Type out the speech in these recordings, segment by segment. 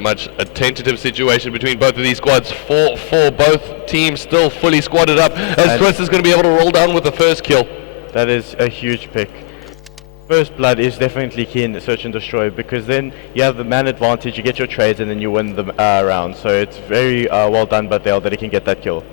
much a tentative situation between both of these squads. 4-4, both teams still fully squadded up, as Twist is going to be able to roll down with the first kill. That is a huge pick. First blood is definitely key in search and destroy, because then you have the man advantage, you get your trades, and then you win the round. So it's very well done by Dale that he can get that kill.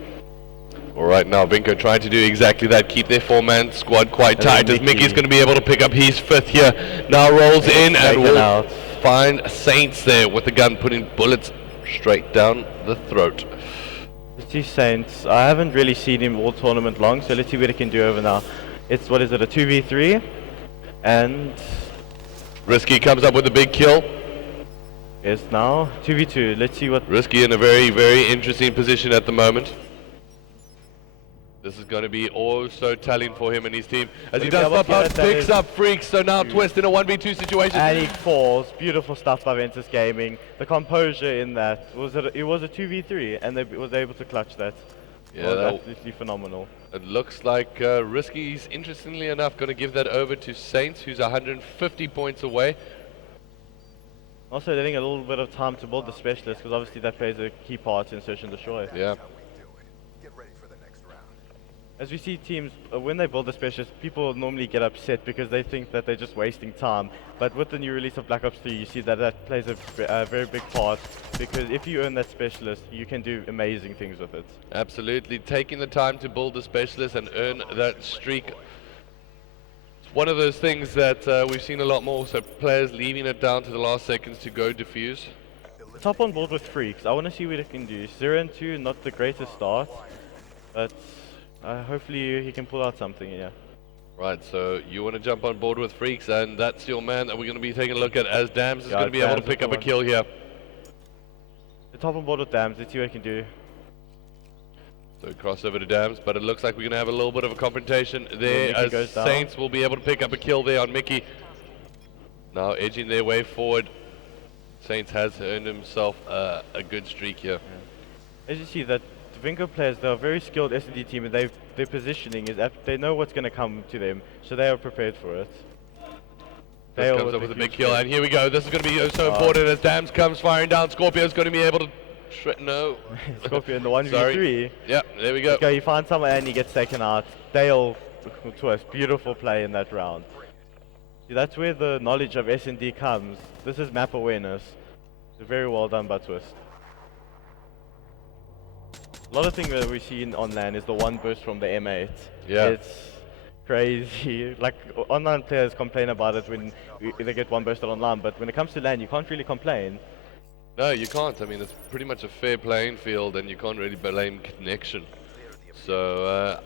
Alright, now Vinko trying to do exactly that, keep their 4-man squad quite tight, as Mickey's going to be able to pick up his 5th here. Now rolls in and will find Saints there with the gun, putting bullets straight down the throat. Let's see Saints. I haven't really seen him all tournament long, so let's see what he can do over now. It's, what is it, a 2v3? And Risky comes up with a big kill. Yes, now 2v2. Let's see what... Risky in a very, very interesting position at the moment. This is going to be also telling for him and his team. As he does pop out, picks up Freaks, so now Twist in a 1v2 situation. And he falls. Beautiful stuff by Ventus Gaming. The composure in that, it was a 2v3 and they was able to clutch that. Yeah, that was absolutely phenomenal. It looks like Risky's, interestingly enough, going to give that over to Saints, who's 150 points away. Also letting a little bit of time to build the specialist, because obviously that plays a key part in search and destroy. Yeah. As we see teams, when they build the specialist, people normally get upset because they think that they're just wasting time. But with the new release of Black Ops 3, you see that that plays a very big part, because if you earn that specialist, you can do amazing things with it. Absolutely, taking the time to build the specialist and earn that streak. It's one of those things that we've seen a lot more, so players leaving it down to the last seconds to go defuse. Top on board with Freaks. I want to see what it can do. 0-2, not the greatest start, but hopefully he can pull out something, yeah. Right, so you want to jump on board with Freaks, and that's your man that we're going to be taking a look at, as Dams is going to be able to pick up a kill here. The top on board with Dams, let's see what he can do. So cross over to Dams, but it looks like we're going to have a little bit of a confrontation there, as Saints will be able to pick up a kill there on Mickey. Now edging their way forward. Saints has earned himself a good streak here. Yeah. As you see, that the Vinko players, they're a very skilled S&D team, and their positioning is that they know what's going to come to them, so they are prepared for it. This comes up with a big kill, and here we go. This is going to be so important as Dams comes firing down. Scorpio's going to be able to... no. Scorpio in the 1v3. Yeah, there we go. Okay, he finds someone and he gets taken out. Dale Twist, beautiful play in that round. See, that's where the knowledge of S&D comes. This is map awareness. It's very well done by Twist. A lot of things that we see on LAN is the one burst from the M8. Yeah. It's crazy. Like, online players complain about it when they get one bursted online, but when it comes to LAN, you can't really complain. No, you can't. I mean, it's pretty much a fair playing field, and you can't really blame connection. So,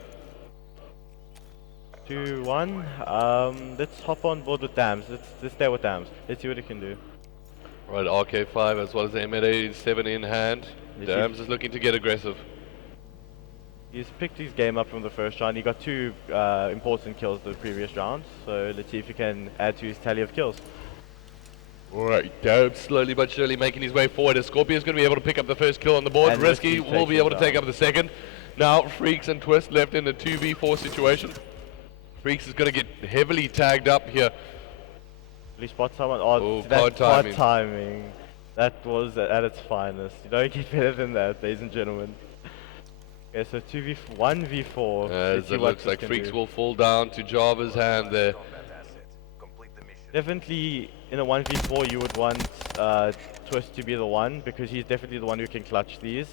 2-1. Let's hop on board with Dams. Let's stay with Dams. Let's see what it can do. Right, RK5 as well as the M87 in hand. Dams is looking to get aggressive. He's picked his game up from the first round. He got 2 important kills the previous round. So let's see if he can add to his tally of kills. Alright, Dams slowly but surely making his way forward, as Scorpio's going to be able to pick up the first kill on the board. And Risky will be able to take up the second. Now Freaks and Twist left in a 2v4 situation. Freaks is going to get heavily tagged up here. Will he spot someone? Oh, that's spot timing. That was at its finest. You don't get better than that, ladies and gentlemen. Okay, so 1v4. As it looks like Freaks will fall down to Java's hand there. Definitely in a 1v4 you would want Twist to be the one, because he's definitely the one who can clutch these.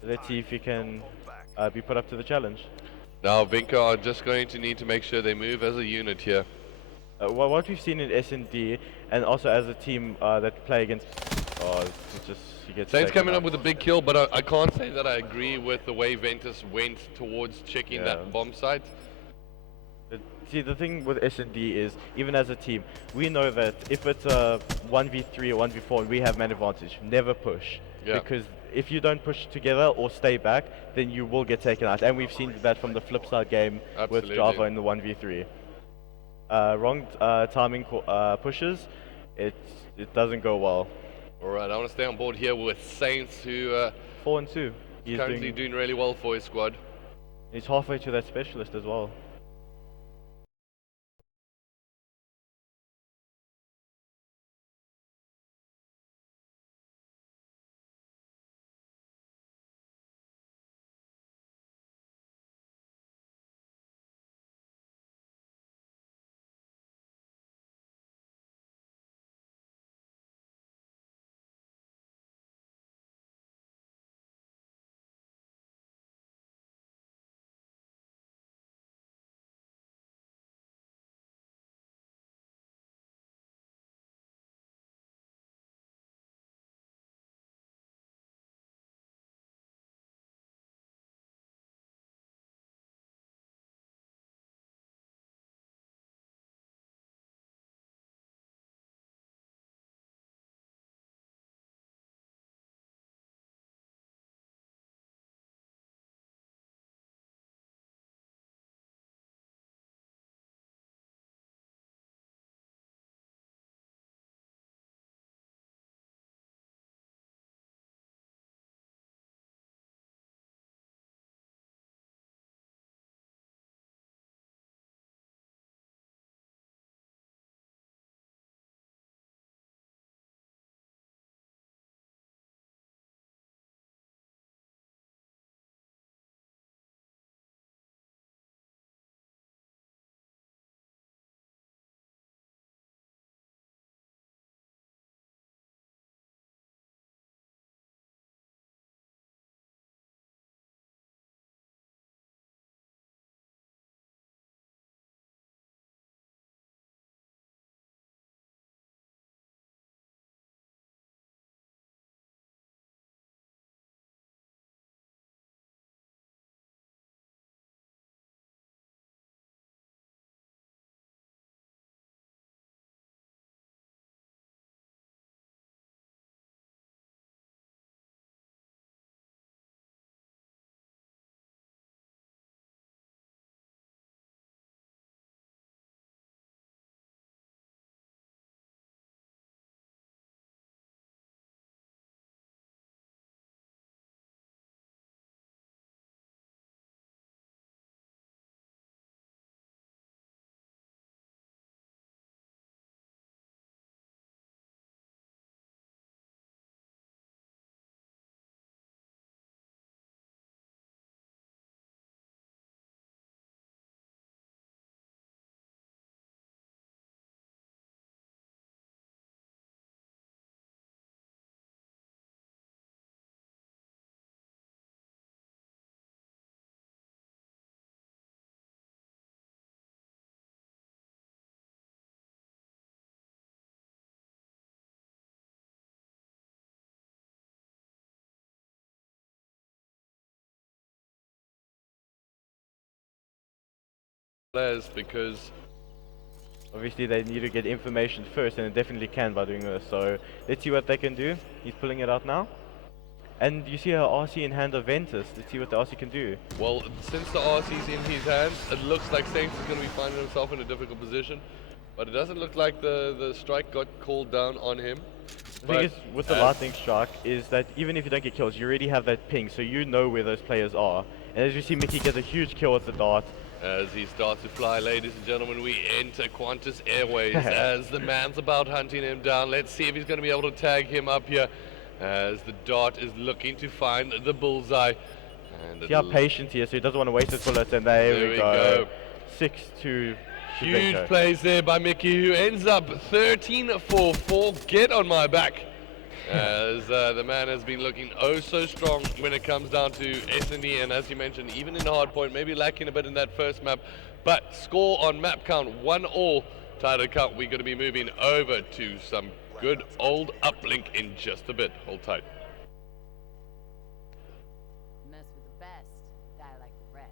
So let's see if he can be put up to the challenge. Now Vinko are just going to need to make sure they move as a unit here. What we've seen in S&D, and also as a team that play against... Oh, it's just... Saints coming up with a big kill, but I can't say that I agree with the way Ventus went towards checking that bomb site. See, the thing with S&D is, even as a team, we know that if it's a 1v3 or 1v4 and we have man advantage, never push. Yeah. Because if you don't push together or stay back, then you will get taken out. And we've seen that from the flip side game with Java in the 1v3. Wrong timing pushes, it doesn't go well. Alright, I want to stay on board here with Saints, who 4-2. He's currently doing really well for his squad. He's halfway to that specialist as well. players because obviously they need to get information first, and they definitely can by doing this. So let's see what they can do. He's pulling it out now. And you see her RC in hand of Ventus. Let's see what the RC can do. well, since the RC's in his hands, it looks like Saints is going to be finding himself in a difficult position. But it doesn't look like the strike got called down on him. The thing is, with the lightning strike, is that even if you don't get kills, you already have that ping, so you know where those players are. And as you see, Mickey gets a huge kill with the dart. As he starts to fly, ladies and gentlemen, we enter Qantas Airways as the man's about hunting him down. Let's see if he's going to be able to tag him up here as the dart is looking to find the bullseye. And see how patient he is, so he doesn't want to waste his bullets, and there we go. 6-2. Huge plays there by Mickey, who ends up 13 for 4. Get on my back. As the man has been looking oh so strong when it comes down to S&D, and as you mentioned, even in hardpoint, maybe lacking a bit in that first map, but score on map count 1-all title count. We're going to be moving over to some good old uplink in just a bit. Hold tight. Mess with the best, die like the rest.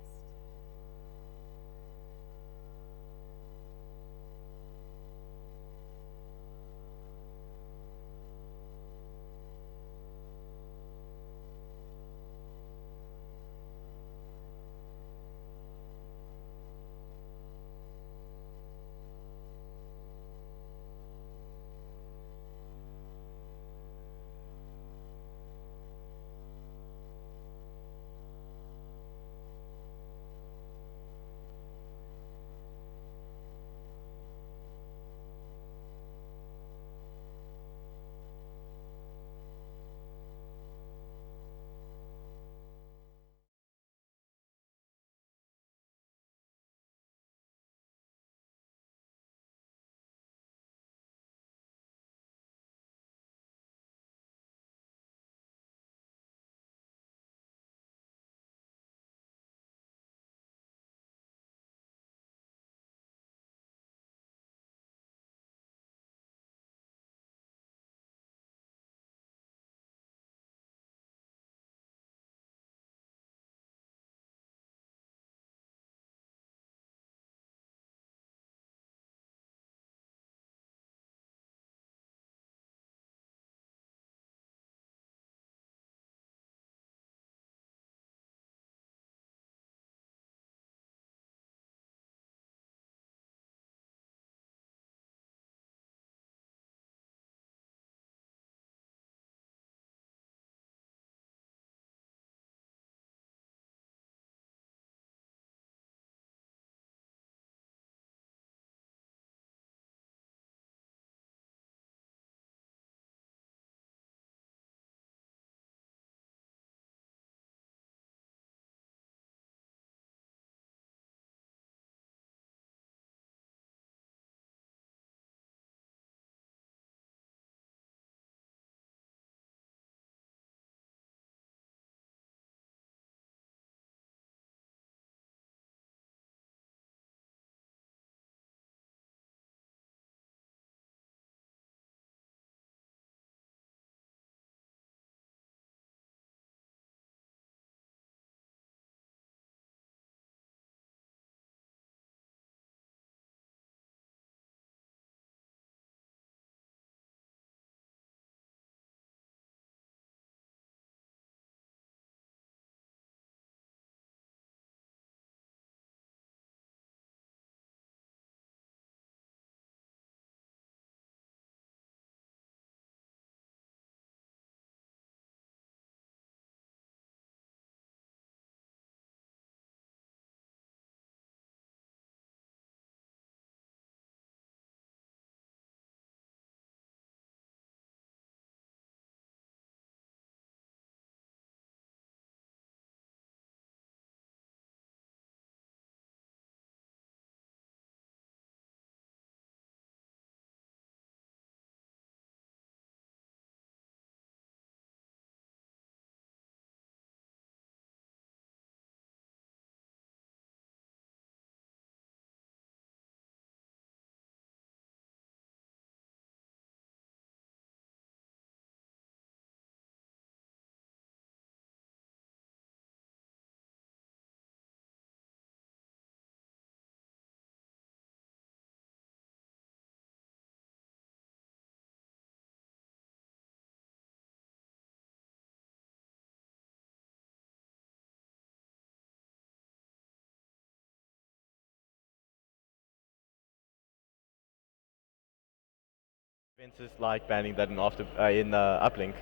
Defenses like banning that in uplink.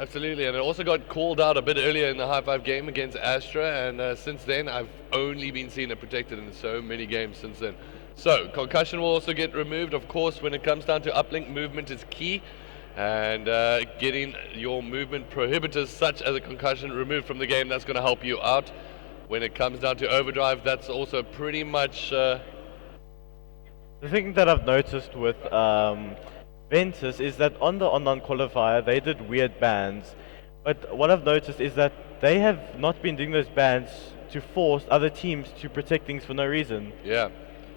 Absolutely, and it also got called out a bit earlier in the High Five game against Astra, and since then I've only been seeing it protected in so many games since then. So, concussion will also get removed. Of course, when it comes down to uplink, movement is key, and getting your movement prohibitors such as a concussion removed from the game, that's going to help you out. When it comes down to overdrive, that's also pretty much... The thing that I've noticed with Ventus is that on the online qualifier they did weird bans, but what I've noticed is that they have not been doing those bans to force other teams to protect things for no reason. Yeah.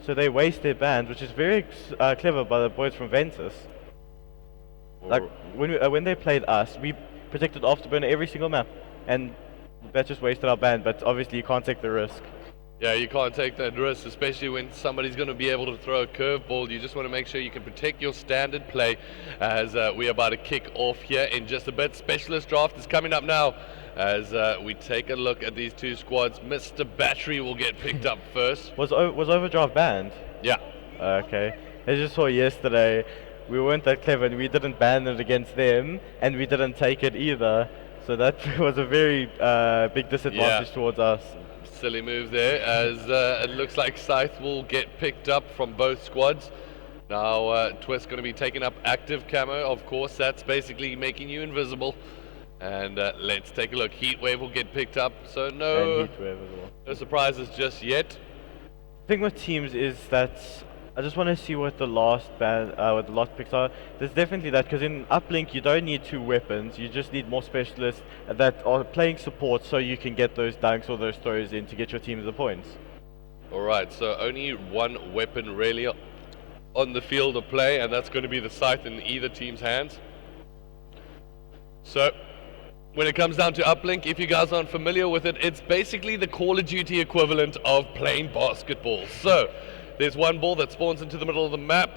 So they waste their bans, which is very clever by the boys from Ventus. Like when they played us, we protected Afterburner every single map, and that just wasted our ban. But obviously you can't take the risk. Yeah, you can't take that risk, especially when somebody's going to be able to throw a curveball. You just want to make sure you can protect your standard play as we're about to kick off here in just a bit. Specialist draft is coming up now as we take a look at these two squads. Mr. Battery will get picked up first. Was Overdraft banned? Yeah. Okay. I just saw yesterday, we weren't that clever and we didn't ban it against them, and we didn't take it either. So that was a very big disadvantage towards us. Silly move there, as it looks like Scythe will get picked up from both squads. Now Twist going to be taking up active camo, of course, that's basically making you invisible. And let's take a look, Heatwave will get picked up, so no surprises just yet. The thing with teams is that I just want to see what the last picks are. There's definitely that, because in uplink you don't need two weapons, you just need more specialists that are playing support so you can get those dunks or those throws in to get your team the points. Alright, so only one weapon really on the field of play, and that's going to be the Scythe in either team's hands. So, when it comes down to uplink, if you guys aren't familiar with it, it's basically the Call of Duty equivalent of playing basketball. So, there's one ball that spawns into the middle of the map.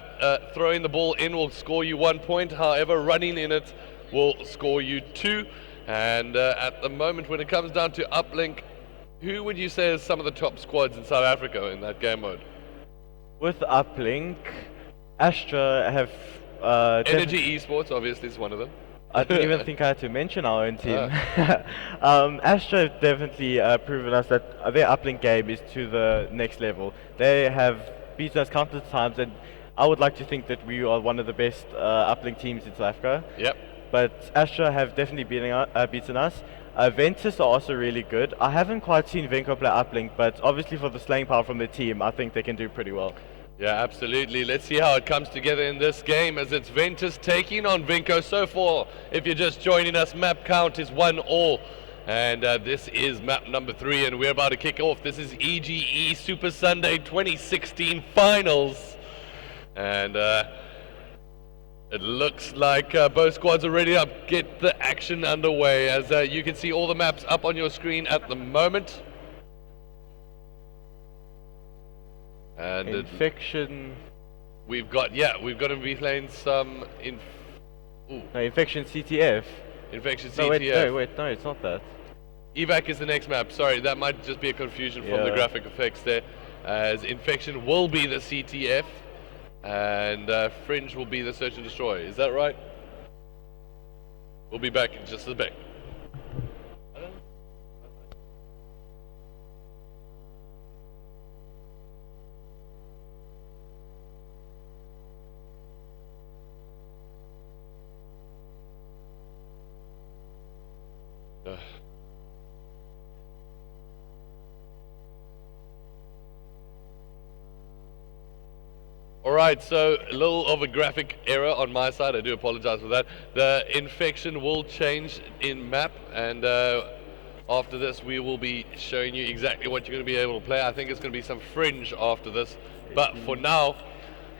Throwing the ball in will score you 1 point. However, running in it will score you 2. And at the moment, when it comes down to uplink, who would you say is some of the top squads in South Africa in that game mode? With uplink, Astra have... Energy Esports, obviously, is one of them. I didn't even think I had to mention our own team. Astra have definitely proven us that their uplink game is to the next level. They have beaten us countless times, and I would like to think that we are one of the best uplink teams in South Africa. Yep. But Astra have definitely beaten us. Ventus are also really good. I haven't quite seen Venko play uplink, but obviously for the slaying power from the team, I think they can do pretty well. Yeah, absolutely. Let's see how it comes together in this game as it's Ventus taking on Vinco. So far, if you're just joining us, map count is 1-all. And this is map number 3, and we're about to kick off. This is EGE Super Sunday 2016 Finals. And it looks like both squads are ready up. Get the action underway, as you can see all the maps up on your screen at the moment. And Infection. We're going to be playing some Infection CTF. Infection CTF. No, it's not that. Evac is the next map. Sorry, that might just be a confusion from the graphic effects there. As Infection will be the CTF, and Fringe will be the Search and Destroy. Is that right? We'll be back in just a bit. Alright, so a little of a graphic error on my side, I do apologize for that. The Infection will change in map, and after this we will be showing you exactly what you're going to be able to play. I think it's going to be some Fringe after this, but for now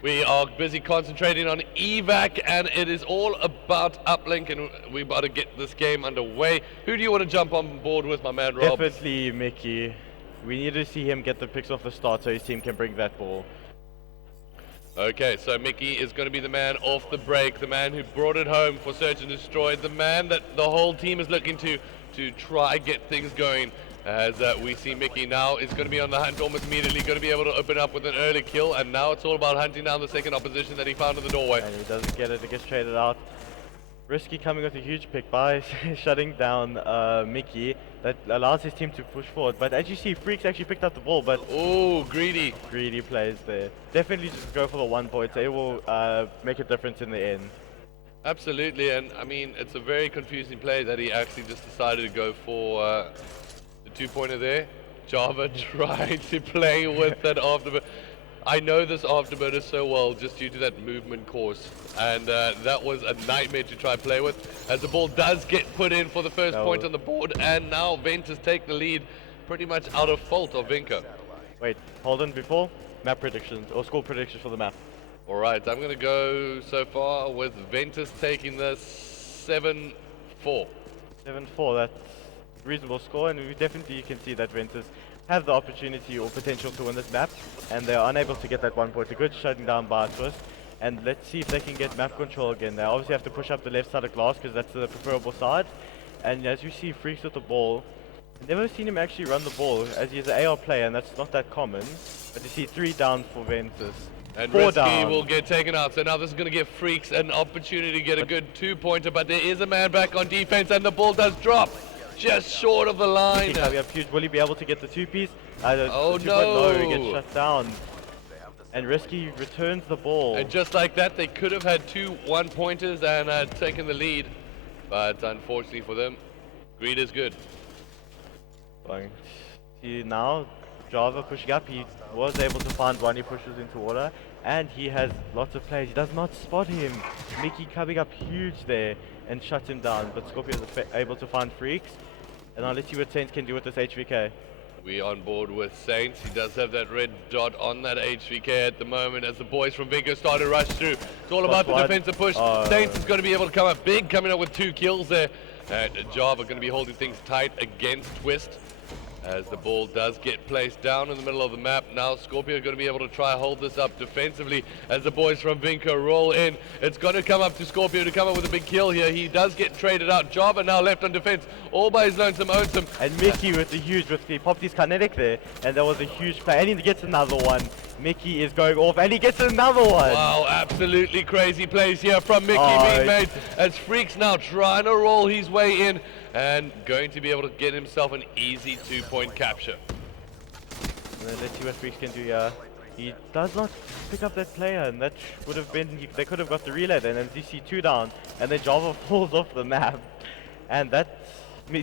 we are busy concentrating on Evac, and it is all about uplink, and we're about to get this game underway. Who do you want to jump on board with, my man Rob? Definitely Mickey. We need to see him get the picks off the start so his team can bring that ball. Okay, so Mickey is going to be the man off the break, the man who brought it home for Search and Destroy, the man that the whole team is looking to try get things going As we see Mickey now is going to be on the hunt almost immediately, going to be able to open up with an early kill, and now it's all about hunting down the second opposition that he found in the doorway. And he doesn't get it, it gets traded out. Risky coming with a huge pick by shutting down Mickey. That allows his team to push forward. But as you see, Freaks actually picked up the ball, but... Oh, greedy. Greedy plays there. Definitely just go for the 1 point. It will make a difference in the end. Absolutely, and I mean, it's a very confusing play that he actually just decided to go for the 2-pointer there. Java trying to play with that afterburner. I know this afterburner so well just due to that movement course, and that was a nightmare to try play with, as the ball does get put in for the first point on the board, and now Ventus take the lead pretty much out of fault of Vinco. Wait, hold on, before map predictions or score predictions for the map. Alright, I'm going to go so far with Ventus taking the 7-4. 7-4, that's a reasonable score, and we definitely can see that Ventus have the opportunity or potential to win this map, and they're unable to get that 1 point. A good shutting down by Twist, and let's see if they can get map control again. They obviously have to push up the left side of glass because that's the preferable side, and as you see Freaks with the ball, I've never seen him actually run the ball, as he's an AR player and that's not that common, but you see 3 down for Ventus. And 4 Risky down. will get taken out, so now this is going to give Freaks an opportunity to get a good 2-pointer, but there is a man back on defense, and the ball does drop just short of the line. Will he be able to get the 2-piece? Oh no, he no! gets shut down. And Risky returns the ball. And just like that, they could have had 2 1-pointers and taken the lead, but unfortunately for them, greed is good. See now, Java pushing up, he was able to find one, he pushes into water, and he has lots of plays. He does not spot him. Mickey coming up huge there and shuts him down, but Scorpio is able to find Freaks. And now let's see what Saints can do with this HVK. We on board with Saints. He does have that red dot on that HVK at the moment as the boys from Vinco start to rush through. It's all about the defensive push. Saints is going to be able to come up big, coming up with 2 kills there. And Java going to be holding things tight against Twist, as the ball does get placed down in the middle of the map. Now Scorpio going to be able to try hold this up defensively as the boys from Vinco roll in. It's going to come up to Scorpio to come up with a big kill here. He does get traded out. Java now left on defense, all by his lonesome, owns him. And Mickey with the huge, he popped his kinetic there, and that was a huge play, and he gets another one. Mickey is going off, and he gets another one. Wow, absolutely crazy plays here from Mickey being made, as Freaks now trying to roll his way in and going to be able to get himself an easy 2-point capture. And then let's see what Freaks can do here. He does not pick up that player, and that would have been, they could have got the relay then, and you see 2 down, and then Java falls off the map. And that's,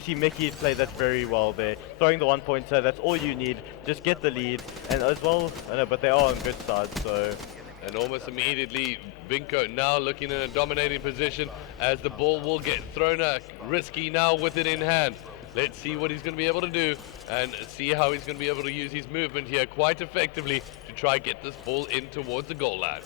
see Mickey played that very well there. Throwing the 1-pointer, that's all you need. Just get the lead, and as well, I know, but they are on good side, so. And almost immediately, Vinco now looking in a dominating position as the ball will get thrown out. Risky now with it in hand. Let's see what he's going to be able to do and see how he's going to be able to use his movement here quite effectively to try get this ball in towards the goal line.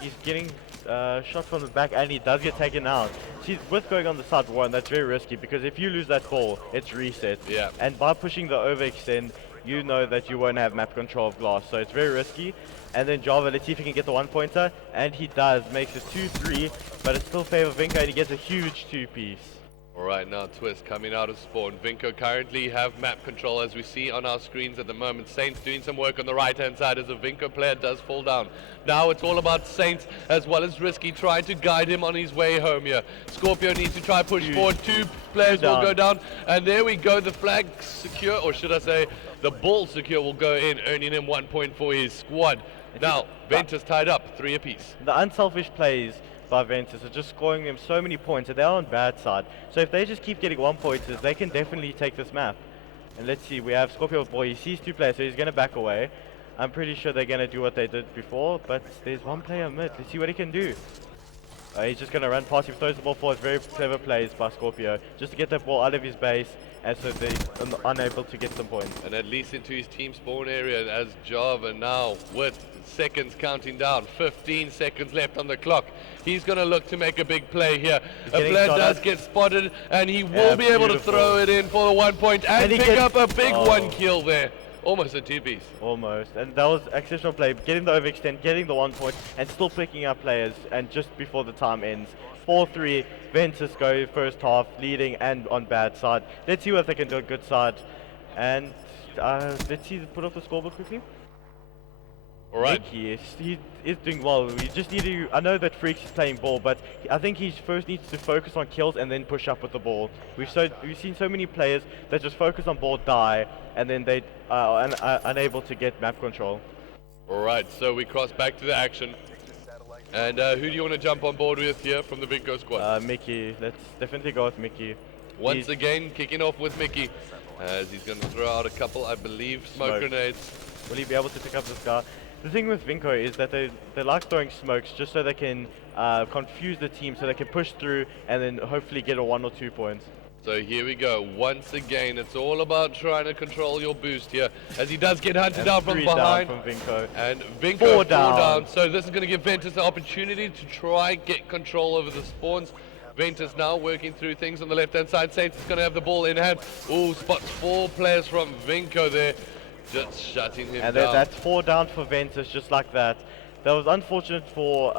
He's getting shot from the back, and he does get taken out. See, with going on the side 1, that's very risky because if you lose that ball, it's reset. Yeah. And by pushing the overextend, you know that you won't have map control of glass, so it's very risky. And then Java, let's see if he can get the 1-pointer, and he does, makes it 2-3, but it still favors Vinco, and he gets a huge 2-piece. Alright, now Twist coming out of spawn. Vinco currently have map control as we see on our screens at the moment. Saints doing some work on the right hand side as a Vinco player does fall down. Now it's all about Saints as well as Risky trying to guide him on his way home here. Scorpio needs to try push forward. 2 players will go down, and there we go. The flag secure, or should I say the ball secure, will go in, earning him 1 point for his squad. Now Ventus tied up 3 apiece. The unselfish plays by Ventus are just scoring them so many points, and they're on bad side. So if they just keep getting 1-pointers, they can definitely take this map. And let's see, we have Scorpio boy, he sees 2 players, so he's going to back away. I'm pretty sure they're going to do what they did before, but there's 1 player mid. Let's see what he can do. He's just going to run past him, throws the ball forward. Very clever plays by Scorpio, just to get that ball out of his base, and so they're unable to get some points. And at least into his team spawn area as Java now with seconds counting down. 15 seconds left on the clock. He's going to look to make a big play here. A player does get spotted, and he will be able to throw it in for the 1 point and pick up a big 1 kill there. Almost a 2-piece. Almost. And that was exceptional play. Getting the overextend, getting the 1 point, and still picking up players, and just before the time ends. 4-3, Ventus go first half, leading and on bad side. Let's see what they can do on good side. And let's see, put up the scoreboard quickly. Alright. Mickey he is doing well. We just need to. I know that Freaks is playing ball, but I think he first needs to focus on kills and then push up with the ball. We've seen so many players that just focus on ball, die, and then they are unable to get map control. Alright, so we cross back to the action. And who do you want to jump on board with here from the Vinco squad? Mickey. Let's definitely go with Mickey. Once again, kicking off with Mickey, as he's going to throw out a couple, I believe, smoke grenades. Will he be able to pick up this guy? The thing with Vinco is that they like throwing smokes just so they can confuse the team, so they can push through and then hopefully get a 1 or 2 points. So here we go. Once again, it's all about trying to control your boost here, as he does get hunted down from behind. Down from Vinco. And Vinco 4 down. So this is going to give Ventus the opportunity to try get control over the spawns. Ventus now working through things on the left-hand side. Saints is going to have the ball in hand. Ooh, spots 4 players from Vinco there. Just shutting him down. And that's 4 down for Ventus, just like that. That was unfortunate for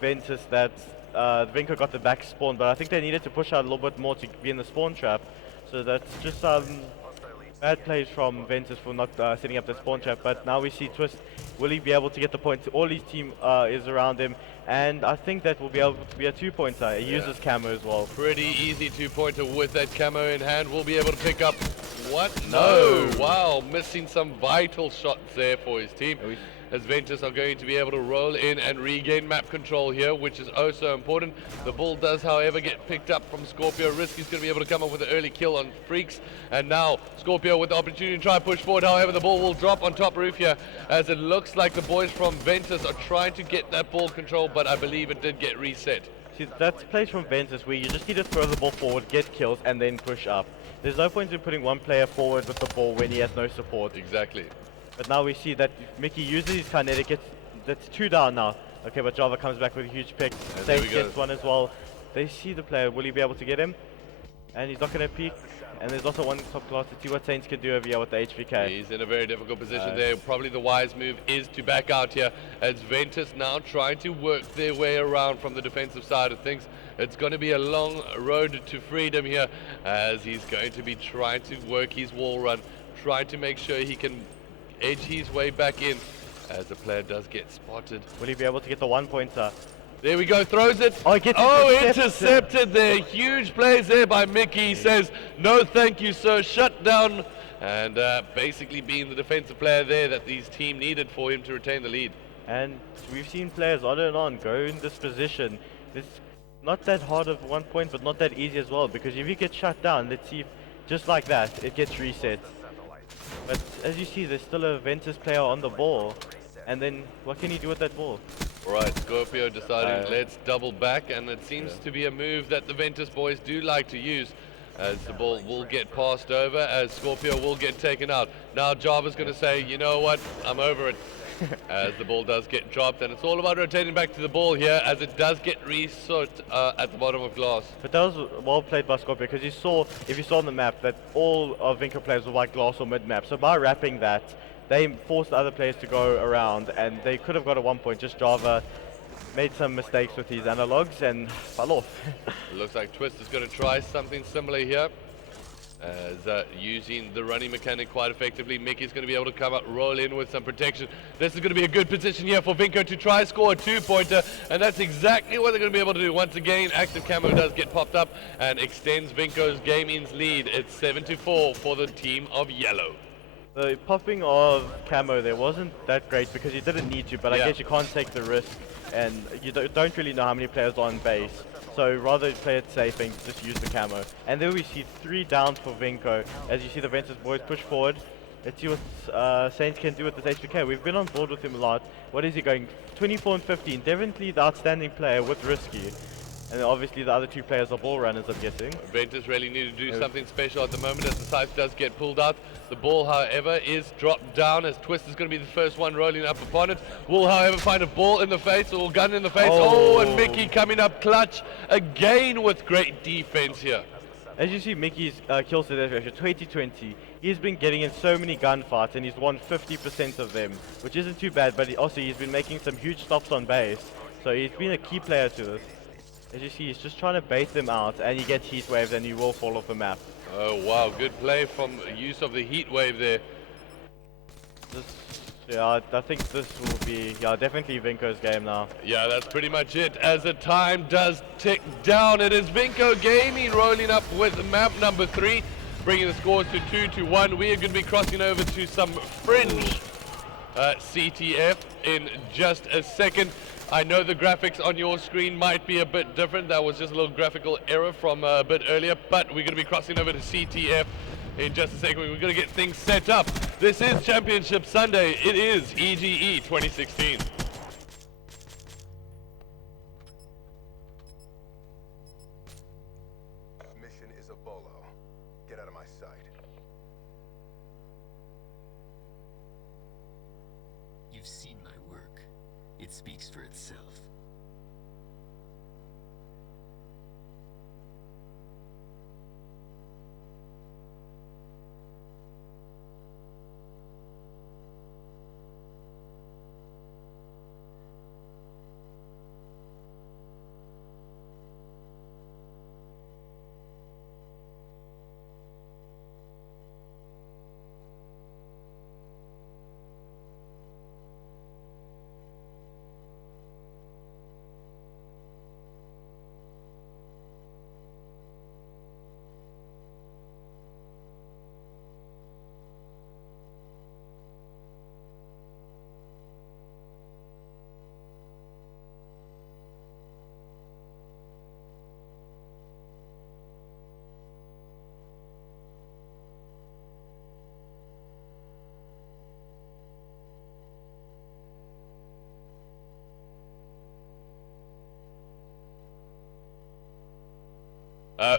Ventus that Vinco got the back spawn, but I think they needed to push out a little bit more to be in the spawn trap. So that's just bad plays from Ventus for not setting up the spawn trap. But now we see Twist. Will he be able to get the point? All his team is around him, and I think that will be able to be a 2-pointer. He uses camo as well. Pretty easy 2-pointer with that camo in hand. We'll be able to pick up. What? No! Wow, missing some vital shots there for his team. As Ventus are going to be able to roll in and regain map control here, which is oh so important. The ball does, however, get picked up from Scorpio. Risky's going to be able to come up with an early kill on Freaks. And now Scorpio with the opportunity to try and push forward. However, the ball will drop on top roof here, as it looks like the boys from Ventus are trying to get that ball control, but I believe it did get reset. See, that's plays from Ventus where you just need to throw the ball forward, get kills, and then push up. There's no point in putting one player forward with the ball when he has no support. Exactly. But now we see that Mickey uses his kinetic. That's 2 down now. Okay, but Java comes back with a huge pick. Saints gets 1 as well. They see the player. Will he be able to get him? And he's not going to peek. And there's also one top class to see what Saints can do over here with the HVK. He's in a very difficult position there. Probably the wise move is to back out here, as Ventus now trying to work their way around from the defensive side of things. It's going to be a long road to freedom here, as he's going to be trying to work his wall run, trying to make sure he can edge his way back in, as the player does get spotted. Will he be able to get the 1-pointer? There we go, throws it. Oh, he gets intercepted there. Huge plays there by Mickey. He says, no thank you, sir. Shut down. And basically being the defensive player there that his team needed for him to retain the lead. And we've seen players on and on go in this position. It's not that hard of 1 point, but not that easy as well. Because if you get shut down, let's see, if, just like that, it gets reset. But as you see, there's still a Ventus player on the ball. And then what can he do with that ball? Alright, Scorpio deciding let's double back, and it seems to be a move that the Ventus boys do like to use, as the ball will get passed over, as Scorpio will get taken out. Now Java's going to say, you know what, I'm over it, as the ball does get dropped, and it's all about rotating back to the ball here, as it does get reset at the bottom of glass. But that was well played by Scorpio, because if you saw on the map that all of Vinco players were white glass or mid-map, so by wrapping that, they forced the other players to go around, and they could have got a 1 point. Just Java made some mistakes with his analogs and fell off. It looks like Twist is going to try something similar here, as using the running mechanic quite effectively. Mickey's going to be able to come up, roll in with some protection. This is going to be a good position here for Vinco to try score a 2-pointer, and that's exactly what they're going to be able to do. Once again, active camo does get popped up and extends Vinco's gaming's lead. It's 7-4 for the team of yellow. The popping of camo there wasn't that great because you didn't need to, but I guess you can't take the risk, and you don't really know how many players are on base. So rather play it safe and just use the camo. And then we see 3 down for Vinco. As you see the Ventus boys push forward. Let's see what Saints can do with this HPK. We've been on board with him a lot. What is he going? 24 and 15. Definitely the outstanding player with Risky. And obviously the other 2 players are ball runners, I'm guessing. Ventus really need to do something special at the moment, as the scythe does get pulled out. The ball, however, is dropped down, as Twist is going to be the first one rolling up upon it. Will, however, find a ball in the face, or gun in the face. Oh, and Mickey coming up clutch again with great defense here. As you see, Mickey's kill to death ratio, 20-20. He's been getting in so many gunfights, and he's won 50% of them, which isn't too bad, but he's been making some huge stops on base. So he's been a key player to this. As you see, he's just trying to bait them out, and he gets heat waves, and he will fall off the map. Oh wow, good play from use of the heat wave there. Yeah, I think this will be, definitely Vinco's game now. Yeah, that's pretty much it. As the time does tick down, it is Vinco Gaming rolling up with map number 3, bringing the scores to 2-1. We are going to be crossing over to some fringe CTF in just a second. I know the graphics on your screen might be a bit different. That was just a little graphical error from a bit earlier, but we're going to be crossing over to CTF in just a second. We're going to get things set up. This is Championship Sunday. It is EGE 2016. Mission is a bolo. Get out of my sight. You've seen my work. It speaks for itself.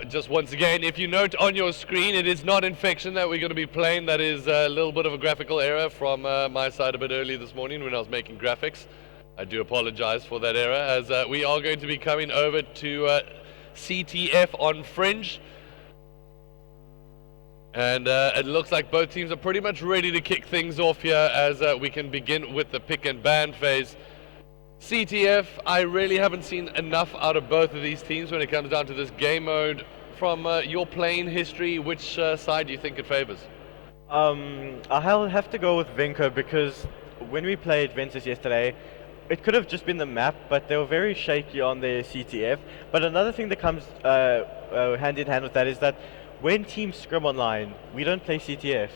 Just once again, if you note on your screen, it is not Infection that we're going to be playing. That is a little bit of a graphical error from my side a bit earlier this morning when I was making graphics. I do apologize for that error, as we are going to be coming over to CTF on Fringe. And it looks like both teams are pretty much ready to kick things off here as we can begin with the pick and ban phase. CTF, I really haven't seen enough out of both of these teams when it comes down to this game mode. From your playing history, which side do you think it favors? I'll have to go with Vinco because when we played Ventus yesterday, it could have just been the map, but they were very shaky on their CTF. But another thing that comes hand in hand with that is that when teams scrim online, we don't play CTF.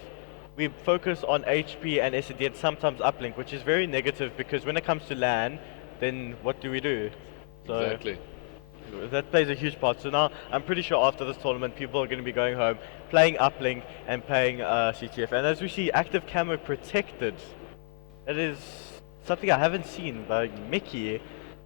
We focus on HP and SD and sometimes uplink, which is very negative because when it comes to LAN, then what do we do? So Exactly. that plays a huge part. So now I'm pretty sure after this tournament, people are going to be going home, playing uplink and playing CTF. And as we see, active camo protected. That is something I haven't seen by Mickey.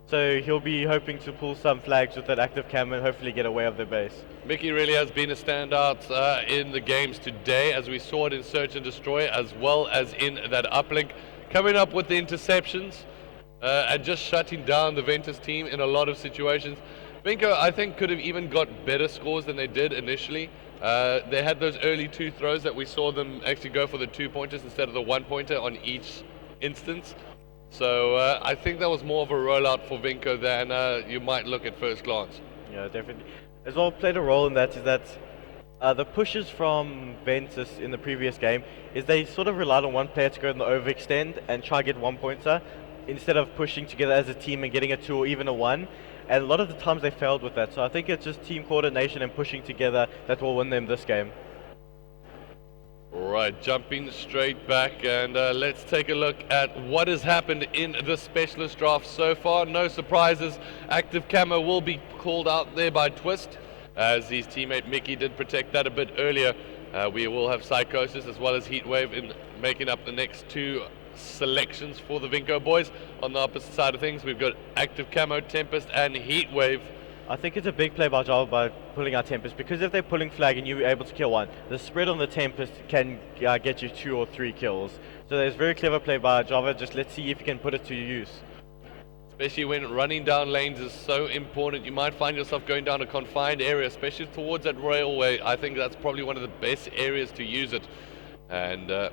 So he'll be hoping to pull some flags with that active camo and hopefully get away of their base. Mickey really has been a standout in the games today, as we saw it in Search and Destroy, as well as in that uplink. Coming up with the interceptions and just shutting down the Ventus team in a lot of situations. Vinco, I think, could have even got better scores than they did initially. They had those early 2 throws that we saw them actually go for the 2 pointers instead of the 1 pointer on each instance. So I think that was more of a rollout for Vinco than you might look at first glance. Yeah, definitely. As well, played a role in that is that the pushes from Ventus in the previous game is they sort of relied on one player to go in the overextend and try get 1 pointer instead of pushing together as a team and getting a 2 or even a 1. And a lot of the times they failed with that. So I think it's just team coordination and pushing together that will win them this game. Right, jumping straight back, and let's take a look at what has happened in the specialist draft so far. No surprises. Active camo will be called out there by Twist, as his teammate Mickey did protect that a bit earlier. We will have Psychosis as well as Heatwave in making up the next 2 selections for the Vinco boys. On the opposite side of things, we've got Active Camo, Tempest, and Heatwave. I think it's a big play by Java by pulling out Tempest, because if they're pulling flag and you're able to kill 1, the spread on the Tempest can get you 2 or 3 kills. So there's very clever play by Java. Just let's see if you can put it to use. Especially when running down lanes is so important. You might find yourself going down a confined area, especially towards that railway. I think that's probably one of the best areas to use it. And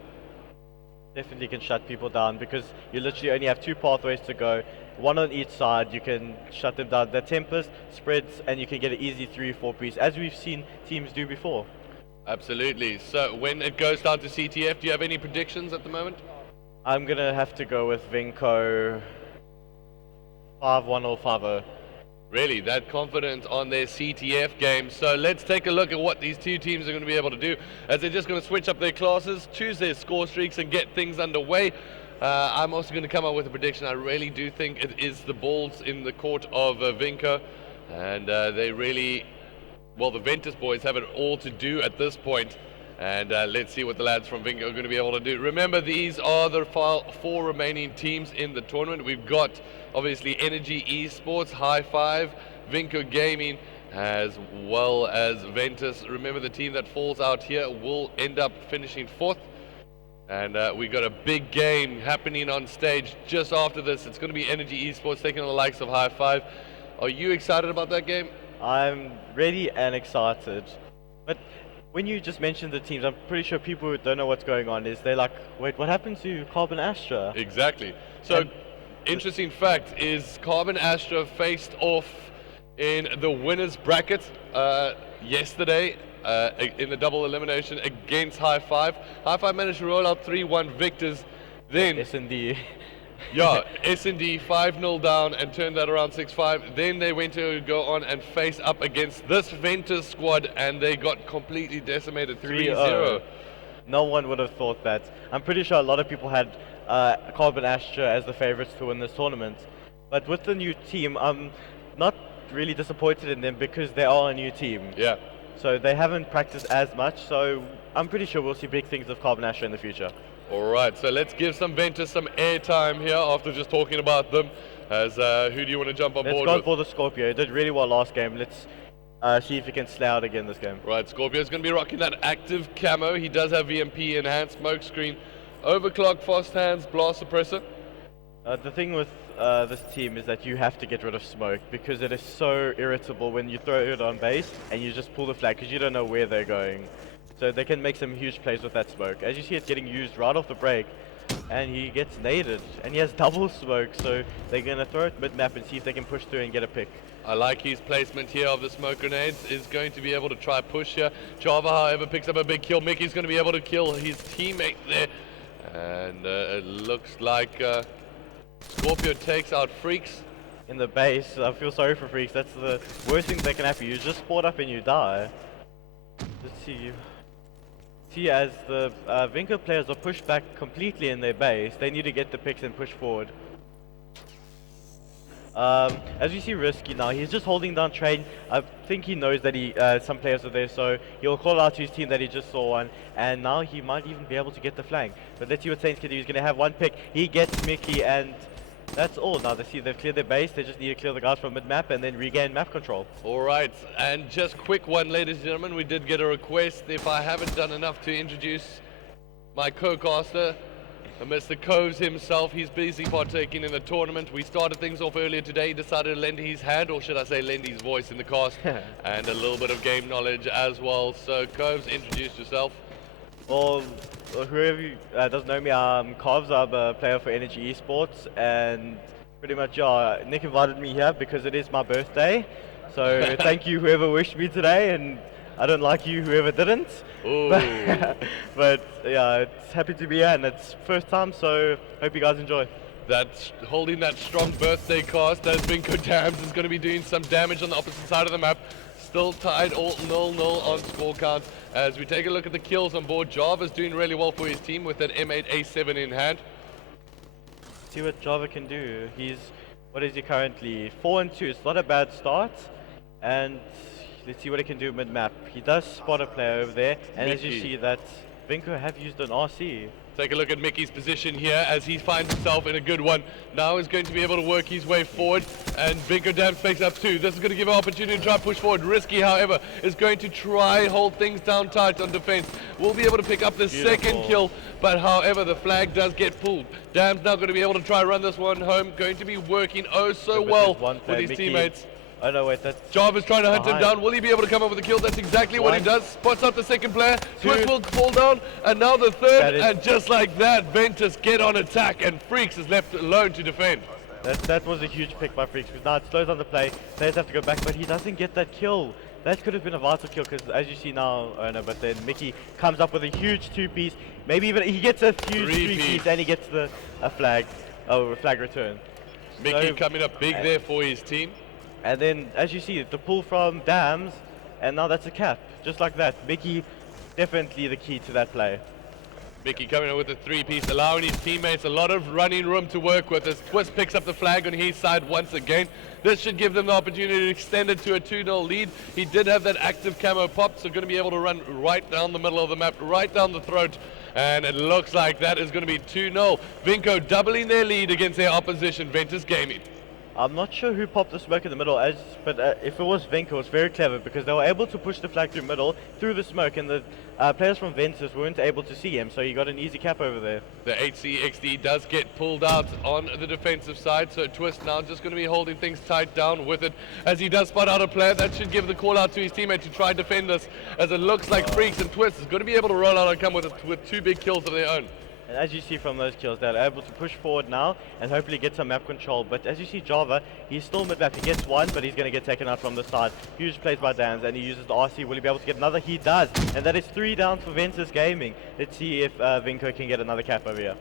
definitely can shut people down because you literally only have 2 pathways to go, 1 on each side. You can shut them down. The Tempest spreads and you can get an easy 3-4 piece, as we've seen teams do before. Absolutely. So when it goes down to CTF, do you have any predictions at the moment? I'm gonna have to go with Vinco 5-1 or 5-0. Really, that confident on their CTF game. So let's take a look at what these two teams are going to be able to do, as they're just going to switch up their classes, choose their score streaks, and get things underway. I'm also going to come up with a prediction. I really do think it is the balls in the court of Vinco, and they really, well, the Ventus boys have it all to do at this point. And let's see what the lads from Vinco are going to be able to do. Remember, these are the four remaining teams in the tournament. We've got, obviously, Energy Esports, High Five, Vinco Gaming, as well as Ventus. Remember, the team that falls out here will end up finishing 4th. And we got a big game happening on stage just after this. It's going to be Energy Esports taking on the likes of High Five. Are you excited about that game? I'm ready and excited. But when you just mentioned the teams, I'm pretty sure people who don't know what's going on they're like, wait, what happened to Carbon Astra? Exactly. So, interesting fact is Carbon Astra faced off in the winners bracket yesterday in the double elimination against High Five. High Five managed to roll out 3-1 victors. Then S&D. yeah, S&D 5-0 down and turned that around 6-5. Then they went to go on and face up against this Ventus squad, and they got completely decimated 3-0. No one would have thought that. I'm pretty sure a lot of people had Carbon Astra as the favorites to win this tournament. But with the new team, I'm not really disappointed in them because they are a new team. Yeah. So they haven't practiced as much, so I'm pretty sure we'll see big things of Carbon Astra in the future. Alright, so let's give some Ventus some airtime here after just talking about them. As who do you want to jump on board Let's with? go for the Scorpio. He did really well last game. Let's see if he can slay out again this game. Right, Scorpio's going to be rocking that active camo. He does have VMP enhanced, smoke screen, overclock, fast hands, blast suppressor. The thing with this team is that you have to get rid of smoke because it is so irritable when you throw it on base and you just pull the flag because you don't know where they're going. So they can make some huge plays with that smoke. As you see, it's getting used right off the break, and he gets naded, and he has double smoke, so they're going to throw it mid-map and see if they can push through and get a pick. I like his placement here of the smoke grenades. Is going to be able to try push here. Java, however, picks up a big kill. Mickey's going to be able to kill his teammate there. And it looks like Scorpio takes out Freaks. In the base, I feel sorry for Freaks. That's the worst thing that can happen. You just spawn up and you die. Let's see. See, as the Vinco players are pushed back completely in their base, they need to get the picks and push forward. As you see Risky now, he's just holding down Train. I think he knows that some players are there, so he'll call out to his team that he just saw one, and now he might even be able to get the flank. But let's see what Saints can do. He's going to have one pick. He gets Mickey, and that's all. Now they see they've cleared their base. They just need to clear the guys from mid-map and then regain map control. Alright, and just quick one, ladies and gentlemen. We did get a request. If I haven't done enough to introduce my co-caster, Mr. Coves himself, he's busy partaking in the tournament. We started things off earlier today. He decided to lend his hand, or should I say lend his voice in the cast, and a little bit of game knowledge as well. So Coves, introduce yourself. Well, whoever doesn't know me, I'm Covs. I'm a player for Energy Esports, and pretty much Nick invited me here because it is my birthday. So thank you whoever wished me today, and I don't like you whoever didn't. But yeah, it's happy to be here, and it's first time, so hope you guys enjoy. That's holding that strong birthday cast as Vinco Dams is going to be doing some damage on the opposite side of the map. Still tied all 0-0 on score count. As we take a look at the kills on board, Java's doing really well for his team with that M8A7 in hand. See what Java can do. What is he currently? 4-2. It's not a bad start. And let's see what he can do mid-map. He does spot a player over there, and Mickey. as you see that Vinco have used an RC. Take a look at Mickey's position here as he finds himself in a good one. Now he's going to be able to work his way forward, and Vinco Dams fakes up too. This is going to give an opportunity to try push forward. Risky, however, is going to try hold things down tight on defense. We'll be able to pick up the second kill, but however, the flag does get pulled. Dams now going to be able to try run this one home. Going to be working oh so well with his teammates. Oh no, wait, that's... Java's trying to hunt him down. Will he be able to come up with a kill? That's exactly what he does. Spots out the second player. Twist will fall down, and now the third. And just like that, Ventus get on attack, and Freaks is left alone to defend. That was a huge pick by Freaks, because now it slows down the play. Players have to go back, but he doesn't get that kill. that could have been a vital kill because as you see now, oh no, but then Mickey comes up with a huge 2-piece. Maybe even he gets a huge 3-piece and he gets a flag return. Mickey So, coming up big there for his team. and then as you see, the pull from Dams, and now that's a cap, just like that. Mickey definitely the key to that play. Mickey coming in with a 3-piece, allowing his teammates a lot of running room to work with as Twist picks up the flag on his side once again. This should give them the opportunity to extend it to a 2-0 lead. He did have that active camo pop, so going to be able to run right down the middle of the map, right down the throat. And it looks like that is going to be 2-0. Vinco doubling their lead against their opposition, Ventus Gaming. I'm not sure who popped the smoke in the middle, but if it was Vinco, it was very clever because they were able to push the flag through middle, through the smoke, and the players from Ventus weren't able to see him, so he got an easy cap over there. The CTICC does get pulled out on the defensive side, so Twist now just going to be holding things tight down with it as he does spot out a player. That should give the call out to his teammate to try defend this, as it looks like Freaks and Twist is going to be able to roll out and come with 2 big kills of their own. And as you see from those kills, they're able to push forward now and hopefully get some map control. But as you see, Java, he's still mid-map. He gets one, but he's going to get taken out from the side. Huge plays by Dans, and he uses the RC. Will he be able to get another? He does. And that is 3 down for Ventus Gaming. Let's see if Vinco can get another cap over here.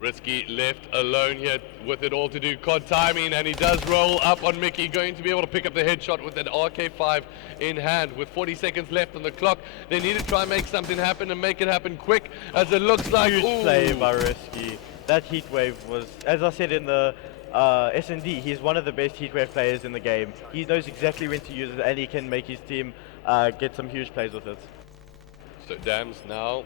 Risky left alone here with it all to do COD timing, and he does roll up on Mickey, going to be able to pick up the headshot with an RK5 in hand. With 40 seconds left on the clock, they need to try and make something happen and make it happen quick, as it looks like... Huge play by Risky. That heat wave was, as I said in the S&D, he's one of the best heat wave players in the game. He knows exactly when to use it, and he can make his team get some huge plays with it. So Dams now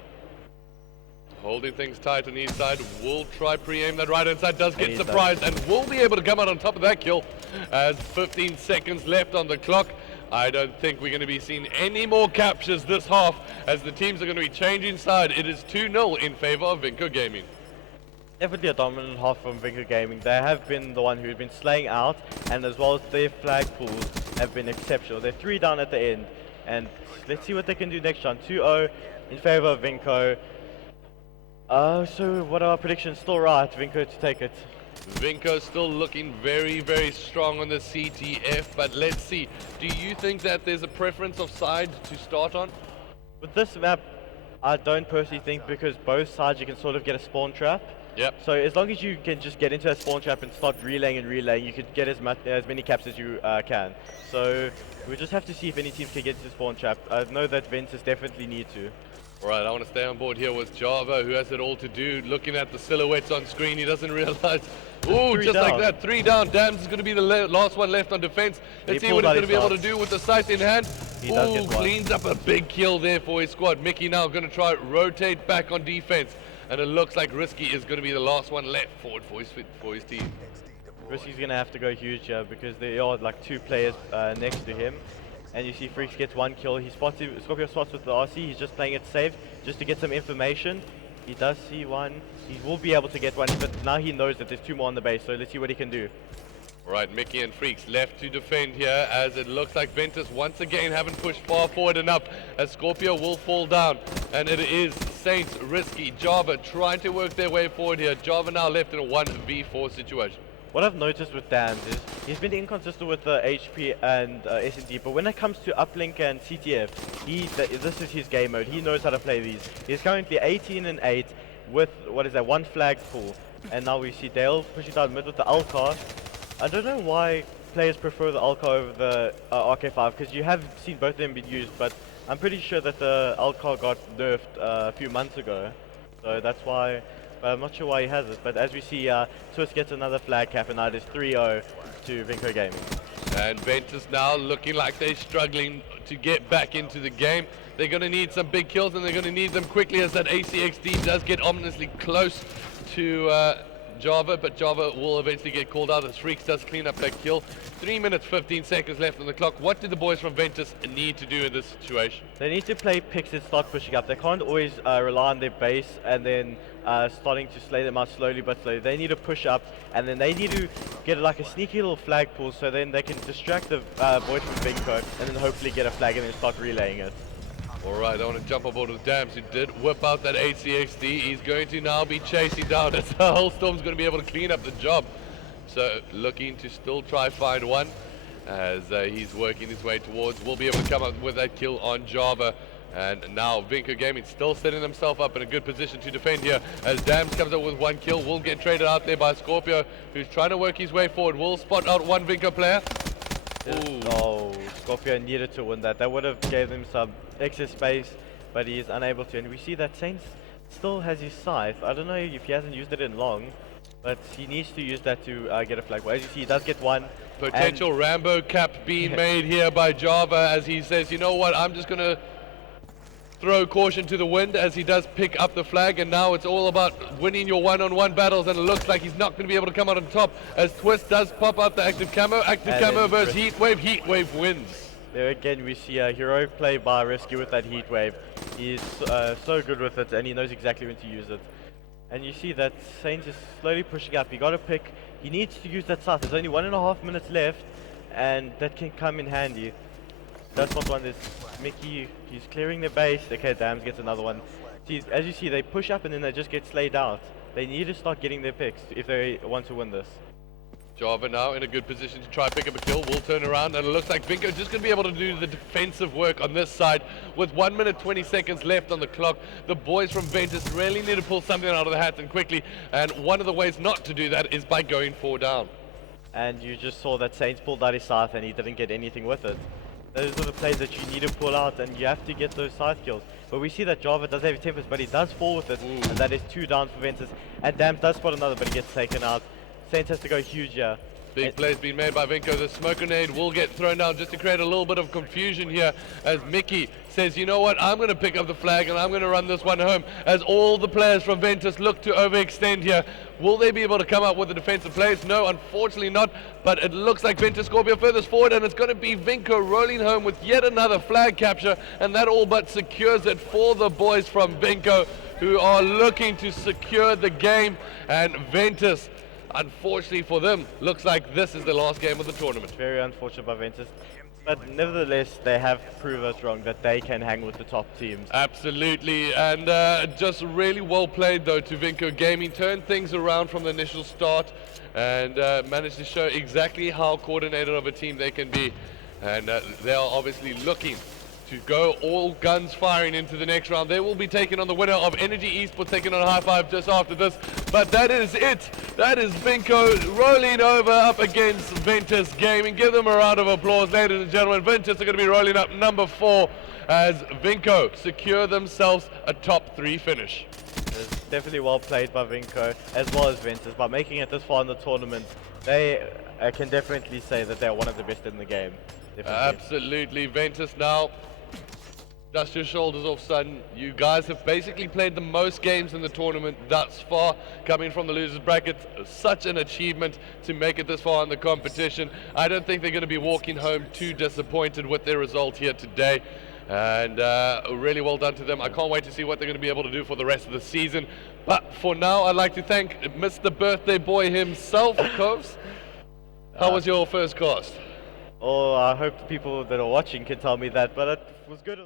holding things tight on his side, will try pre-aim that right hand side, does get surprised and will be able to come out on top of that kill as 15 seconds left on the clock. I don't think we're going to be seeing any more captures this half as the teams are going to be changing side. It is 2-0 in favor of Vinco Gaming. Definitely a dominant half from Vinco Gaming. They have been the one who's been slaying out, and as well as their flag pools have been exceptional. They're 3 down at the end, and let's see what they can do next round. 2-0 in favor of Vinco. So what are our predictions? Still right, Vinco to take it. Vinco still looking very, very strong on the CTF, but let's see. Do you think that there's a preference of side to start on? With this map, I don't personally think, because both sides you can sort of get a spawn trap. Yep. So as long as you can just get into a spawn trap and start relaying, you could get as many caps as you can. So we just have to see if any teams can get into the spawn trap. I know that Ventus definitely need to. Alright, I want to stay on board here with Java, who has it all to do. Looking at the silhouettes on screen, he doesn't realize. Ooh, just down. Like that, 3 down. Dams is going to be the last one left on defense. Let's see what he's going to be able to do with the sight in hand. Ooh, cleans up a big kill there for his squad. Mickey now going to try rotate back on defense. And it looks like Risky is going to be the last one left forward for his team. Risky's going to have to go huge here because there are like 2 players next to him. And you see Freaks gets 1 kill. He spots Scorpio spots with the RC. He's just playing it safe just to get some information. He does see 1. He will be able to get 1, but now he knows that there's 2 more on the base. So let's see what he can do. Alright, Mickey and Freaks left to defend here, as it looks like Ventus once again haven't pushed far forward enough, as Scorpio will fall down. And it is Saints, Risky, Java trying to work their way forward here. Java now left in a 1v4 situation. What I've noticed with Dans is he's been inconsistent with the HP and S&D, but when it comes to uplink and CTF, this is his game mode. He knows how to play these. He's currently 18-8 with, 1 flag pool. And now we see Dale pushing down mid with the Alcar. I don't know why players prefer the Alcar over the RK5, because you have seen both of them being used, but I'm pretty sure that the Alcar got nerfed a few months ago. So that's why. I'm not sure why he has it, but as we see, Twist gets another flag cap, and now it is 3-0 to Vinco Gaming. And Ventus now looking like they're struggling to get back into the game. They're going to need some big kills, and they're going to need them quickly, as that ACXD does get ominously close to Java, but Java will eventually get called out as Freaks does clean up that kill. 3 minutes 15 seconds left on the clock. What do the boys from Ventus need to do in this situation? They need to play picks and start pushing up. They can't always rely on their base and then starting to slay them out slowly but slowly. They need to push up, and then they need to get like a sneaky little flag pull, so then they can distract the boys from Vinco and then hopefully get a flag and then start relaying it. Alright, I want to jump on board with Dams, who did whip out that ACXD. He's going to now be chasing down, as Hellstorm's going to be able to clean up the job. So looking to still try find one. as he's working his way towards. We'll be able to come up with that kill on Java. And now Vinco Gaming still setting themselves up in a good position to defend here. As Dams comes up with one kill, will get traded out there by Scorpio, who's trying to work his way forward. Will spot out one Vinco player. Ooh. Oh, Scorpio needed to win that. That would have gave him some extra space, but he is unable to. And we see that Saints still has his scythe. I don't know if he hasn't used it in long, but he needs to use that to get a flag. Well, as you see, he does get one. Potential Rambo cap being made here by Java, as he says, you know what, I'm just going to throw caution to the wind, as he does pick up the flag, and now it's all about winning your one-on-one battles, and it looks like he's not going to be able to come out on top, as Twist does pop out the active camo. Active camo versus Heatwave wins. There again we see a heroic play by Rescue with that Heatwave. He's so good with it, and he knows exactly when to use it. And you see that Saints is slowly pushing up. He got to pick, he needs to use that scythe. There's only 1.5 minutes left, and that can come in handy. That's not one. There's Mickey, he's clearing the base. Okay, Dams gets another one. See, as you see, they push up and then they just get slayed out. They need to start getting their picks if they want to win this. Java now in a good position to try and pick up a kill. Will turn around, and it looks like Vinco just going to be able to do the defensive work on this side with 1 minute 20 seconds left on the clock. The boys from Ventus really need to pull something out of the hat and quickly, and one of the ways not to do that is by going 4 down. And you just saw that Saints pulled out his scythe and he didn't get anything with it. Those are the plays that you need to pull out, and you have to get those scythe kills. But we see that Java does have tempest, but he does fall with it, and that is 2 down for Ventus. And Dams does spot another, but he gets taken out. Saints has to go huge here. Big plays being made by Vinco. The smoke grenade will get thrown down just to create a little bit of confusion here, as Mickey says, you know what, I'm going to pick up the flag and I'm going to run this one home, as all the players from Ventus look to overextend here. Will they be able to come up with the defensive plays? No, unfortunately not, but it looks like Ventus Scorpio furthest forward, and it's going to be Vinco rolling home with yet another flag capture, and that all but secures it for the boys from Vinco, who are looking to secure the game. And Ventus, unfortunately for them, looks like this is the last game of the tournament. Very unfortunate by Ventus. But nevertheless, they have proved us wrong that they can hang with the top teams. Absolutely, and just really well played though to Vinco Gaming. Turned things around from the initial start and managed to show exactly how coordinated of a team they can be. And they are obviously looking to go all guns firing into the next round. They will be taking on the winner of Energy Esports, taking on High Five just after this. But that is it. That is Vinco rolling over up against Ventus Gaming. Give them a round of applause, ladies and gentlemen. Ventus are going to be rolling up number 4 as Vinco secure themselves a top 3 finish. It's definitely well played by Vinco as well as Ventus. By making it this far in the tournament, they can definitely say that they're one of the best in the game. Definitely. Absolutely. Ventus now, dust your shoulders off, son. You guys have basically played the most games in the tournament thus far, coming from the losers bracket. Such an achievement to make it this far in the competition. I don't think they're going to be walking home too disappointed with their result here today. And really well done to them. I can't wait to see what they're going to be able to do for the rest of the season. But for now, I'd like to thank Mr. Birthday Boy himself, Coves. How was your first cast? Oh, I hope the people that are watching can tell me that, but it was good.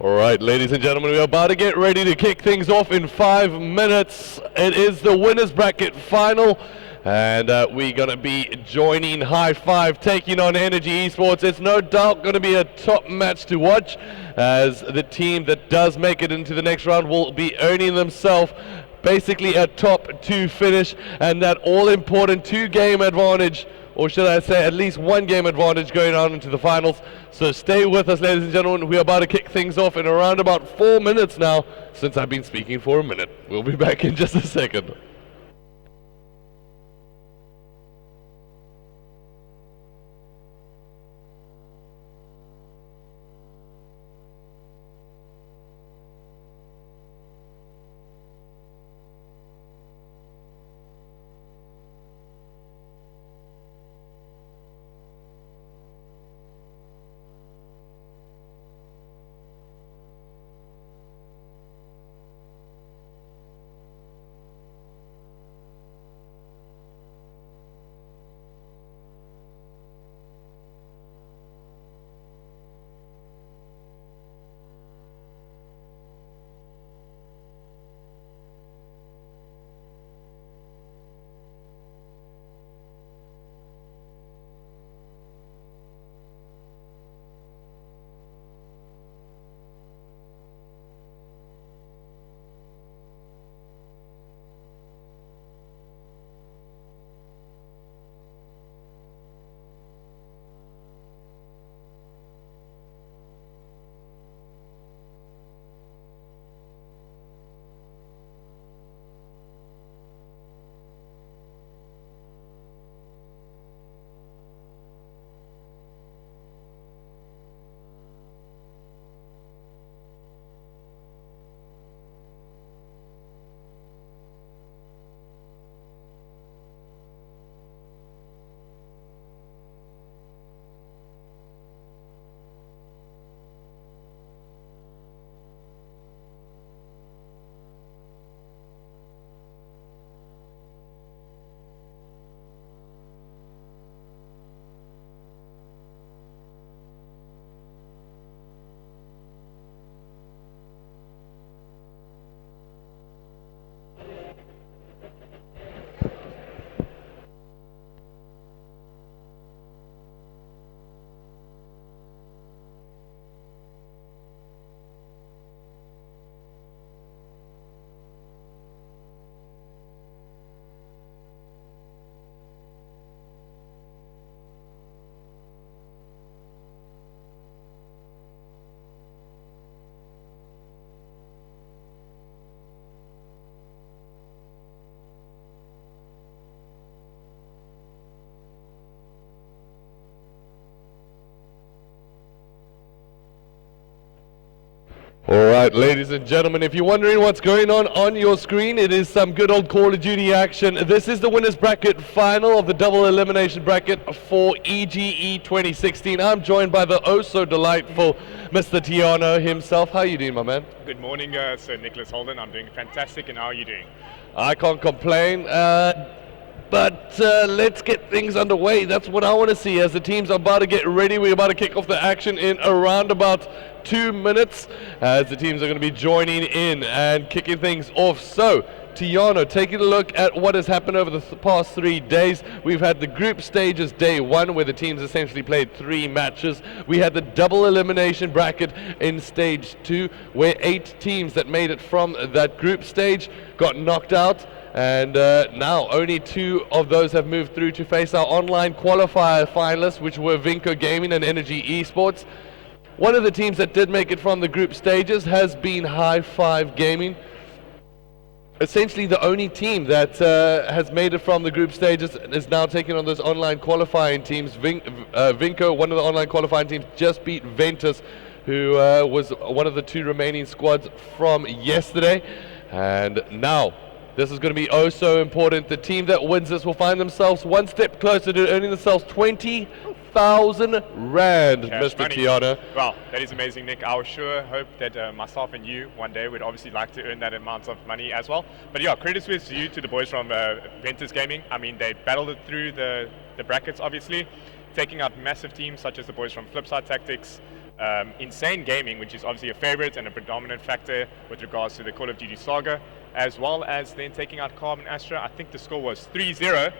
All right, ladies and gentlemen, we're about to get ready to kick things off in 5 minutes. It is the winners bracket final, and we're going to be joining High Five, taking on Energy Esports. It's no doubt going to be a top match to watch, as the team that does make it into the next round will be earning themselves basically a top 2 finish, and that all-important 2-game advantage, or should I say at least 1-game advantage going on into the finals. So stay with us, ladies and gentlemen. We're about to kick things off in around about 4 minutes now, since I've been speaking for a minute. We'll be back in just a second. Alright, ladies and gentlemen, if you're wondering what's going on your screen, it is some good old Call of Duty action. This is the winners bracket final of the double elimination bracket for EGE 2016. I'm joined by the oh so delightful Mr. Tiano himself. How are you doing, my man? Good morning, Sir Nicholas Holden. I'm doing fantastic, and how are you doing? I can't complain. But let's get things underway. That's what I want to see as the teams are about to get ready. We're about to kick off the action in around about 2 minutes as the teams are going to be joining in and kicking things off. So, Tiano, taking a look at what has happened over the past 3 days. We've had the group stages day 1 where the teams essentially played 3 matches. We had the double elimination bracket in stage 2 where 8 teams that made it from that group stage got knocked out. And now only 2 of those have moved through to face our online qualifier finalists, which were Vinco Gaming and Energy Esports. One of the teams that did make it from the group stages has been High Five Gaming. Essentially the only team that has made it from the group stages is now taking on those online qualifying teams. Vinco, one of the online qualifying teams, just beat Ventus, who was one of the 2 remaining squads from yesterday. And now this is going to be oh so important. The team that wins this will find themselves one step closer to earning themselves 20,000 Rand, Cash Mr. money. Tiana. Well, that is amazing, Nick. I sure hope that myself and you one day would obviously like to earn that amount of money as well. But yeah, credit to you, to the boys from Ventus Gaming. I mean, they battled it through the brackets, obviously, taking out massive teams such as the boys from CTICC, Insane Gaming, which is obviously a favorite and a predominant factor with regards to the Call of Duty saga, as well as then taking out Carbon Astra. I think the score was 3-0,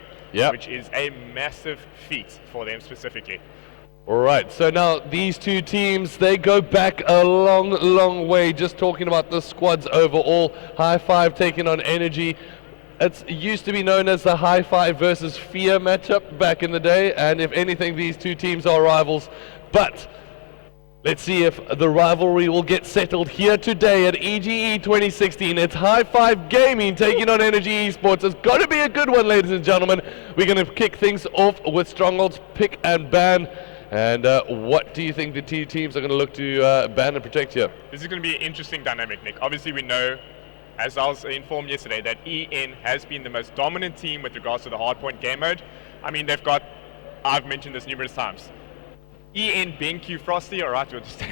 which is a massive feat for them specifically. All right, so now these two teams, they go back a long, long way. Just talking about the squads overall. High Five taking on Energy. It used to be known as the High Five versus Fear matchup back in the day, and if anything, these two teams are rivals. But let's see if the rivalry will get settled here today at EGE 2016. It's High Five Gaming taking on Energy Esports. It's got to be a good one, ladies and gentlemen. We're going to kick things off with Stronghold's pick and ban. And what do you think the two teams are going to look to ban and protect here? This is going to be an interesting dynamic, Nick. Obviously, we know, as I was informed yesterday, that EN has been the most dominant team with regards to the hardpoint game mode. I mean, they've got, I've mentioned this numerous times, EN BenQ Frosty, alright, we'll just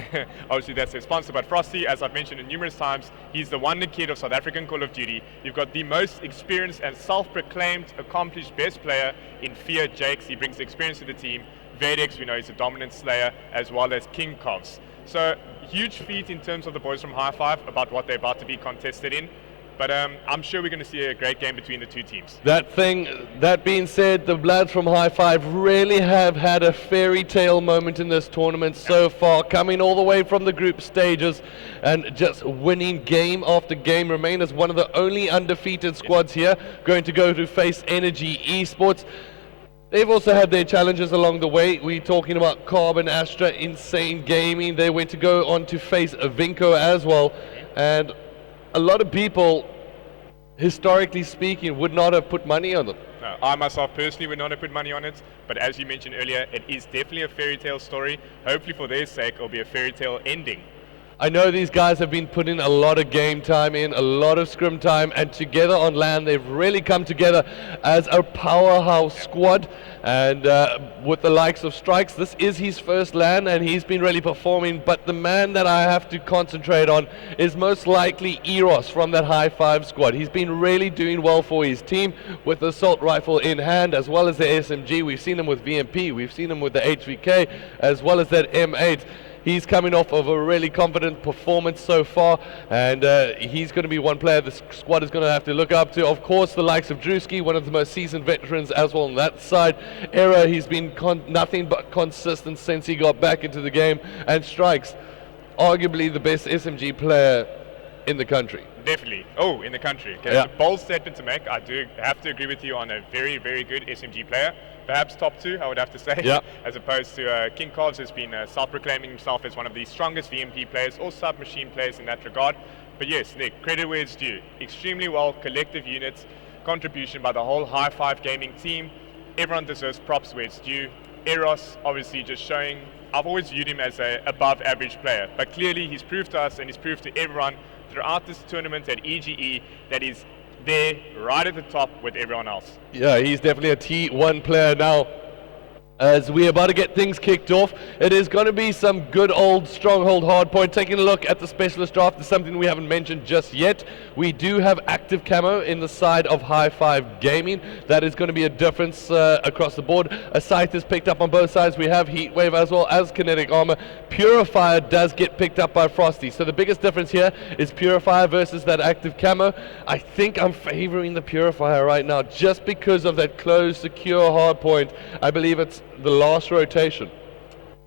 obviously that's their sponsor, but Frosty, as I've mentioned in numerous times, he's the wonder kid of South African Call of Duty. You've got the most experienced and self-proclaimed accomplished best player in Fear Jakes. He brings experience to the team. Vedex, we know he's a dominant slayer, as well as King Kovs. So, huge feat in terms of the boys from High Five about what they're about to be contested in. But I'm sure we're going to see a great game between the two teams. That being said, the lads from High Five really have had a fairy tale moment in this tournament so far, coming all the way from the group stages and just winning game after game, remain as one of the only undefeated squads here, going to go to face Energy Esports. They've also had their challenges along the way. We're talking about Carbon Astra, Insane Gaming. They went to go on to face Vinco as well. And a lot of people, historically speaking, would not have put money on them. No, I myself personally would not have put money on it. But as you mentioned earlier, it is definitely a fairy tale story. Hopefully for their sake, it'll be a fairy tale ending. I know these guys have been putting a lot of game time in, a lot of scrim time, and together on LAN, they've really come together as a powerhouse squad. And with the likes of Strikes, this is his first LAN, and he's been really performing. But the man that I have to concentrate on is most likely Eros from that High Five squad. He's been really doing well for his team with the assault rifle in hand, as well as the SMG. We've seen him with VMP, we've seen him with the HVK, as well as that M8. He's coming off of a really confident performance so far, and he's going to be one player the squad is going to have to look up to. Of course, the likes of Drewski, one of the most seasoned veterans as well on that side. Era, he's been nothing but consistent since he got back into the game, and Strikes, arguably the best SMG player in the country. Definitely. Oh, in the country. Okay, yeah. It's a bold statement to make. I do have to agree with you on a very, very good SMG player. Perhaps top two, I would have to say, yeah. As opposed to King Kovs, has been self-proclaiming himself as one of the strongest VMP players or sub-machine players in that regard. But yes, Nick, credit where it's due. Extremely well, collective units, contribution by the whole High Five Gaming team. Everyone deserves props where it's due. Eros, obviously just showing, I've always viewed him as an above-average player, but clearly he's proved to us and he's proved to everyone throughout this tournament at EGE that he's there right at the top with everyone else. Yeah, he's definitely a T1 player now. As we're about to get things kicked off, it is going to be some good old Stronghold hardpoint. Taking a look at the specialist draft is something we haven't mentioned just yet. We do have active camo in the side of High Five Gaming. That is going to be a difference across the board. A sight is picked up on both sides. We have Heatwave as well as kinetic armor. Purifier does get picked up by Frosty. So the biggest difference here is Purifier versus that active camo. I think I'm favoring the Purifier right now just because of that closed, secure hardpoint. I believe it's the last rotation.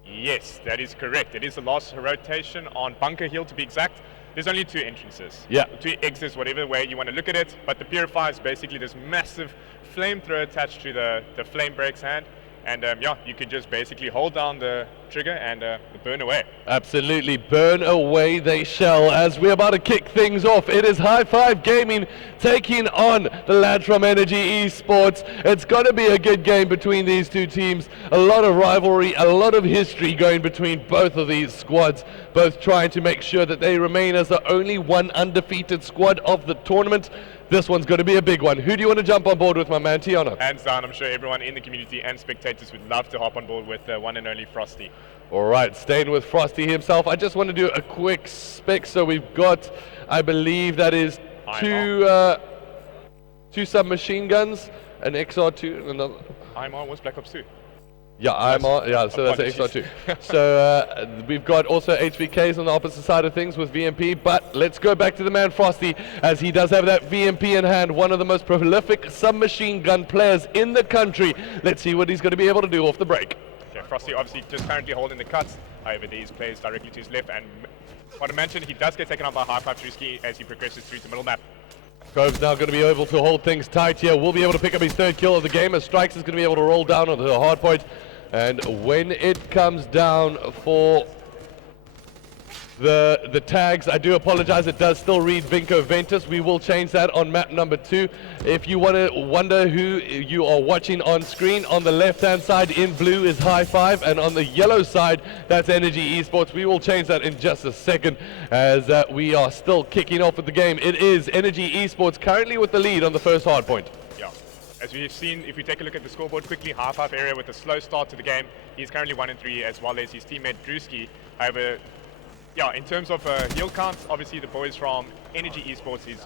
Yes, that is correct. It is the last rotation on Bunker Hill to be exact. There's only two entrances. Yeah. Two exits, whatever way you want to look at it. But the Purifier is basically this massive flamethrower attached to the flame breaks hand. And yeah, you can just basically hold down the trigger and burn away. Absolutely, burn away they shall. As we're about to kick things off, it is High Five Gaming taking on the lads from Energy Esports. It's going to be a good game between these two teams. A lot of rivalry, a lot of history going between both of these squads, both trying to make sure that they remain as the only one undefeated squad of the tournament. This one's going to be a big one. Who do you want to jump on board with, my man, Tiana? Hands down, I'm sure everyone in the community and spectators would love to hop on board with one and only Frosty. All right, staying with Frosty himself. I just want to do a quick spec. So we've got, I believe that is two submachine guns, an XR2 and another. IMR was Black Ops 2. Yeah, I'm on. Yeah, so that's Apologies. XR2. So we've got also HVKs on the opposite side of things with VMP, but let's go back to the man Frosty, as he does have that VMP in hand, one of the most prolific submachine gun players in the country. Let's see what he's going to be able to do off the break. Okay, Frosty obviously just currently holding the cuts. However, these plays directly to his left, and what I mentioned, he does get taken out by High Five Drewski as he progresses through to middle map. Cove's now going to be able to hold things tight here. Will be able to pick up his third kill of the game, as Strikes is going to be able to roll down onto the hard point. And when it comes down for the tags, I do apologize, it does still read Vinco Ventus. We will change that on map number 2. If you want to wonder who you are watching on screen, on the left hand side in blue is High Five, and on the yellow side that's Energy Esports. We will change that in just a second, as we are still kicking off with the game. It is Energy Esports currently with the lead on the first hard point. Yeah. As we've seen, if we take a look at the scoreboard quickly, High Five area with a slow start to the game. He's currently 1-3, as well as his teammate Drewski. However, yeah, in terms of heal counts, obviously the boys from Energy Esports is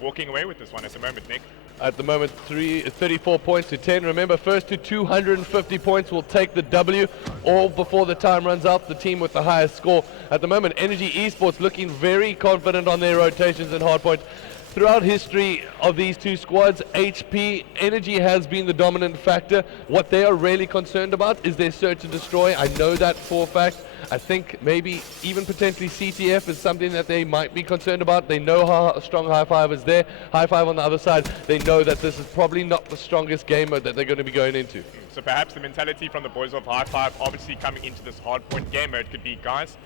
walking away with this one at the moment, Nick. At the moment, 34 points to 10. Remember, first to 250 points will take the W, all before the time runs out, the team with the highest score. At the moment, Energy Esports looking very confident on their rotations and hardpoint. Throughout history of these two squads, HP Energy has been the dominant factor. What they are really concerned about is their search and destroy. I know that for a fact. I think maybe even potentially CTF is something that they might be concerned about. They know how strong High Five is there. High Five on the other side, they know that this is probably not the strongest game mode that they're going to be going into. So perhaps the mentality from the boys of High Five, obviously coming into this hardpoint game mode, could be, guys,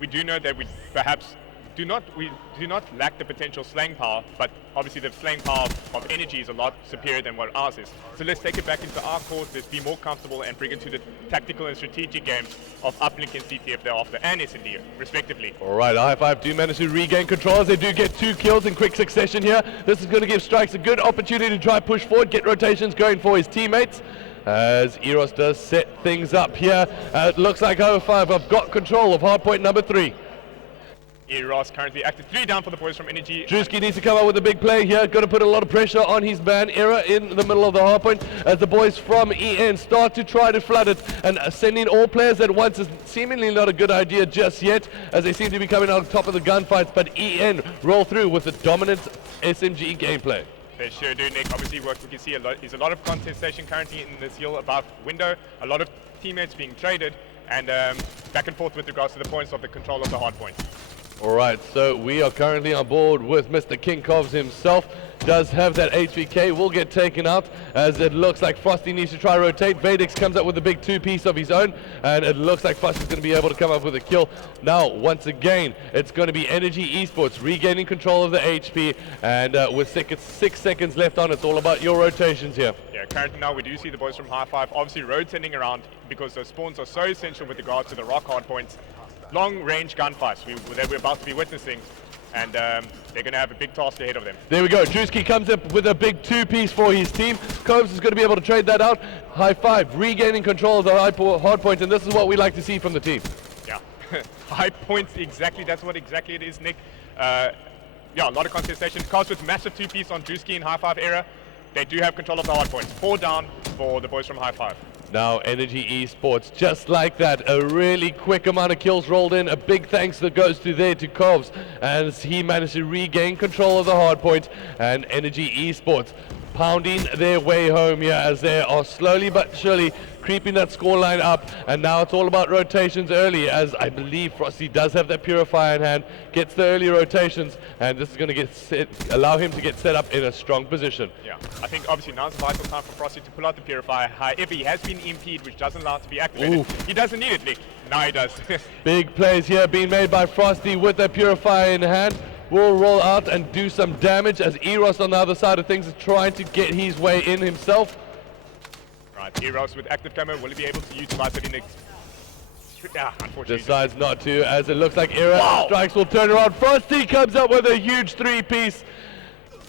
we do know that we perhaps do not lack the potential slaying power, but obviously the slaying power of Energy is a lot superior than what ours is. So let's take it back into our course, let's be more comfortable and bring it to the tactical and strategic games of Uplink and CTF thereafter, and S&D respectively. Alright, High Five do manage to regain control as they do get 2 kills in quick succession here. This is going to give Strikes a good opportunity to try push forward, get rotations going for his teammates, as Eros does set things up here. It looks like High Five have got control of hardpoint number 3. Eros currently active, 3 down for the boys from Energy. Drewski needs to come out with a big play here. Got to put a lot of pressure on his man Era in the middle of the hardpoint, as the boys from EN start to try to flood it, and sending all players at once is seemingly not a good idea just yet, as they seem to be coming out on top of the gunfights, but EN roll through with the dominant SMG gameplay. They sure do, Nick. Obviously what we can see is a lot of contestation currently in this hill above window, a lot of teammates being traded, and back and forth with regards to the points of the control of the hardpoint. Alright, so we are currently on board with Mr. King Kovs himself. Does have that HVK, will get taken out, as it looks like Frosty needs to try rotate. Vadix comes up with a big 2-piece of his own, and it looks like Frosty's going to be able to come up with a kill. Now, once again, it's going to be Energy Esports regaining control of the HP, and with 6 seconds left on, it's all about your rotations here. Yeah, currently now we do see the boys from High Five obviously rotating around, because those spawns are so essential with regards to the rock hard points. Long-range gunfights that we're about to be witnessing, and they're going to have a big task ahead of them. There we go. Drewski comes up with a big 2-piece for his team. Kovs is going to be able to trade that out. High Five regaining control of the hard point, and this is what we like to see from the team. Yeah, high points, exactly. That's what exactly it is, Nick. Yeah, a lot of contestation. Kovs with massive 2-piece on Drewski in High Five era. They do have control of the hard points. 4 down for the boys from High Five. Now Energy Esports, just like that, a really quick amount of kills rolled in. A big thanks that goes to Kovs, as he managed to regain control of the hardpoint, and Energy Esports pounding their way home here, as they are slowly but surely creeping that scoreline up, and now it's all about rotations early, as I believe Frosty does have that purifier in hand, gets the early rotations, and this is going to allow him to get set up in a strong position. Yeah, I think obviously now's a vital time for Frosty to pull out the purifier. However, he has been EMP'd, which doesn't allow it to be activated. Ooh. He doesn't need it, Nick. Now he does. Big plays here being made by Frosty with that purifier in hand. Will roll out and do some damage, as Eros on the other side of things is trying to get his way in himself. Right, Eros with active camo, will he be able to utilize it in the... unfortunately. Decides not to, as it looks like Eros Strikes will turn around. Frosty comes up with a huge 3-piece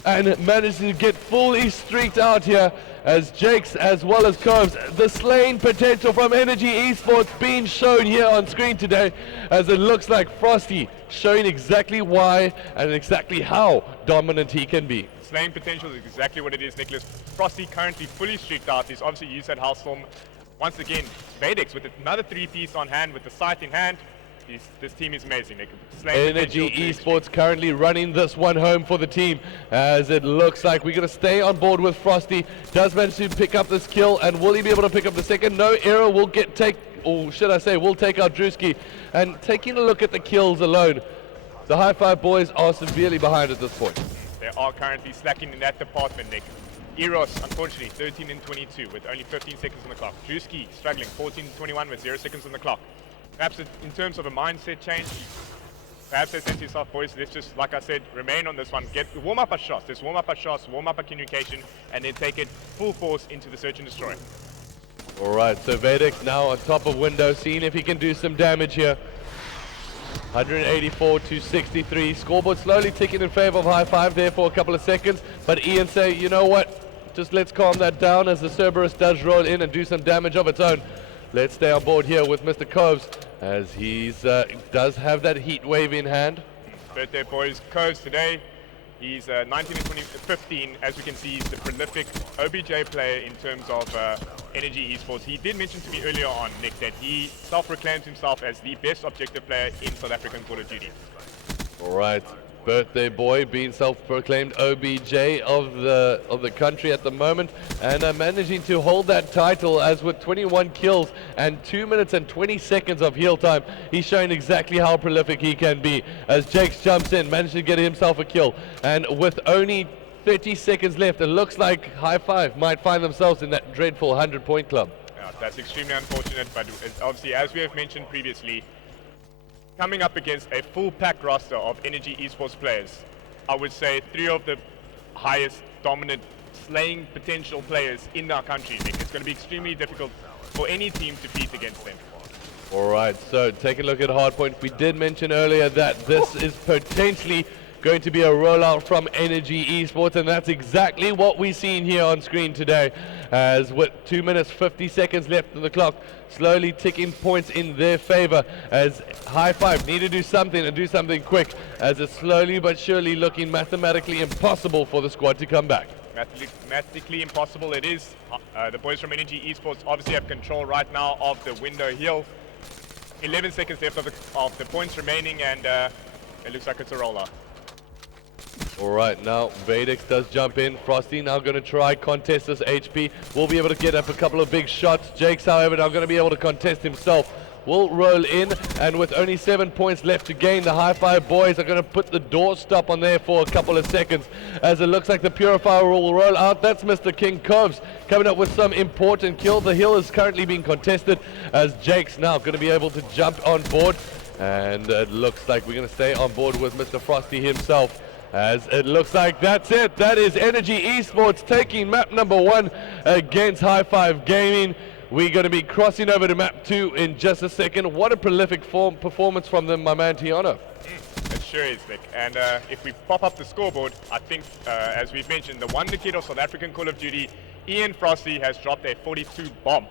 and manages to get fully streaked out here, as Jakes as well as Kovs, the slaying potential from Energy Esports being shown here on screen today, as it looks like Frosty showing exactly why and exactly how dominant he can be. Slaying potential is exactly what it is, Nicholas. Frosty currently fully streaked out. He's obviously used that Hellstorm once again, Vadex with another 3-piece on hand, with the sight in hand. This team is amazing. They could slay Energy Esports currently running this one home for the team, as it looks like we're going to stay on board with Frosty. Does manage to pick up this kill, and will he be able to pick up the second? No, Error will or should I say, will take out Drewski. And taking a look at the kills alone, the High Five boys are severely behind at this point. They are currently slacking in that department, Nick. Eros, unfortunately, 13 and 22 with only 15 seconds on the clock. Drewski struggling, 14 and 21 with 0 seconds on the clock. Perhaps in terms of a mindset change, perhaps they said to yourself, boys, let's just, like I said, remain on this one. Warm up our shots. Let's warm up our shots, warm up our communication, and then take it full force into the search and destroy. All right, so Vadex now on top of window, seeing if he can do some damage here. 184 to 63. Scoreboard slowly ticking in favor of High Five there for a couple of seconds. But Ian say, you know what? Just let's calm that down as the Cerberus does roll in and do some damage of its own. Let's stay on board here with Mr. Coves, as he's does have that heat wave in hand. Birthday boys, Coves today. He's 19 and 15. As we can see, he's the prolific OBJ player in terms of Energy Esports. He did mention to me earlier on, Nick, that he self-proclaims himself as the best objective player in South African Call of Duty. All right, birthday boy being self-proclaimed OBJ of the country at the moment, and managing to hold that title, as with 21 kills and 2 minutes and 20 seconds of heal time, he's showing exactly how prolific he can be. As Jakes jumps in, managed to get himself a kill, and with only 30 seconds left, it looks like High Five might find themselves in that dreadful 100-point club. Yeah, that's extremely unfortunate, but obviously, as we have mentioned previously, coming up against a full-pack roster of Energy Esports players, I would say 3 of the highest dominant slaying potential players in our country, Nick. It's going to be extremely difficult for any team to beat against them. All right, so take a look at Hardpoint. We did mention earlier that this is potentially going to be a rollout from Energy Esports, and that's exactly what we're seeing here on screen today, as with 2 minutes 50 seconds left on the clock, slowly ticking points in their favor, as High Five need to do something, and do something quick, as it's slowly but surely looking mathematically impossible for the squad to come back. Mathematically impossible it is. The boys from Energy Esports obviously have control right now of the window hill. 11 seconds left of the points remaining, and it looks like it's a rollout. All right, now Vadex does jump in. Frosty now going to try contest this HP. Will be able to get up a couple of big shots. Jakes, however, now going to be able to contest himself. Will roll in, and with only 7 points left to gain, the High Five boys are going to put the doorstop on there for a couple of seconds, as it looks like the Purifier will roll out. That's Mr. King Coves coming up with some important kill. The hill is currently being contested, as Jakes now going to be able to jump on board, and it looks like we're going to stay on board with Mr. Frosty himself. As it looks like that's it. That is Energy Esports taking map number 1 against High Five Gaming. We're going to be crossing over to map 2 in just a second. What a prolific performance from them, my man Tiana. It sure is, Nick. And if we pop up the scoreboard, I think, as we've mentioned, the wonder kid of South African Call of Duty, Ian Frosty, has dropped a 42 bomb.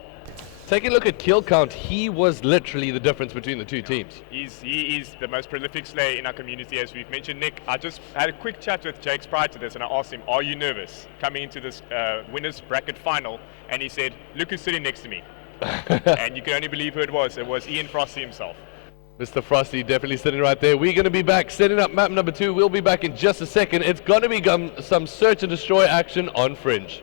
Taking a look at kill count, he was literally the difference between the two teams. He is the most prolific slayer in our community, as we've mentioned, Nick. I just had a quick chat with Jakes prior to this, and I asked him, are you nervous coming into this winners bracket final? And he said, look who's sitting next to me. And you can only believe who it was. It was Ian Frosty himself. Mr. Frosty definitely sitting right there. We're going to be back setting up map number 2. We'll be back in just a second. It's going to be some search and destroy action on Fringe.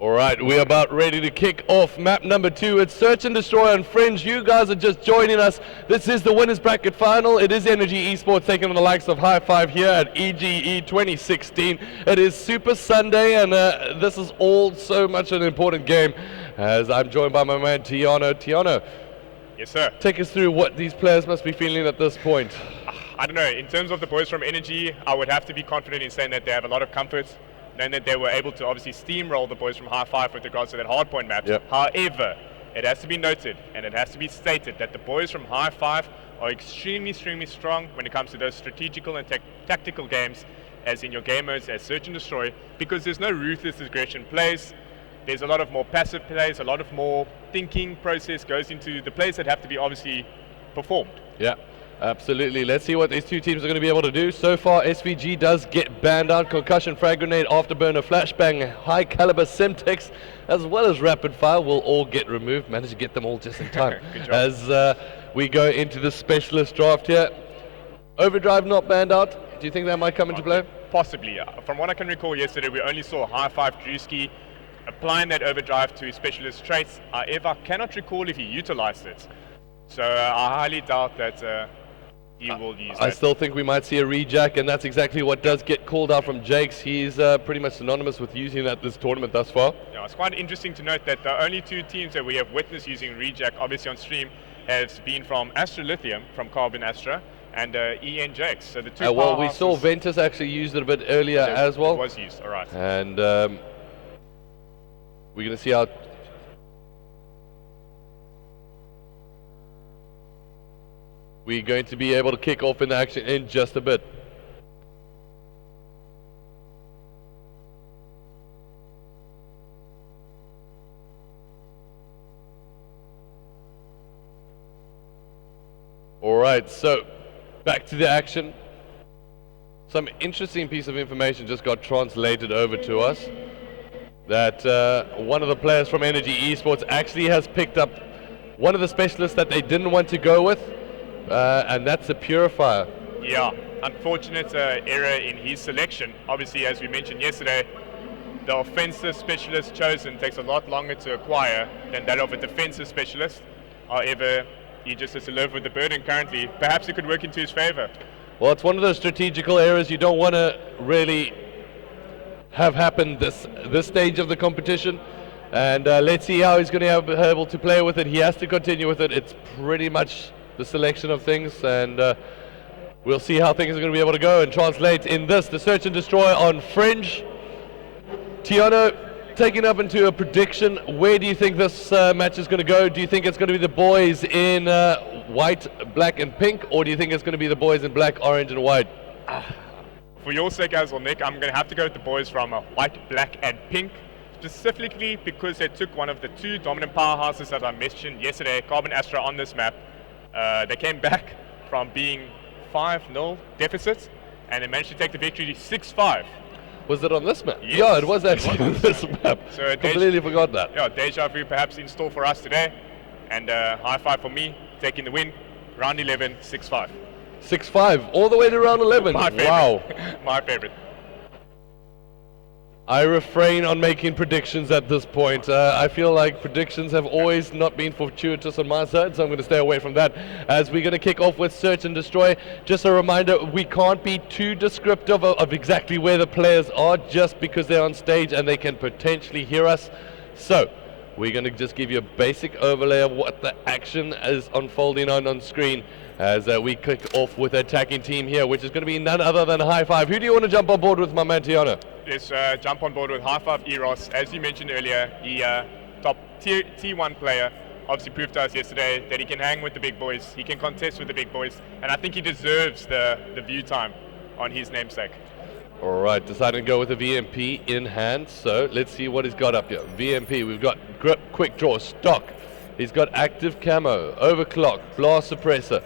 All right, we're about ready to kick off map number 2. It's Search and Destroy on Fringe. You guys are just joining us. This is the winners bracket final. It is Energy Esports taking on the likes of High Five here at EGE 2016. It is Super Sunday, and this is all so much an important game, as I'm joined by my man Tiano. Tiano, Yes, sir. take us through what these players must be feeling at this point. I don't know. In terms of the boys from Energy, I would have to be confident in saying that they have a lot of comfort, knowing that they were able to obviously steamroll the boys from High Five with regards to that hardpoint map. Yep. However, it has to be noted and it has to be stated that the boys from High Five are extremely strong when it comes to those strategical and tactical games, as in your game modes as Search and Destroy, because there's no ruthless aggression plays. There's a lot of more passive plays, a lot of more thinking process goes into the plays that have to be obviously performed. Yeah, absolutely. Let's see what these two teams are going to be able to do. So far, SVG does get banned out. Concussion, frag grenade, afterburner, flashbang, high caliber Semtex, as well as rapid fire will all get removed. Managed to get them all just in time. Good job. As we go into the specialist draft here. Overdrive not banned out. Do you think that might come into play? Possibly, yeah. From what I can recall yesterday, we only saw High Five Drewski applying that overdrive to his specialist traits. However, I cannot recall if he utilized it. So I highly doubt that he will use I that. still think we might see a rejack, and that's exactly what does get called out from Jakes. He's pretty much synonymous with using that this tournament thus far. Yeah, it's quite interesting to note that the only two teams that we have witnessed using rejack, obviously on stream, has been from Astra Lithium, from Carbon Astra, and EN Jakes. So the two Well, we powerhouses- saw Ventus actually used it a bit earlier as well. It was used, all right. And we're going to see how... We're going to be able to kick off in the action in just a bit. Alright, so back to the action. Some interesting piece of information just got translated over to us. That one of the players from Energy Esports actually has picked up one of the specialists that they didn't want to go with, and that's a Purifier. Yeah, unfortunate error in his selection. Obviously, as we mentioned yesterday, the offensive specialist chosen takes a lot longer to acquire than that of a defensive specialist. However, he just has to live with the burden currently. Perhaps it could work into his favor. Well, it's one of those strategical errors you don't want to really have happen this stage of the competition. And let's see how he's going to be able to play with it. He has to continue with it. It's pretty much the selection of things, and we'll see how things are going to be able to go and translate in this, the Search and Destroy on Fringe. Tiano, taking up into a prediction, where do you think this match is going to go? Do you think it's going to be the boys in white, black and pink, or do you think it's going to be the boys in black, orange and white? For your sake as well, Nick, I'm going to have to go with the boys from white, black and pink, specifically because they took one of the two dominant powerhouses that I mentioned yesterday, Carbon Astra, on this map. They came back from being 5-0 deficits, and they managed to take the victory 6-5. Was it on this map? Yes, Yeah, it was actually on this map. So Completely forgot that. Yeah, deja vu perhaps in store for us today, and high five for me, taking the win, round 11, 6-5. 6-5, all the way to round 11. My favorite. Wow. My favorite. I refrain on making predictions at this point. I feel like predictions have always not been fortuitous on my side, so I'm going to stay away from that. As we're going to kick off with Search and Destroy, just a reminder, we can't be too descriptive of exactly where the players are just because they're on stage and they can potentially hear us. So, we're going to just give you a basic overlay of what the action is unfolding on screen as we kick off with the attacking team here, which is going to be none other than High Five. Who do you want to jump on board with, my man Tiana? Let's jump on board with High Five Eros. As you mentioned earlier, the top T1 player obviously proved to us yesterday that he can hang with the big boys, he can contest with the big boys, and I think he deserves the view time on his namesake. All right, deciding to go with a VMP in hand, so let's see what he's got up here. VMP, we've got grip, quick draw, stock. He's got active camo, overclock, blast suppressor,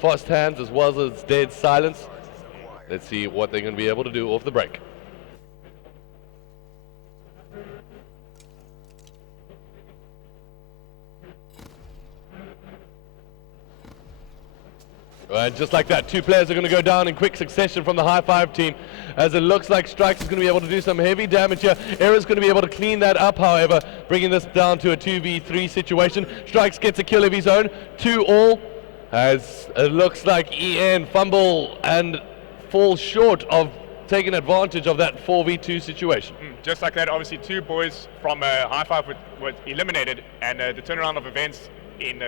fast hands as well as dead silence. Let's see what they're going to be able to do off the break. And just like that, two players are going to go down in quick succession from the High Five team, as it looks like Strikes is going to be able to do some heavy damage here. Era's going to be able to clean that up, however, bringing this down to a 2v3 situation. Strikes gets a kill of his own, 2-all, as it looks like EN fumble and falls short of taking advantage of that 4v2 situation. Just like that, obviously two boys from High Five were eliminated, and the turnaround of events in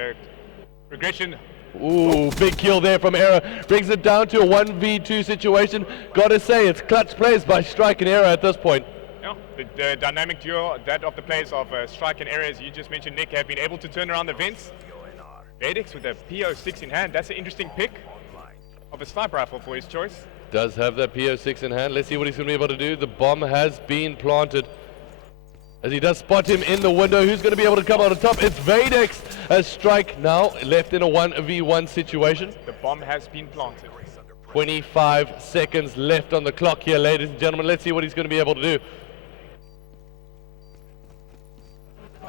regression. Ooh, big kill there from Era. Brings it down to a 1v2 situation. Gotta say, it's clutch plays by Strike and Era at this point. Yeah, the dynamic duo, that of the plays of Strike and Era, as you just mentioned, Nick, have been able to turn around the events. Vedix with a PO6 in hand. That's an interesting pick of a sniper rifle for his choice. Does have that PO6 in hand. Let's see what he's going to be able to do. The bomb has been planted. As he does spot him in the window, who's going to be able to come out on top? It's Vedix, as Strike now left in a 1v1 situation. The bomb has been planted. 25 seconds left on the clock here, ladies and gentlemen. Let's see what he's going to be able to do.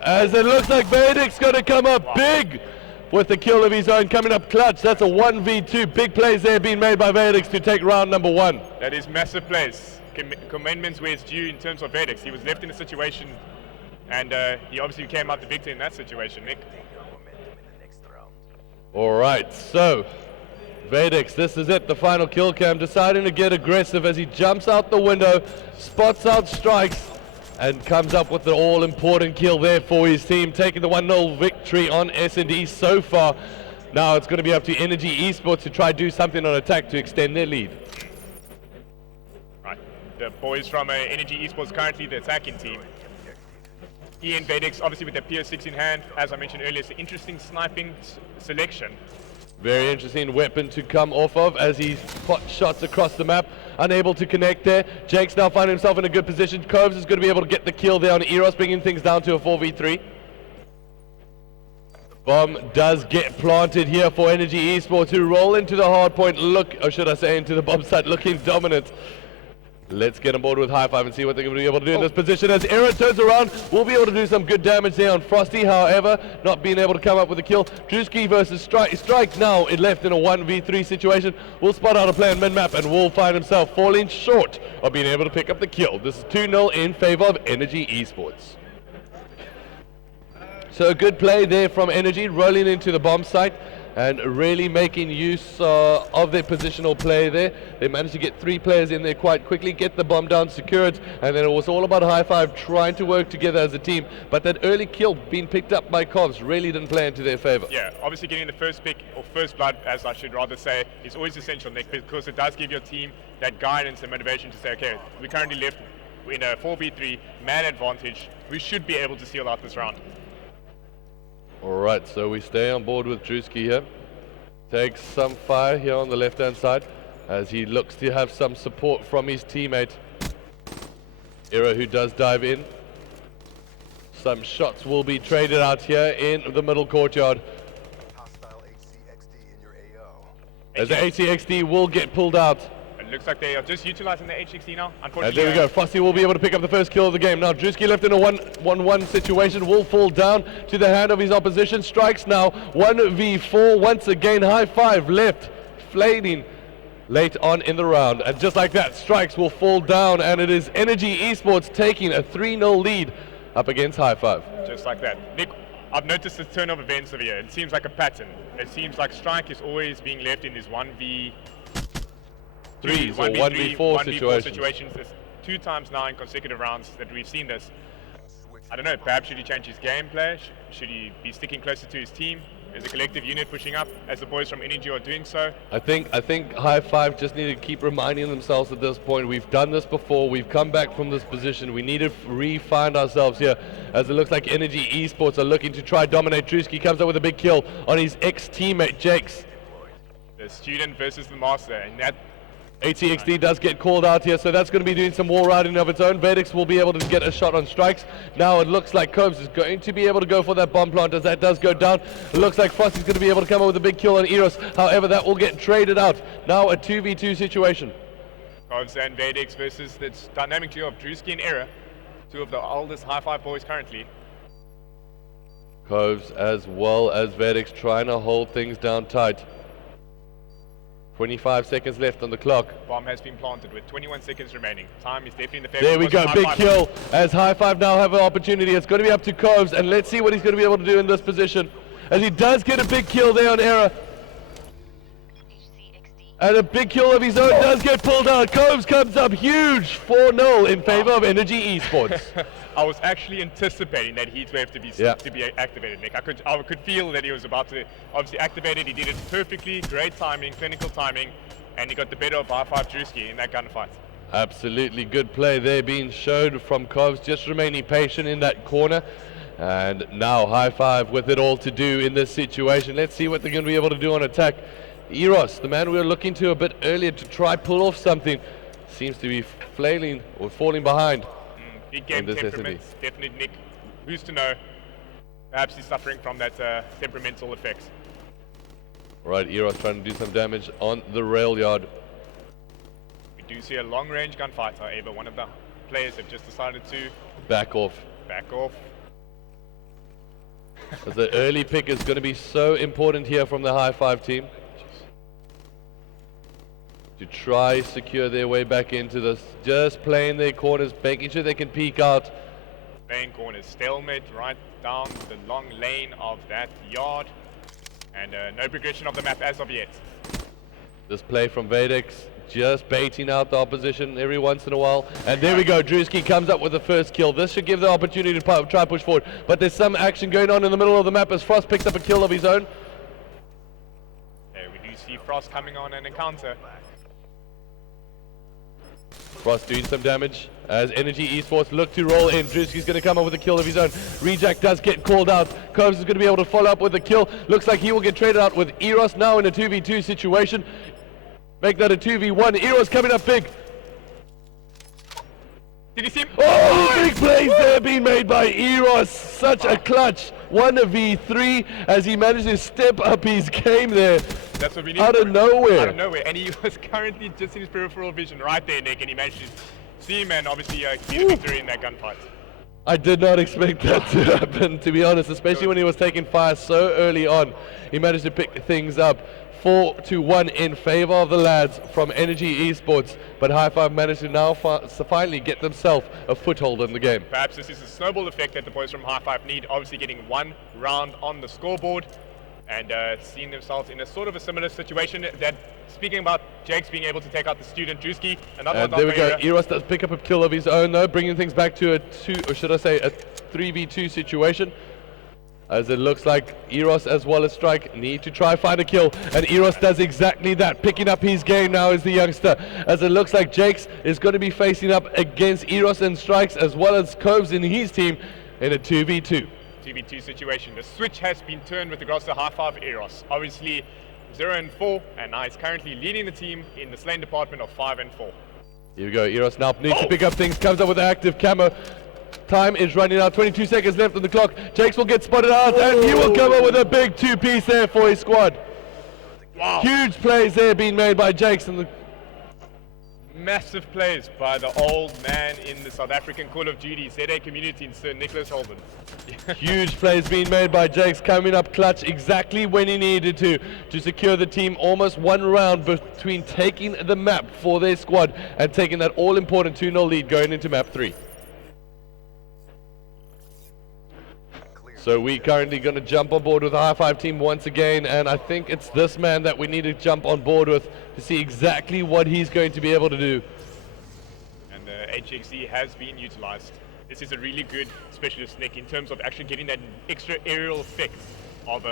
As it looks like Vedix going to come up big with the kill of his own, coming up clutch. That's a 1v2. Big plays there being made by Vedix to take round number 1. That is massive plays. Commendments where it's due in terms of Vedix. He was left in a situation, and he obviously came out the victor in that situation, Nick. Alright, so Vedix, this is it, the final kill cam, deciding to get aggressive as he jumps out the window, spots out Strikes, and comes up with the all-important kill there for his team, taking the 1-0 victory on S&D so far. Now it's going to be up to Energy Esports to try to do something on attack to extend their lead. Right, the boys from Energy Esports currently the attacking team. Ian Vedix, obviously with their PO6 in hand, as I mentioned earlier, it's an interesting sniping selection. Very interesting weapon to come off of as he pot shots across the map, unable to connect there. Jake's now finding himself in a good position. Coves is going to be able to get the kill there on Eros, bringing things down to a 4v3. Bomb does get planted here for Energy Esports, who roll into the hard point, or should I say into the bomb site, looking dominant. Let's get on board with High Five and see what they're going to be able to do in this position. As Era turns around, we'll be able to do some good damage there on Frosty. However, not being able to come up with a kill. Drewski versus Strike now it left in a 1v3 situation. We'll spot out a play on mid-map and will find himself falling short of being able to pick up the kill. This is 2-0 in favor of Energy Esports. So a good play there from Energy, rolling into the bomb site and really making use of their positional play there. They managed to get 3 players in there quite quickly, get the bomb down, secure it, and then it was all about High Five trying to work together as a team. But that early kill being picked up by Covs really didn't play into their favor. Yeah, obviously getting the first pick, or first blood, as I should rather say, is always essential, Nick, because it does give your team that guidance and motivation to say, okay, we currently left in a 4v3, man advantage. We should be able to seal out this round. Alright, so we stay on board with Drewski here. Takes some fire here on the left-hand side as he looks to have some support from his teammate. Era, who does dive in. Some shots will be traded out here in the middle courtyard. Hostile HCXD in your AO. As the HCXD will get pulled out. It looks like they are just utilizing the HXD now. And Unfortunately, there we go. Fossey will be able to pick up the first kill of the game. Now Drewski left in a 1-1-1 situation, will fall down to the hand of his opposition. Strikes now 1v4. Once again, High Five left, flaming late on in the round. And just like that, Strikes will fall down, and it is Energy Esports taking a 3-0 lead up against High Five. just like that. Nick, I've noticed the turn of events over here. It seems like a pattern. It seems like Strike is always being left in his 1v3 Threes or 1v4 situations. It's 2 times now in consecutive rounds that we've seen this. I don't know, perhaps should he change his gameplay? Should he be sticking closer to his team? Is a collective unit pushing up as the boys from Energy are doing so? I think High Five just need to keep reminding themselves at this point, we've done this before, we've come back from this position, we need to re-find ourselves here, as it looks like Energy Esports are looking to try dominate. Drewski comes up with a big kill on his ex-teammate Jakes. The student versus the master, and that ATXD does get called out here, so that's going to be doing some wall riding of its own. Vedix will be able to get a shot on Strikes. Now it looks like Combs is going to be able to go for that bomb plant as that does go down. It looks like Frosty's going to be able to come up with a big kill on Eros. However, that will get traded out. Now a 2v2 situation. Cobbs and Vedix versus the dynamic duo of Drewski and Era, 2 of the oldest High Five boys currently. Coves as well as Vedix trying to hold things down tight. 25 seconds left on the clock. Bomb has been planted with 21 seconds remaining. Time is definitely in the favor. There we of go, High big Five. kill as High Five now have an opportunity. It's going to be up to Coves, and let's see what he's going to be able to do in this position. As he does get a big kill there on Error. And a big kill of his own does get pulled out. Coves comes up huge, 4-0 in favor of Energy Esports. I was actually anticipating that heat wave to be activated, Nick. I could feel that he was about to obviously activate it. He did it perfectly, great timing, clinical timing, and he got the better of High Five Drewski in that gunfight. Absolutely good play there being shown from Coves, just remaining patient in that corner. And now High Five with it all to do in this situation. Let's see what they're going to be able to do on attack. Eros, the man we were looking to a bit earlier to try pull off something, seems to be flailing or falling behind. Big game temperament, definitely Nick. Who's to know? Perhaps he's suffering from that temperamental effects. Right, Eros trying to do some damage on the rail yard. We do see a long-range gunfight, however. One of the players have just decided to back off. Back off. As the early pick is going to be so important here from the High Five team. To try secure their way back into this, just playing their corners, making sure they can peek out. Playing corners, stalemate right down the long lane of that yard, and no progression of the map as of yet. This play from Vadex, just baiting out the opposition every once in a while. And there we go, Drewski comes up with the first kill. This should give the opportunity to try push forward, but there's some action going on in the middle of the map as Frost picks up a kill of his own. There we do see Frost coming on an encounter. Frost doing some damage as Energy Esports look to roll in. Drewski's going to come up with a kill of his own. Reject does get called out. Coves is going to be able to follow up with a kill. Looks like he will get traded out with Eros now in a 2v2 situation. Make that a 2v1. Eros coming up big. Did you see him? Oh, big plays there being made by Eros. Such a clutch 1v3 as he managed to step up his game there. That's what we need. Out of nowhere. Out of nowhere. And he was currently just in his peripheral vision right there, Nick, and he managed to see him and obviously get a victory in that gunfight. I did not expect that to happen, to be honest, especially when he was taking fire so early on. He managed to pick things up. 4-1 in favor of the lads from Energy Esports, but High Five managed to now finally get themselves a foothold in the game. Perhaps this is a snowball effect that the boys from High Five need, obviously getting one round on the scoreboard and seeing themselves in a sort of a similar situation. That speaking about Jakes being able to take out the student Drewski, another one. There we go. Eros does pick up a kill of his own though, bringing things back to a 3v2 situation. As it looks like Eros as well as Strike need to try find a kill, and Eros does exactly that, picking up his game now as the youngster. As it looks like Jakes is going to be facing up against Eros and Strikes as well as Coves in his team in a 2v2. 2v2 situation. The switch has been turned with regards to High Five Eros. Obviously 0-4, and now he's currently leading the team in the Slain department of 5-4. Here we go, Eros now needs to pick up things, comes up with an active camo. Time is running out, 22 seconds left on the clock. Jakes will get spotted out and he will come up with a big two-piece there for his squad. Wow. Huge plays there being made by Jakes. And massive plays by the old man in the South African Call of Duty ZA community in Sir Nicholas Holden. Huge plays being made by Jakes, coming up clutch exactly when he needed to secure the team almost one round between taking the map for their squad and taking that all-important 2-0 lead going into map 3. So we currently going to jump on board with the High Five team once again, and I think it's this man that we need to jump on board with to see exactly what he's going to be able to do. And the HXC has been utilized. This is a really good specialist, Nick, in terms of actually getting that extra aerial effect of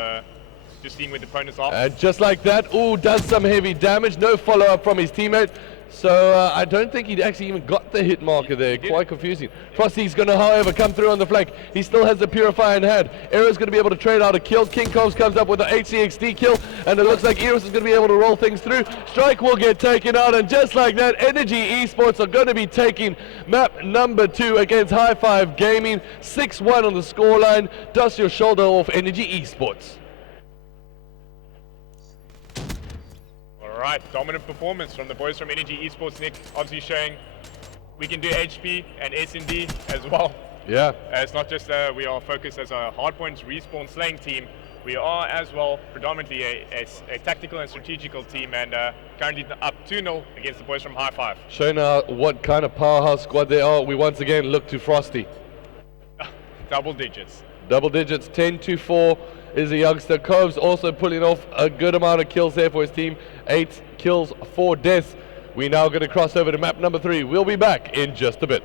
just seeing where the opponents are. And just like that, does some heavy damage, no follow-up from his teammate. So I don't think he'd actually even got the hit marker there. Quite confusing. Frosty's going to, however, come through on the flank. He still has the Purifier in hand. Eros going to be able to trade out a kill. King Combs comes up with the HCXD kill, and it looks like Eros is going to be able to roll things through. Strike will get taken out, and just like that, Energy Esports are going to be taking map number 2 against High Five Gaming. 6-1 on the scoreline. Dust your shoulder off, Energy Esports. Alright, dominant performance from the boys from Energy Esports, Nick. Obviously showing we can do HP and S&D as well. Yeah. It's not just we are focused as a hardpoint respawn slaying team, We are as well predominantly a tactical and strategical team, and currently up 2-0 against the boys from High Five. Showing what kind of powerhouse squad they are, we once again look to Frosty. Double digits. Double digits, 10-4 is a youngster. Cove's also pulling off a good amount of kills there for his team. 8 kills, 4 deaths. We're now going to cross over to map number 3. We'll be back in just a bit.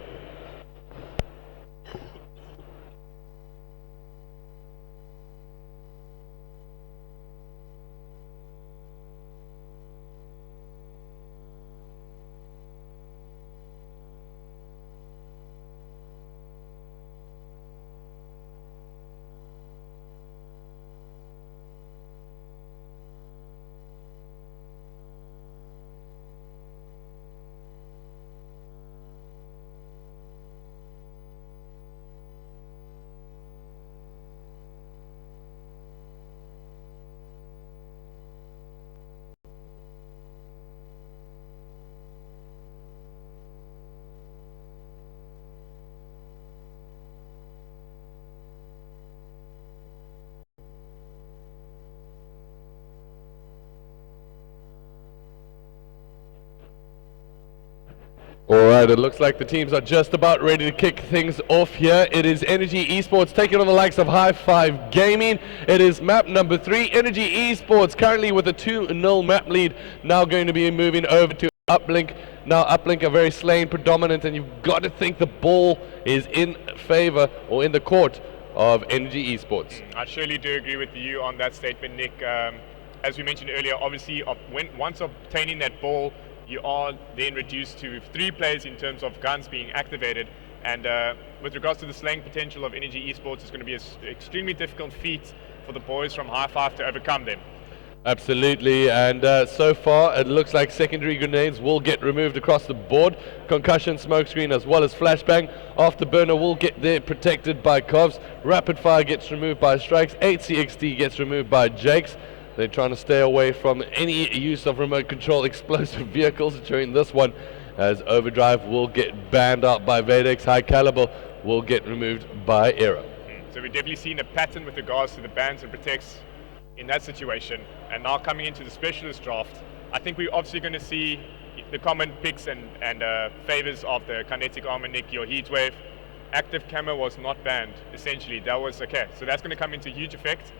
Alright, it looks like the teams are just about ready to kick things off here. It is Energy Esports taking on the likes of High Five Gaming. It is map number 3. Energy Esports currently with a 2-0 map lead. Now going to be moving over to Uplink. Now Uplink are very Slane predominant, and you've got to think the ball is in favor or in the court of Energy Esports. I surely do agree with you on that statement, Nick. As we mentioned earlier, obviously once obtaining that ball, you are then reduced to 3 players in terms of guns being activated, and with regards to the slaying potential of Energy Esports, it's going to be an extremely difficult feat for the boys from High Five to overcome them. Absolutely, and so far it looks like secondary grenades will get removed across the board. Concussion, smokescreen, as well as flashbang. Afterburner will get there protected by Covs. Rapid fire gets removed by Strikes. CTICC gets removed by Jakes. They're trying to stay away from any use of remote control explosive vehicles during this one, as Overdrive will get banned out by Vedex. High Caliber will get removed by Aero. So we've definitely seen a pattern with regards to the bans and protects in that situation. And now coming into the specialist draft, I think we're obviously going to see the common picks and favors of the kinetic armor, Nick, your heat wave. Active camo was not banned, essentially. That was okay. So that's going to come into huge effect.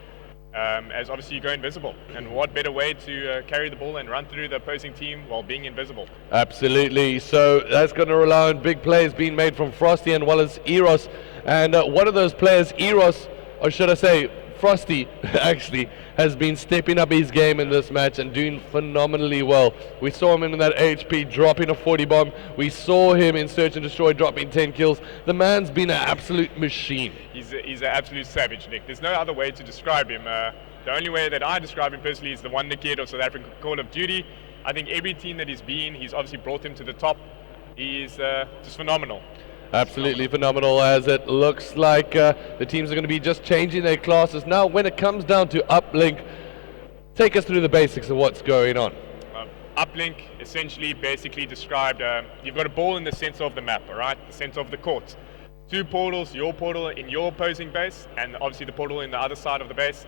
As obviously you go invisible, and what better way to carry the ball and run through the opposing team while being invisible? Absolutely, so that's going to rely on big plays being made from Frosty and well as Eros, and one of those players, Eros, or should I say Frosty, actually has been stepping up his game in this match and doing phenomenally well. We saw him in that HP dropping a 40 bomb. We saw him in Search and Destroy dropping 10 kills. The man's been an absolute machine. He's an absolute savage, Nick. There's no other way to describe him. The only way that I describe him personally is the Wonder Kid of South African Call of Duty. I think every team that he's been, he's obviously brought him to the top. He's just phenomenal. Absolutely phenomenal, as it looks like the teams are going to be just changing their classes. Now, when it comes down to Uplink, take us through the basics of what's going on. Uplink, essentially, basically described, you've got a ball in the center of the map, all right? The center of the court. 2 portals, your portal in your opposing base, and obviously the portal in the other side of the base.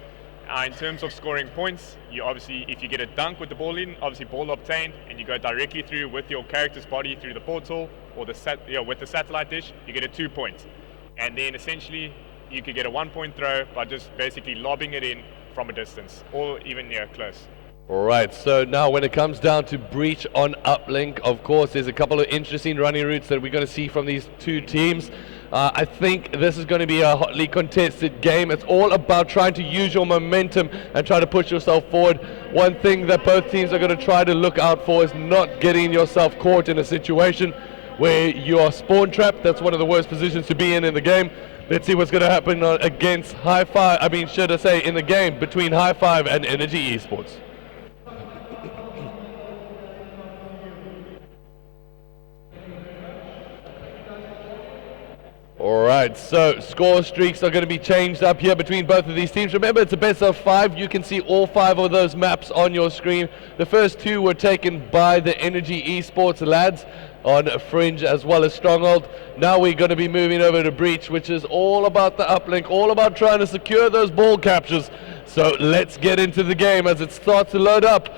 In terms of scoring points, you obviously, if you get a dunk with the ball in, obviously ball obtained, and you go directly through with your character's body through the portal, or with the satellite dish, you get a 2 points. And then essentially, you could get a 1-point throw by just basically lobbing it in from a distance, or even near close. Alright, so now when it comes down to Breach on Uplink, of course, there's a couple of interesting running routes that we're going to see from these 2 teams. I think this is going to be a hotly contested game. It's all about trying to use your momentum and try to push yourself forward. One thing that both teams are going to try to look out for is not getting yourself caught in a situation where you are spawn trapped. That's one of the worst positions to be in the game. Let's see what's going to happen against High Five, should I say, in the game between High Five and Energy Esports. Alright, so score streaks are going to be changed up here between both of these teams. Remember, it's a best of 5. You can see all 5 of those maps on your screen. The first 2 were taken by the Energy Esports lads on Fringe as well as Stronghold. Now we're going to be moving over to Breach, which is all about the uplink, all about trying to secure those ball captures So let's get into the game as it starts to load up.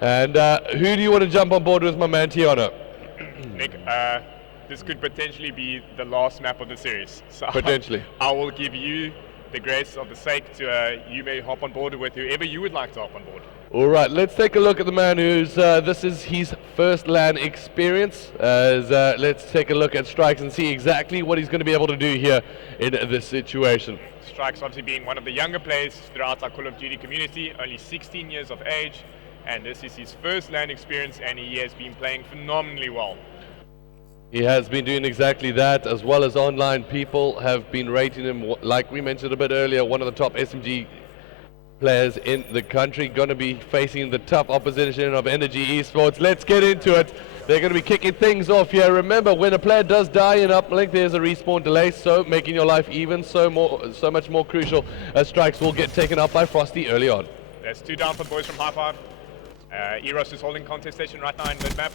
And who do you want to jump on board with, my man Tiana? Nick, this could potentially be the last map of the series. So Potentially. I will give you the grace of the sake to you may hop on board with whoever you would like to hop on board. All right, let's take a look at the man who's, this is his first LAN experience. Let's take a look at Strikes and see exactly what he's going to be able to do here in this situation. Strikes obviously being one of the younger players throughout our Call of Duty community, only 16 years of age, and this is his first LAN experience, and he has been playing phenomenally well. He has been doing exactly that, as well as online people have been rating him, like we mentioned a bit earlier, one of the top SMG players in the country. Going to be facing the tough opposition of Energy Esports. Let's get into it. They're going to be kicking things off here. Remember, when a player does die in uplink, there's a respawn delay, so making your life even so much more crucial, as Strikes will get taken out by Frosty early on. There's 2 down for boys from High Five. Eros is holding contestation right now in mid-map.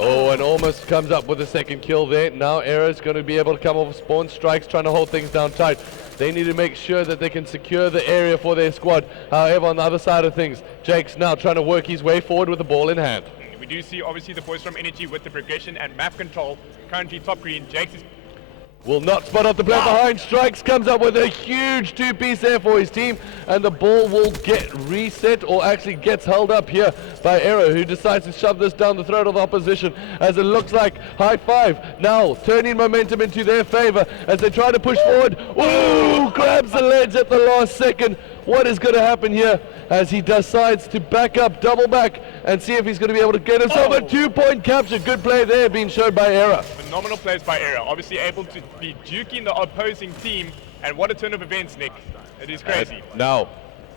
Oh, and almost comes up with a second kill there. Now Arrow's going to be able to come off spawn. Strikes trying to hold things down tight. They need to make sure that they can secure the area for their squad. However, on the other side of things, Jake's now trying to work his way forward with the ball in hand. We do see obviously the boys from Energy with the progression and map control. Currently top green. Jakes is Will not spot out the player behind. Strikes comes up with a huge 2-piece there for his team, and the ball will get reset, or actually gets held up here by Arrow, who decides to shove this down the throat of the opposition, as it looks like High Five now turning momentum into their favor as they try to push forward. Ooh, grabs the ledge at the last second. What is going to happen here as he decides to back up, double back, and see if he's going to be able to get himself a 2-point capture. Good play there being showed by Era. Phenomenal plays by Era, obviously able to be juking the opposing team, and what a turn of events, Nick. It is crazy. Now,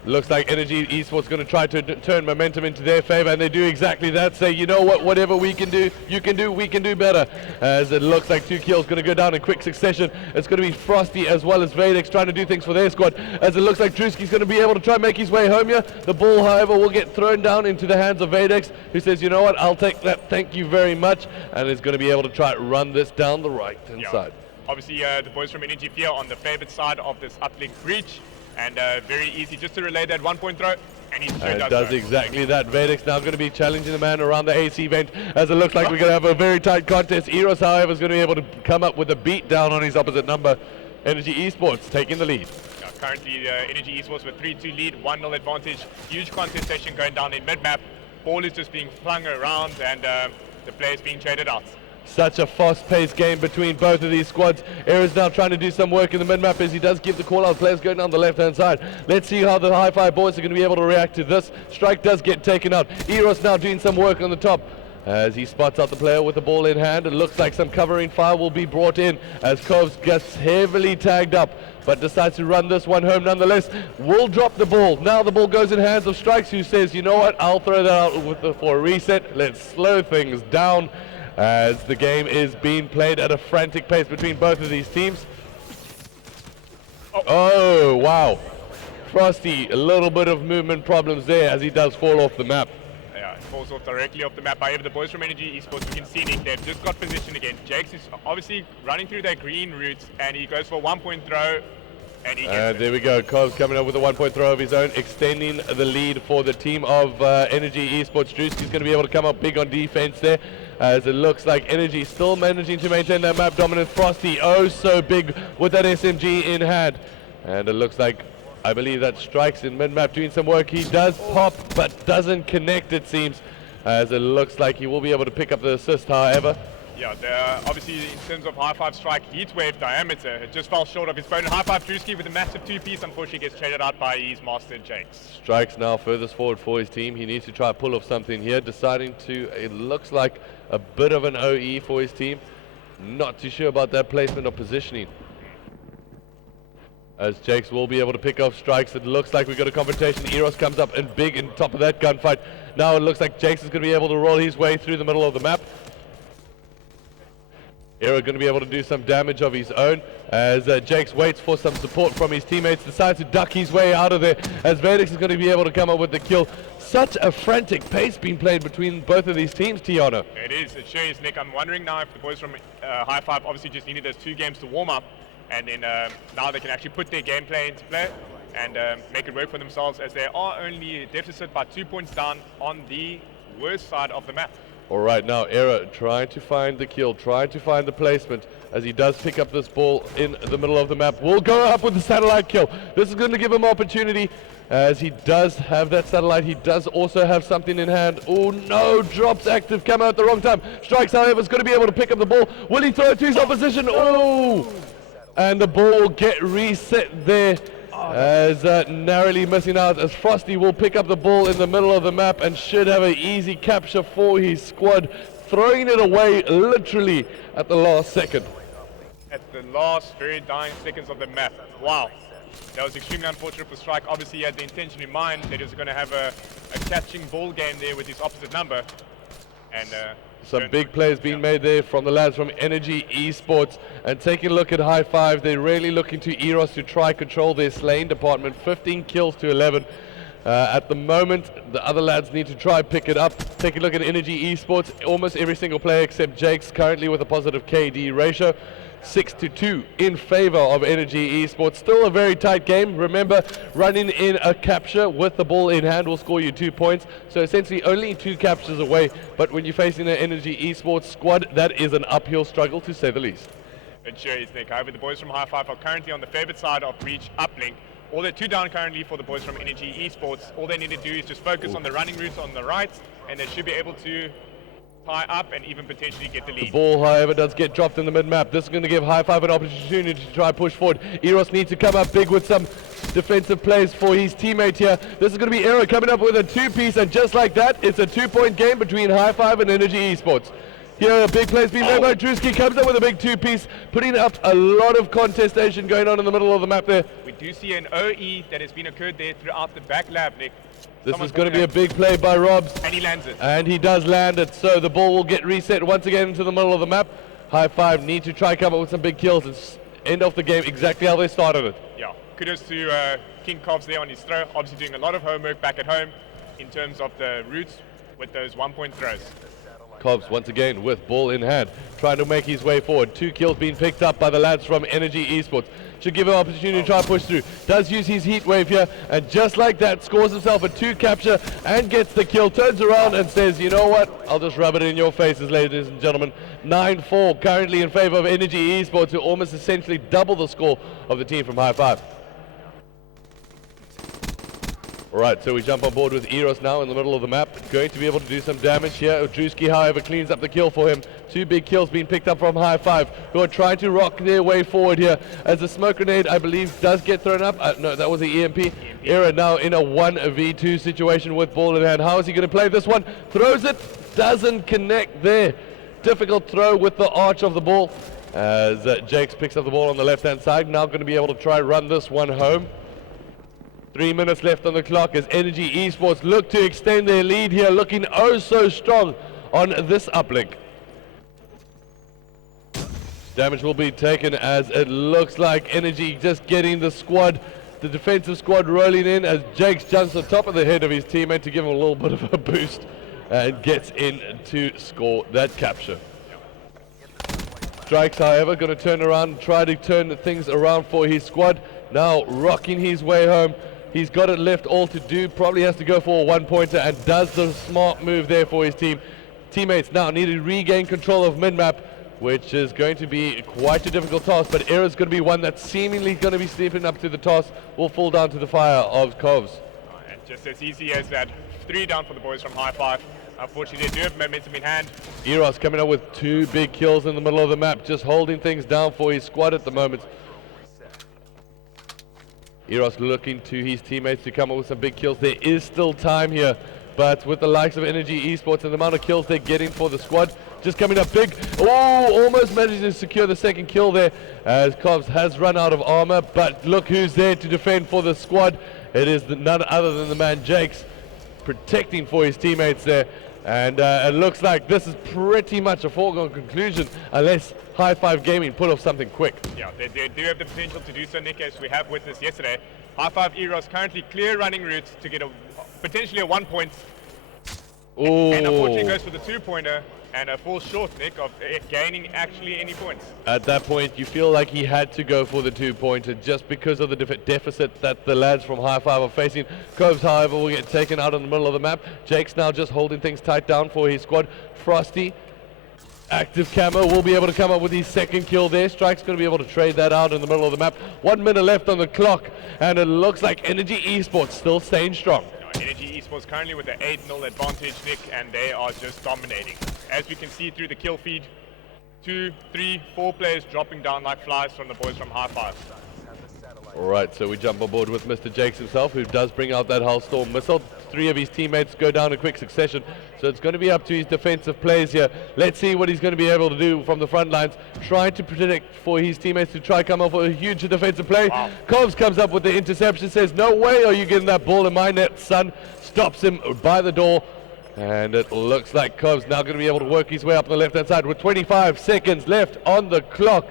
looks like Energy Esports going to try to turn momentum into their favor, and they do exactly that. Say, you know what, whatever we can do, you can do, we can do better. As it looks like 2 kills going to go down in quick succession. It's going to be Frosty as well as Vadex trying to do things for their squad. As it looks like Drewski's going to be able to try and make his way home here. The ball, however, will get thrown down into the hands of Vadex, who says, you know what, I'll take that, thank you very much, and is going to be able to try to run this down the right-hand side. Obviously, the boys from Energy Fear on the favored side of this uplink breach. And very easy just to relay that 1-point throw, and he sure does exactly that. Vadex now going to be challenging the man around the AC vent, as it looks like we're going to have a very tight contest. Eros, however, is going to be able to come up with a beat down on his opposite number. Energy Esports taking the lead. Currently, Energy Esports with 3-2 lead, 1-0 advantage. Huge contestation going down in mid-map. Ball is just being flung around, and the players being traded out. Such a fast-paced game between both of these squads. Era's now trying to do some work in the mid-map as he does give the call-out. Players going down the left-hand side. Let's see how the High Five boys are going to be able to react to this. Strike does get taken out. Eros now doing some work on the top as he spots out the player with the ball in hand. It looks like some covering fire will be brought in as Coves gets heavily tagged up, but decides to run this one home nonetheless. Will drop the ball. Now the ball goes in hands of Strikes, who says, you know what, I'll throw that out for a reset. Let's slow things down, as the game is being played at a frantic pace between both of these teams. Oh, wow. Frosty, a little bit of movement problems there as he does fall off the map. Yeah, it falls off directly off the map. However, the boys from Energy Esports, we can see Nick, they've just got position again. Jakes is obviously running through their green routes, and he goes for a 1-point throw. And there we go. Kov's coming up with a 1-point throw of his own, extending the lead for the team of Energy Esports. Drewski's going to be able to come up big on defense there, as it looks like Energy still managing to maintain that map dominance. Frosty, oh so big with that SMG in hand. And it looks like, I believe that Strikes in mid-map doing some work. He does pop, but doesn't connect, it seems, as it looks like he will be able to pick up the assist, however. Yeah, obviously in terms of High Five Strike heat wave diameter, it just fell short of his opponent. High Five Drewski with a massive 2-piece, unfortunately gets traded out by his master Jakes. Strikes now furthest forward for his team. He needs to try to pull off something here, deciding to, it looks like a bit of an OE for his team. Not too sure about that placement or positioning, as Jakes will be able to pick off Strikes. It looks like we've got a confrontation. Eros comes up and big in top of that gunfight. Now it looks like Jakes is going to be able to roll his way through the middle of the map. Era going to be able to do some damage of his own as Jakes waits for some support from his teammates, decides to duck his way out of there as Vadex is going to be able to come up with the kill. Such a frantic pace being played between both of these teams, Tiana. It is, it sure is, Nick. I'm wondering now if the boys from High Five obviously just needed those 2 games to warm up, and then now they can actually put their gameplay into play. and make it work for themselves, as they are only a deficit by 2 points down on the worst side of the map. All right, now Era trying to find the kill, trying to find the placement as he does pick up this ball in the middle of the map. Will go up with the satellite kill. This is going to give him opportunity as he does have that satellite. He does also have something in hand. Oh no, drops active, come out at the wrong time. Strikes, however, is going to be able to pick up the ball. Will he throw it to his opposition? Oh! And the ball will get reset there. As narrowly missing out, as Frosty will pick up the ball in the middle of the map and should have an easy capture for his squad, throwing it away literally at the last second. At the last very dying seconds of the map. Wow. That was extremely unfortunate for Strike. Obviously, he had the intention in mind that he was going to have a catching ball game there with his opposite number. And some big plays being made there from the lads from Energy Esports. And taking a look at High Five, they're really looking to Eros to try control their slaying department. 15 kills to 11. At the moment, the other lads need to try pick it up. Take a look at Energy Esports. Almost every single player except Jake's currently with a positive KD ratio. 6-2 in favor of Energy Esports. Still a very tight game. Remember, running in a capture with the ball in hand will score you 2 points. So essentially only 2 captures away. But when you're facing an Energy Esports squad, that is an uphill struggle to say the least. It sure is, Nick. However, the boys from High Five are currently on the favored side of Breach uplink. All they're 2 down currently for the boys from Energy Esports. All they need to do is just focus on the running routes on the right, and they should be able to tie up and even potentially get the lead. The ball, however, does get dropped in the mid-map. This is going to give High Five an opportunity to try push forward. Eros needs to come up big with some defensive plays for his teammate here. This is going to be Era coming up with a 2-piece, and just like that, it's a 2-point game between High Five and Energy Esports. Here, a big play's being made by Drewski, comes up with a big 2-piece, putting up a lot of contestation going on in the middle of the map there. We do see an OE that has been occurred there throughout the back lab, Nick. This is going to be a big play by Robs. And he lands it. And he does land it, so the ball will get reset once again into the middle of the map. High Five need to try come up with some big kills and end off the game exactly how they started it. Yeah, kudos to King Cobbs there on his throw. Obviously doing a lot of homework back at home in terms of the routes with those 1-point throws. Cobbs once again with ball in hand, trying to make his way forward. 2 kills being picked up by the lads from Energy Esports. Should give him an opportunity to try and push through. Does use his heat wave here, and just like that, scores himself a 2 capture and gets the kill. Turns around and says, you know what, I'll just rub it in your faces, ladies and gentlemen. 9-4 currently in favor of Energy Esports, who almost essentially double the score of the team from High Five. Alright, so we jump on board with Eros now in the middle of the map. Going to be able to do some damage here. Drewski, however, cleans up the kill for him. 2 big kills being picked up from High Five, who are trying to rock their way forward here. As the smoke grenade, I believe, does get thrown up. No, that was the EMP. Era now in a 1v2 situation with ball in hand. How is he going to play this one? Throws it, doesn't connect there. Difficult throw with the arch of the ball. As Jakes picks up the ball on the left-hand side. Now going to be able to try run this one home. 3 minutes left on the clock as Energy Esports look to extend their lead here, looking oh so strong on this uplink. Damage will be taken as it looks like Energy just getting the squad, the defensive squad rolling in as Jakes jumps on top of the head of his teammate to give him a little bit of a boost and gets in to score that capture. Strikes, however, going to turn around and try to turn things around for his squad. Now rocking his way home. He's got it left all to do, probably has to go for a 1-pointer and does the smart move there for his team. Teammates now need to regain control of mid-map, which is going to be quite a difficult task, but Era's going to be one that's seemingly going to be stepping up to the task, will fall down to the fire of Kovs. And just as easy as that, 3 down for the boys from High Five. Unfortunately, they do have momentum in hand. Eros coming up with 2 big kills in the middle of the map, just holding things down for his squad at the moment. Eros looking to his teammates to come up with some big kills. There is still time here, but with the likes of Energy Esports and the amount of kills they're getting for the squad, just coming up big. Oh, almost managed to secure the 2nd kill there as Cobbs has run out of armor, but look who's there to defend for the squad. It is none other than the man Jakes, protecting for his teammates there. And it looks like this is pretty much a foregone conclusion unless High Five Gaming pull off something quick. Yeah, they do have the potential to do so, Nick, as we have witnessed yesterday. High Five Eros currently clear running routes to get potentially a 1-point. And unfortunately Oh. goes for the two-pointer and falls short, Nick, of gaining actually any points. At that point, you feel like he had to go for the two-pointer just because of the deficit that the lads from High Five are facing. Coves, however, will get taken out in the middle of the map. Jake's now just holding things tight down for his squad. Frosty, active camo, will be able to come up with his second kill there. Strike's going to be able to trade that out in the middle of the map. 1 minute left on the clock, and it looks like Energy Esports still staying strong. Energy Esports currently with an 8-0 advantage, Nick, and they are just dominating. As we can see through the kill feed, 2, 3, 4 players dropping down like flies from the boys from High Five. Alright, so we jump on board with Mr. Jakes himself, who does bring out that Hellstorm missile. 3 of his teammates go down in quick succession, so it's going to be up to his defensive plays here. Let's see what he's going to be able to do from the front lines, trying to predict for his teammates to try come up with a huge defensive play. Wow. Cobbs comes up with the interception, says, no way are you getting that ball in my net, son. Stops him by the door. And it looks like Cobbs now going to be able to work his way up the left-hand side with 25 seconds left on the clock.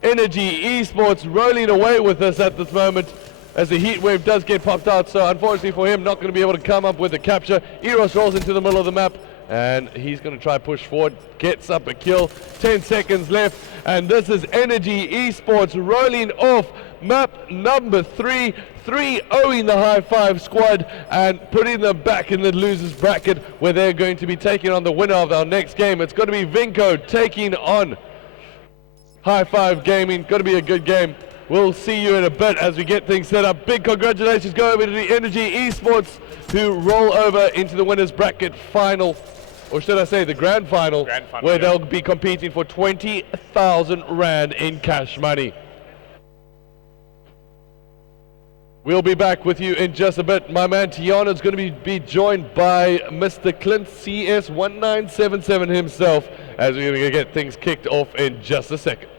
Energy Esports rolling away with us at this moment as the heat wave does get popped out. So unfortunately for him, not going to be able to come up with the capture. Eros rolls into the middle of the map and he's going to try push forward. Gets up a kill. 10 seconds left. And this is Energy Esports rolling off map number 3. 3-0 the High Five squad and putting them back in the losers bracket where they're going to be taking on the winner of our next game. It's going to be Vinco taking on High Five Gaming. Going to be a good game. We'll see you in a bit as we get things set up. Big congratulations go over to the Energy Esports who roll over into the winners bracket final, or should I say the grand final, where they'll be competing for 20,000 Rand in cash money. We'll be back with you in just a bit. My man Tiana is going to be joined by Mr. Clint CS1977 himself as we're going to get things kicked off in just a second.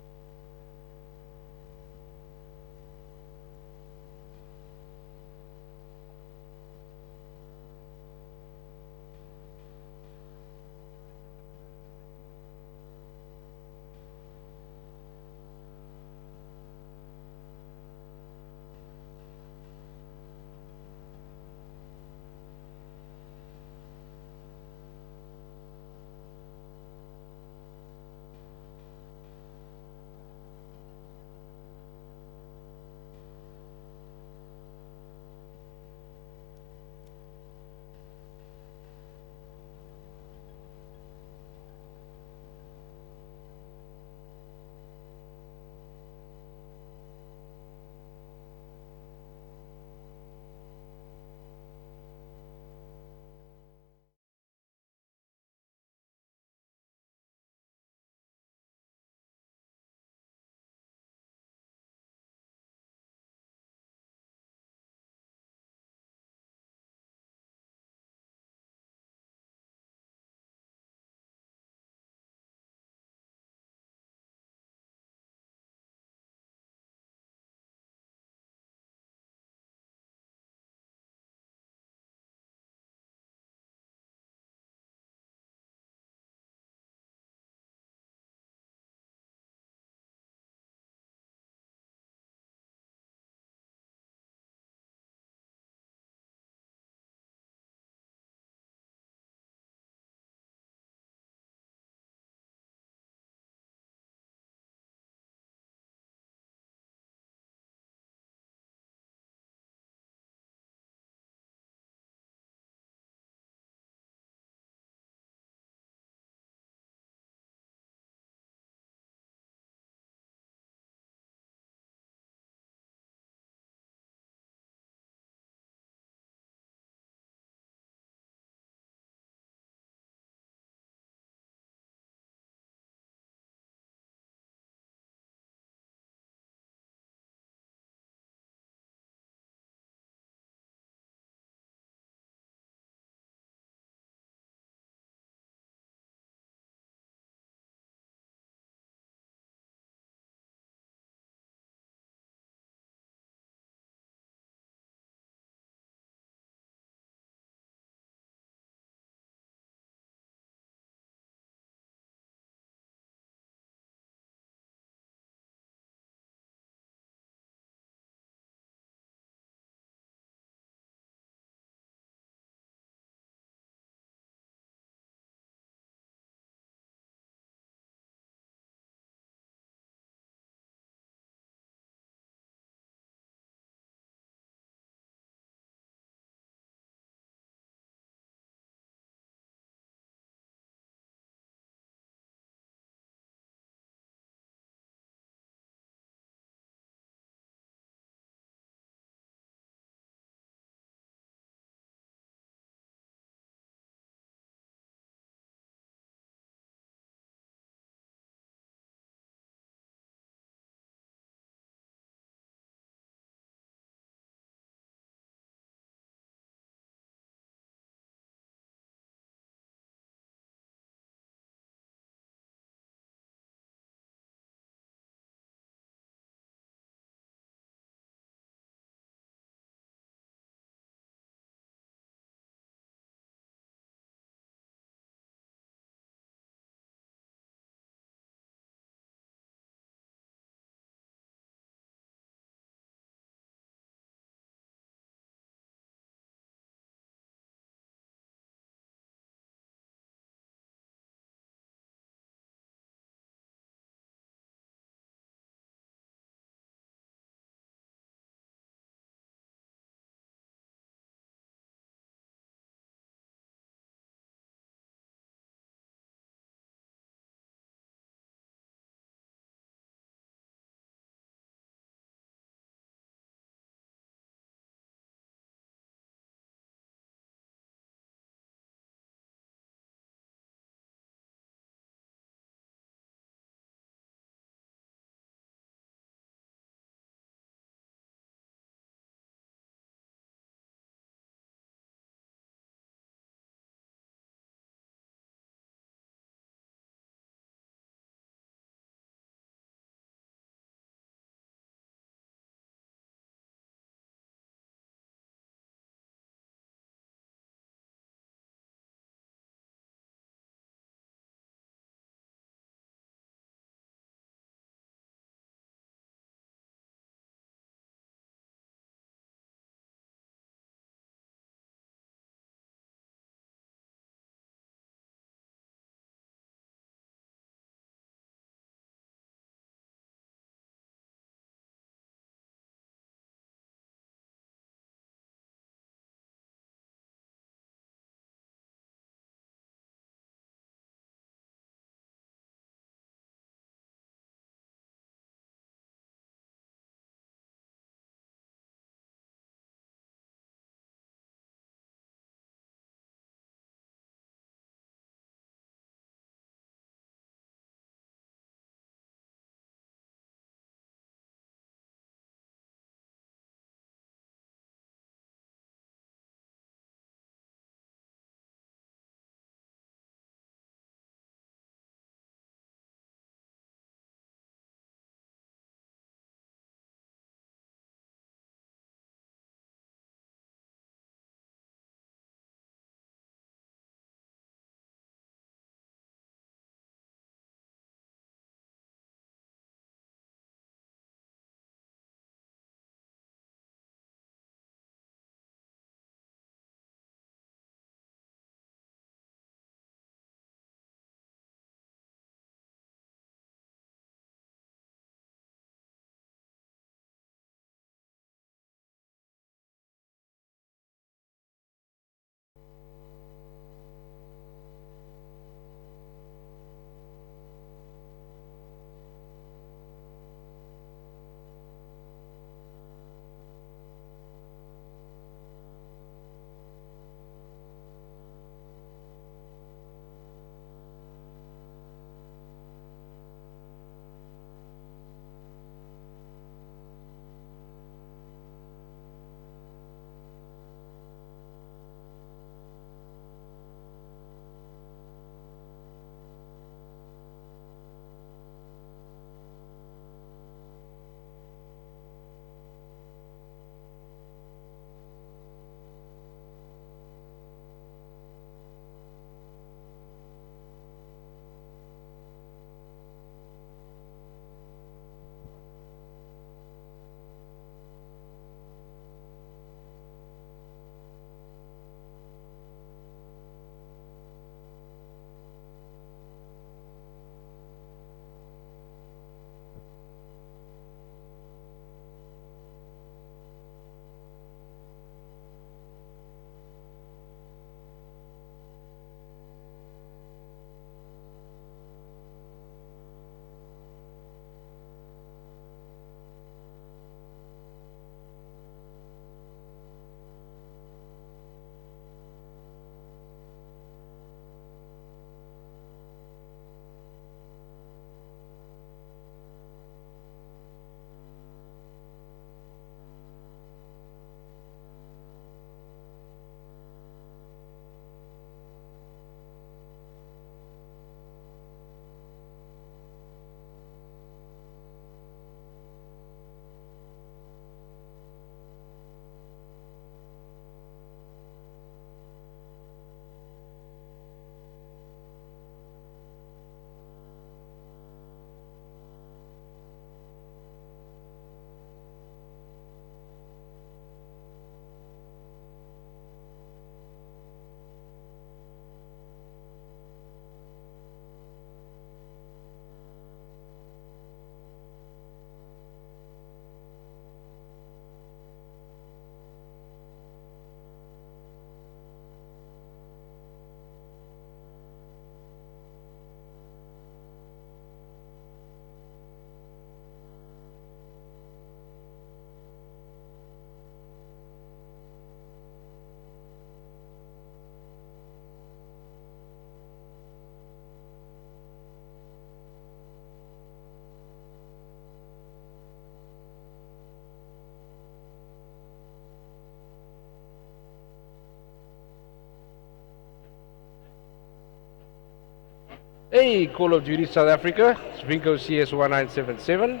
Hey, Call of Duty South Africa, it's Vinko CS1977,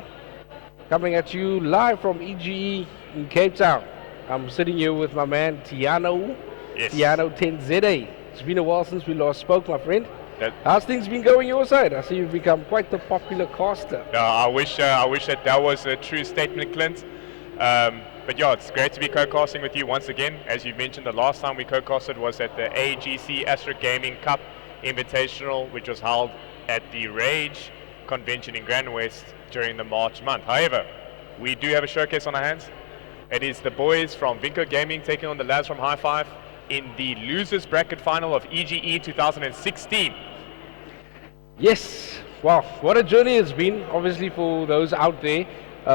coming at you live from EGE in Cape Town. I'm sitting here with my man Tiano, Yes. Tiano 10ZA. It's been a while since we last spoke, my friend. That- How's things been going your side? I see you've become quite the popular caster. I wish that was a true statement, Clint. But yeah, it's great to be co-casting with you once again. As you mentioned, the last time we co-casted was at the AGC Astro Gaming Cup Invitational, which was held at the Rage Convention in Grand West during the March month. However, we do have a showcase on our hands. It is the boys from Vinko Gaming taking on the lads from High Five in the losers bracket final of EGE 2016. Yes, wow, what a journey it's been, obviously, for those out there.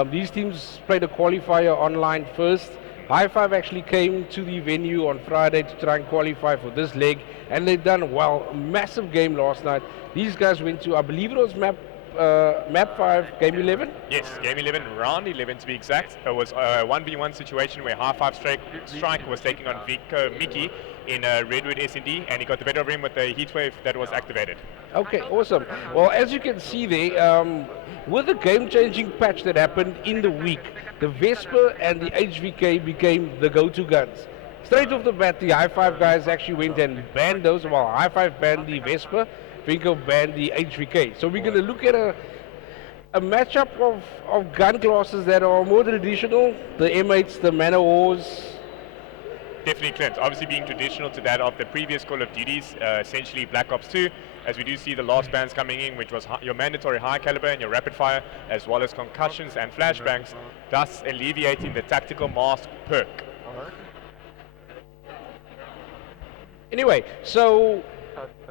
These teams played a qualifier online first. High Five actually came to the venue on Friday to try and qualify for this leg, and they've done well. A massive game last night. These guys went to, I believe it was map 5, game 11? Yes, game 11, round 11 to be exact. It was a 1v1 situation where High Five Strike was taking on Vinko Mickey in Redwood S&D, and he got the better of him with the heat wave that was activated. Okay, awesome. Well, as you can see there, with the game-changing patch that happened in the week, the Vesper and the HVK became the go-to guns. Straight off the bat, the High Five guys actually went and banned those. Well, High Five banned the Vesper, Vinko banned the HVK. So we're going to look at a matchup of gun classes that are more traditional, the M8s, the Man of Wars. Definitely, Clint. Obviously being traditional to that of the previous Call of Duties, essentially Black Ops 2, as we do see the last bans coming in, which was your mandatory high caliber and your rapid fire, as well as concussions and flashbangs, thus alleviating the tactical mask perk. Anyway, so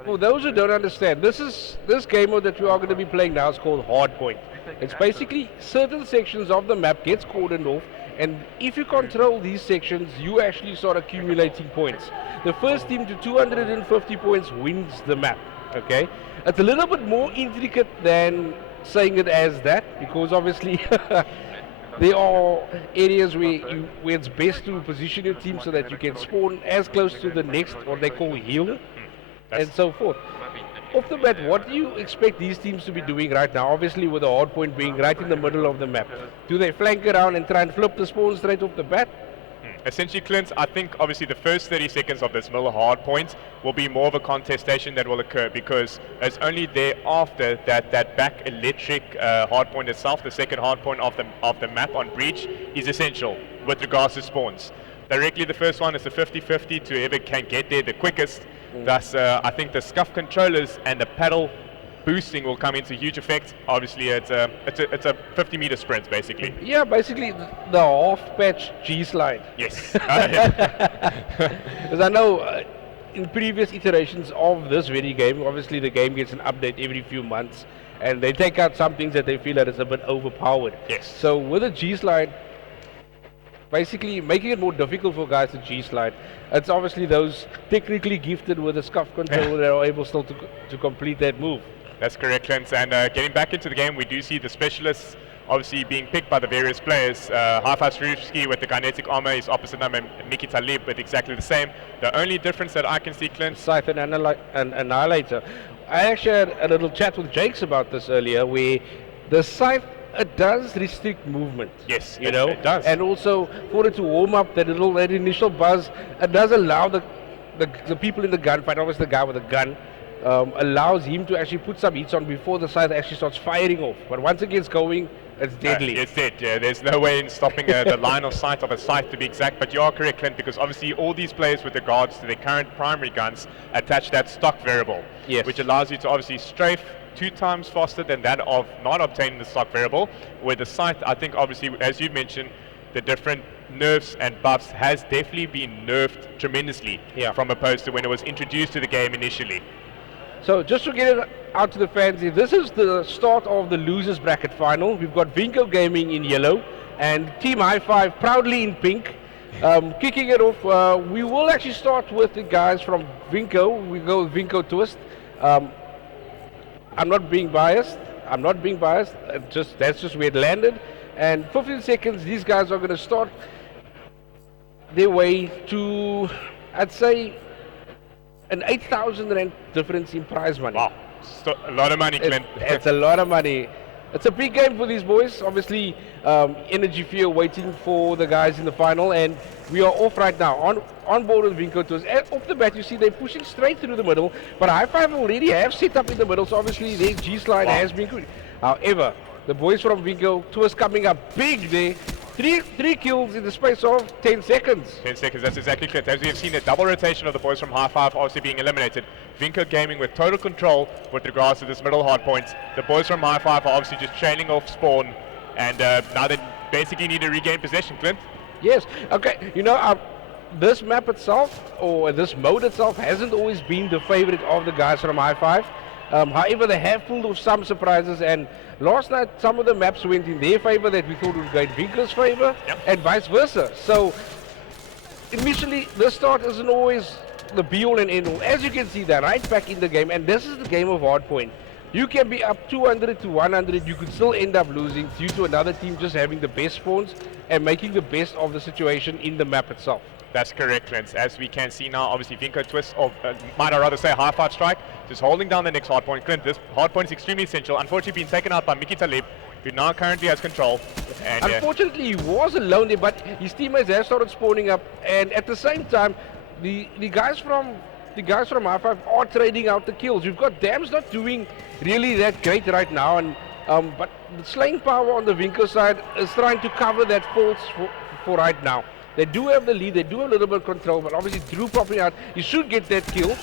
for those who don't understand, this game mode that we are going to be playing now is called Hardpoint. It's basically certain sections of the map gets cordoned off, and if you control these sections, you actually start accumulating points. The first team to 250 points wins the map, okay? It's a little bit more intricate than saying it as that, because obviously there are areas where it's best to position your team so that you can spawn as close to the next, what they call heal, and so forth. Off the bat, what do you expect these teams to be doing right now? Obviously, with the hard point being right in the middle of the map. Do they flank around and try and flip the spawn straight off the bat? Essentially, Clint, I think obviously the first 30 seconds of this middle hard point will be more of a contestation that will occur, because it's only thereafter that back electric hard point itself, the second hard point of the map on breach, is essential with regards to spawns. Directly, the first one is a 50-50 to whoever can get there the quickest. Thus, I think the scuff controllers and the paddle boosting will come into huge effect. Obviously, it's a 50-meter sprint, basically. Yeah, basically the half-patch G-slide. Yes. Because I know in previous iterations of this very game, obviously the game gets an update every few months, and they take out some things that they feel that is a bit overpowered. Yes. So with a G-slide, basically making it more difficult for guys to G-slide. It's obviously those technically gifted with a scuff control that are able still to complete that move. That's correct, Clint. And getting back into the game, we do see the specialists obviously being picked by the various players. Hi-Fi Srivsky with the kinetic armor is opposite number, and Miki Talib with exactly the same. The only difference that I can see, Clint... Scythe and Annihilator. I actually had a little chat with Jakes about this earlier, where the Scythe, it does restrict movement. Yes, you know, it does. And also for it to warm up that initial buzz, it does allow the people in the gunfight, obviously the guy with the gun, allows him to actually put some hits on before the Scythe actually starts firing off. But once it gets going, it's deadly. It's dead, yeah. There's no way in stopping the line of sight of a Scythe, to be exact. But you are correct, Clint, because obviously all these players with regards to their current primary guns attach that stock variable, yes, which allows you to obviously strafe 2 times faster than that of not obtaining the stock variable. With the Scythe, I think obviously, as you mentioned, the different nerfs and buffs has definitely been nerfed tremendously, yeah, from opposed to when it was introduced to the game initially. So just to get it out to the fans, this is the start of the losers bracket final. We've got Vinko Gaming in yellow and Team High Five proudly in pink. Kicking it off, we will actually start with the guys from Vinko. We go with Vinko Twist. I'm not being biased. That's just where it landed. And 15 seconds, these guys are going to start their way to, I'd say, an 8,000 rand difference in prize money. Wow. A lot of money, Clint. It's a lot of money. It's a big game for these boys. Obviously, Energy Fear waiting for the guys in the final, and we are off right now on board with Vinco Tours. And off the bat, you see they're pushing straight through the middle, but High Five already have set up in the middle, so obviously their G-slide has been good. However, the boys from Vinco Tours coming up big there. Three kills in the space of 10 seconds. 10 seconds, that's exactly correct. As we have seen, a double rotation of the boys from High Five obviously being eliminated. Vinco Gaming with total control with regards to this middle hard point. The boys from High Five are obviously just trailing off spawn, and now they basically need to regain possession, Clint. Yes, okay, you know, this map itself, or this mode itself, hasn't always been the favorite of the guys from High Five. However, they have pulled off some surprises, and last night some of the maps went in their favor that we thought would go in Vinco's favor, and vice versa. So initially, the start isn't always the be-all and end-all. As you can see, they're right back in the game, and this is the game of hardpoint. You can be up 200 to 100, you could still end up losing due to another team just having the best spawns and making the best of the situation in the map itself. That's correct, Clint. As we can see now, obviously Vinco Twist, or might I rather say High Five Strike, just holding down the next hardpoint. Clint, this hardpoint is extremely essential. Unfortunately being taken out by Mickey Talib, who now currently has control. And unfortunately, he was alone there, but his teammates have started spawning up, and at the same time, the guys from High Five are trading out the kills. We've got Dams not doing really that great right now, and but the slaying power on the Vinco side is trying to cover that fault for right now. They do have the lead, they do have a little bit of control, but obviously Drew popping out, he should get that kill.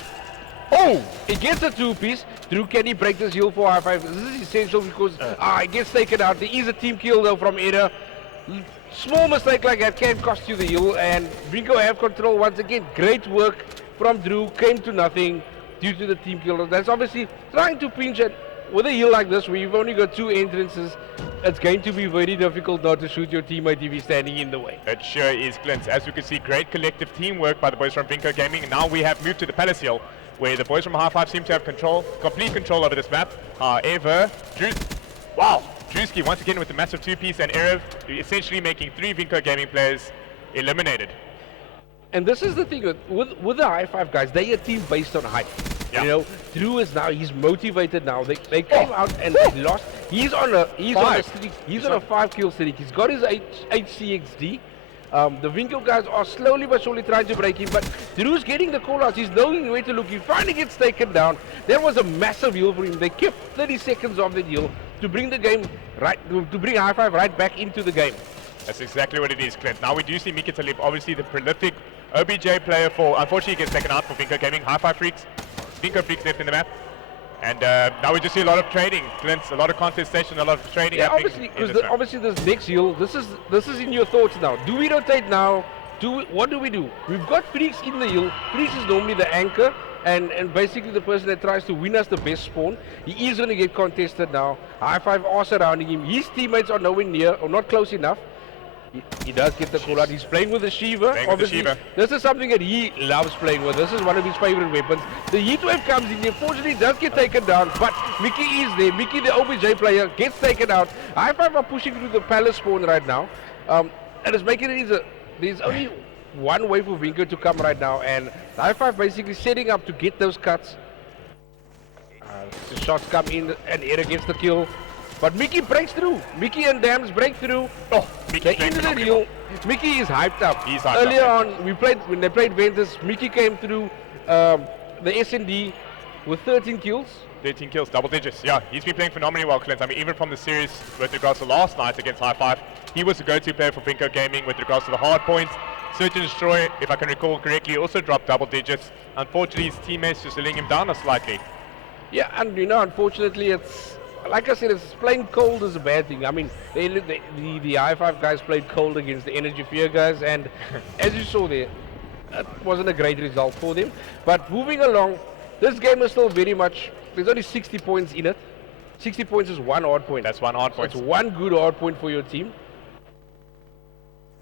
Oh, he gets a two-piece. Drew, can he break this heal for High Five? This is essential because he gets taken out. There is a team kill though from Eda. Small mistake like that can cost you the heal, and Vinco have control once again. Great work from Drew, came to nothing due to the team kill. That's obviously trying to pinch it. With a heal like this, where you've only got two entrances, it's going to be very difficult not to shoot your teammate if he's standing in the way. It sure is, Clint. As you can see, great collective teamwork by the boys from Vinco Gaming. And now we have moved to the Palace Hill, where the boys from High Five seem to have complete control over this map. However, Drewski once again with the massive two-piece, and Erev essentially making 3 Vinco Gaming players eliminated. And this is the thing with the High Five guys, they are a team based on hype. Yeah. You know, Drew is now, he's motivated now. They came out and they lost. He's on a streak. He's on a 5-kill streak. He's got his HCXD. The Vinco guys are slowly but surely trying to break him, but Drew's getting the call outs. He's knowing where to look. He finally gets taken down. There was a massive heal for him. They kept 30 seconds of the heal to bring the game right, to bring High Five right back into the game. That's exactly what it is, Clint. Now we do see Mika Talib, obviously the prolific OBJ player for, unfortunately he gets taken out for Vinco Gaming. High Five Freaks. Vinco Freaks left in the map. And now we just see a lot of trading, Clint, a lot of contestation, a lot of trading. Yeah, obviously, because obviously this next heal, this is in your thoughts now. Do we rotate now? What do we do? We've got Freaks in the heal. Freaks is normally the anchor and basically the person that tries to win us the best spawn. He is going to get contested now. High Five are surrounding him. His teammates are nowhere near or not close enough. He does get the call out. He's playing with the Shiva. Obviously, this is something that he loves playing with. This is one of his favorite weapons. The heat wave comes in. Unfortunately, does get taken down, but Mickey is there. Mickey, the OBJ player, gets taken out. High Five are pushing through the Palace spawn right now. And it's making it easier. There's only one way for Vinco to come right now, and High Five basically setting up to get those cuts. The shots come in, and Era gets the kill. But Mickey breaks through. Mickey and Dams break through. Oh, Mickey into the deal. Mickey is hyped up. He's hyped Earlier up. when they played Ventus, Mickey came through the S&D with 13 kills. 13 kills, double digits. Yeah, he's been playing phenomenally well, Clint. I mean, even from the series with regards to last night against High Five, he was the go-to player for Vinco Gaming with regards to the hard points. Search and Destroy, if I can recall correctly, also dropped double digits. Unfortunately, his teammates just letting him down slightly. Yeah, and you know, unfortunately, it's like I said, it's playing cold is a bad thing. I mean, the High Five guys played cold against the Energy Fear guys, and as you saw there, it wasn't a great result for them. But moving along, this game is still very much, there's only 60 points in it. 60 points is one hard point. That's one hard point. It's one good hard point for your team.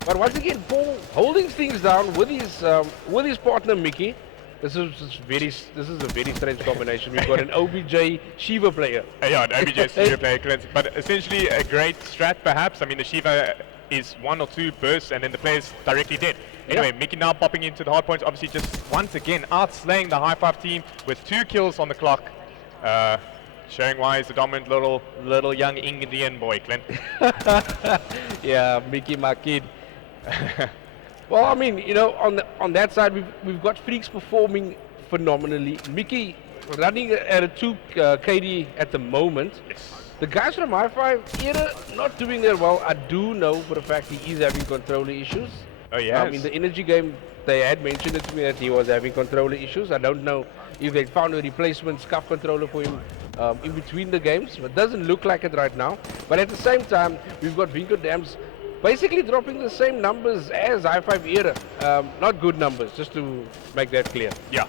But once again, Paul holding things down with his partner Mickey. This is a very strange combination. We've got an OBJ Shiva player. Yeah, an OBJ Shiva player, Clint. But essentially a great strat, perhaps. I mean, the Shiva is 1 or 2 bursts, and then the player's directly dead. Anyway, Mickey now popping into the hard points, obviously just once again outslaying the High Five team with 2 kills on the clock. Showing why he's a dominant little young Indian boy, Clint. Yeah, Mickey, my kid. Well, I mean, you know, on that side, we've got Freaks performing phenomenally. Mickey running at a 2 KD at the moment. Yes. The guys from Hi-5 either not doing that well. I do know for a fact he is having controller issues. Oh yeah. In the energy game, they had mentioned it to me that he was having controller issues. I don't know if they found a replacement SCUF controller for him in between the games. But it doesn't look like it right now. But at the same time, we've got Vinco Dams basically dropping the same numbers as Hi-5 era. Not good numbers, just to make that clear. Yeah,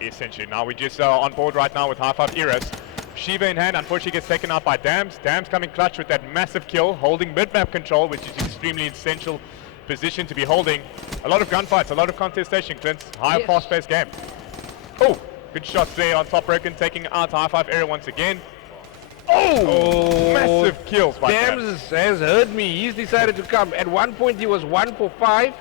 essentially. Now we're just on board right now with Hi-5 eras. Shiva in hand, unfortunately gets taken out by Dams. Dams coming clutch with that massive kill, holding mid-map control, which is extremely essential position to be holding. A lot of gunfights, a lot of contestation, Clint. High, fast-paced game. Oh, good shots there on top broken, taking out Hi-5 era once again. Oh, massive kills by Dams has heard me. He's decided to come. At one point he was 1 for 5.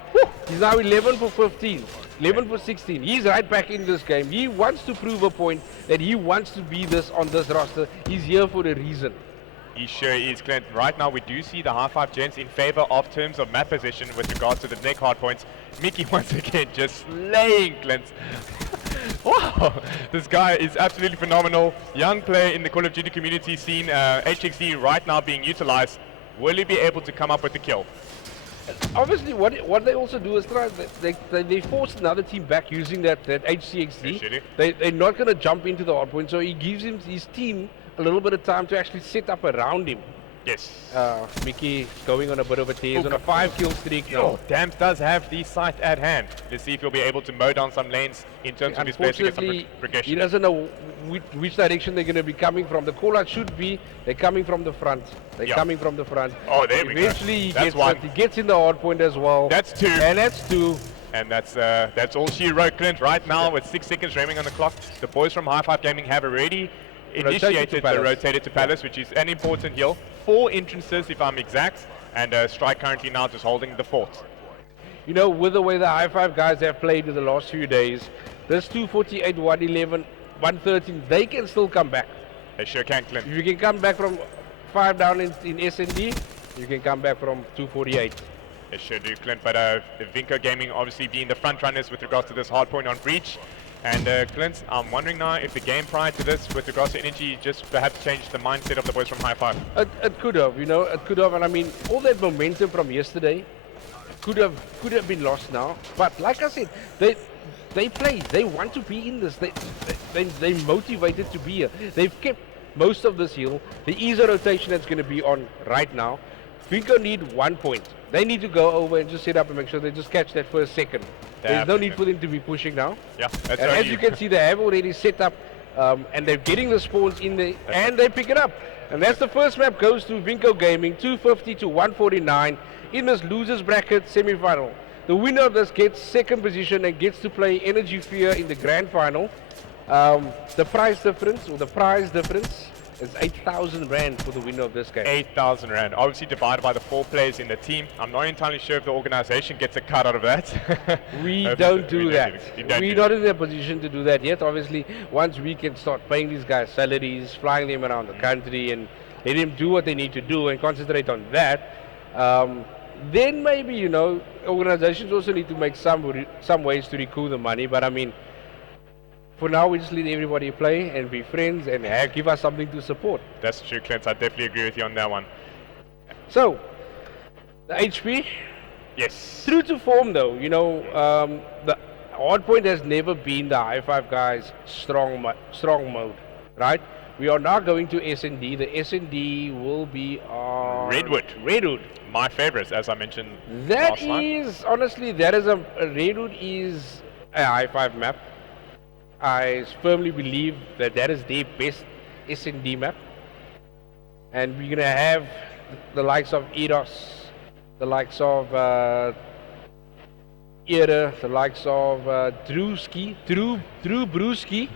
He's now 11 for 15. 11 for 16. He's right back in this game. He wants to prove a point that he wants to be this on this roster. He's here for a reason. He sure is, Clint. Right now we do see the Hi-5 gents in favor of terms of map position with regards to the neck hard points. Mickey once again just slaying Clint. Wow, this guy is absolutely phenomenal. Young player in the Call of Duty community scene. HXD right now being utilized. Will he be able to come up with the kill? Obviously, what they also do is try. They force another team back using that HCXD. They're not going to jump into the hard point, so he gives his team a little bit of time to actually set up around him. Yes. Mickey going on a bit of a tear. He's on a 5-kill streak now. Oh, Dams does have the sight at hand. Let's see if he'll be able to mow down some lanes in terms of his basic and some progression. He doesn't know which direction they're going to be coming from. The call out should be they're coming from the front. They're coming from the front. Oh, there we go. Eventually he gets in the hard point as well. That's 2. And that's 2. And that's all she wrote, Clint. Right now with 6 seconds remaining on the clock, the boys from Hi-5 Gaming have already initiated the rotated to Palace, which is an important heal. 4 entrances if I'm exact, and Strike currently now just holding the fort. You know, with the way the Hi-5 guys have played in the last few days, this 248, 111, 113, they can still come back. They sure can, Clint. If you can come back from 5 down in SND, you can come back from 248. They sure do, Clint, but Vinco Gaming obviously being the front runners with regards to this hard point on Breach. And Clint, I'm wondering now if the game prior to this, with regards to energy, just perhaps changed the mindset of the boys from Hi-5. It could have, you know, it could have, and I mean, all that momentum from yesterday could have been lost now. But like I said, they play, they want to be in this, they motivated to be here. They've kept most of this heal. The easy rotation that's going to be on right now. Vinco need 1 point. They need to go over and just set up and make sure they just catch that first second. There's no need for them to be pushing now. Yeah, that's and as you can see, they have already set up and they're getting the spawns in there and they pick it up. And that's the first map goes to Vinco Gaming, 250 to 149 in this losers bracket semi-final. The winner of this gets 2nd position and gets to play Energy Fear in the grand final. The prize difference is 8,000 Rand for the winner of this game. 8,000 Rand, obviously divided by the 4 players in the team. I'm not entirely sure if the organization gets a cut out of that. We don't do that. We're not in a position to do that yet. Obviously, once we can start paying these guys salaries, flying them around the country and let them do what they need to do and concentrate on that, then maybe, you know, organizations also need to make some ways to recoup the money. But I mean, for now, we just let everybody play and be friends and give us something to support. That's true, Clint. I definitely agree with you on that one. So, the HP? Yes. True to form, though, you know, the hard point has never been the Hi-5 guys' strong mode, right? We are now going to SND. The SND will be on Redwood. My favorites, as I mentioned That last time. is, honestly, Redwood is a Hi-5 map. I firmly believe that is the best SND map. And we're going to have the likes of Eros, the likes of Era, the likes of Drew Brewski.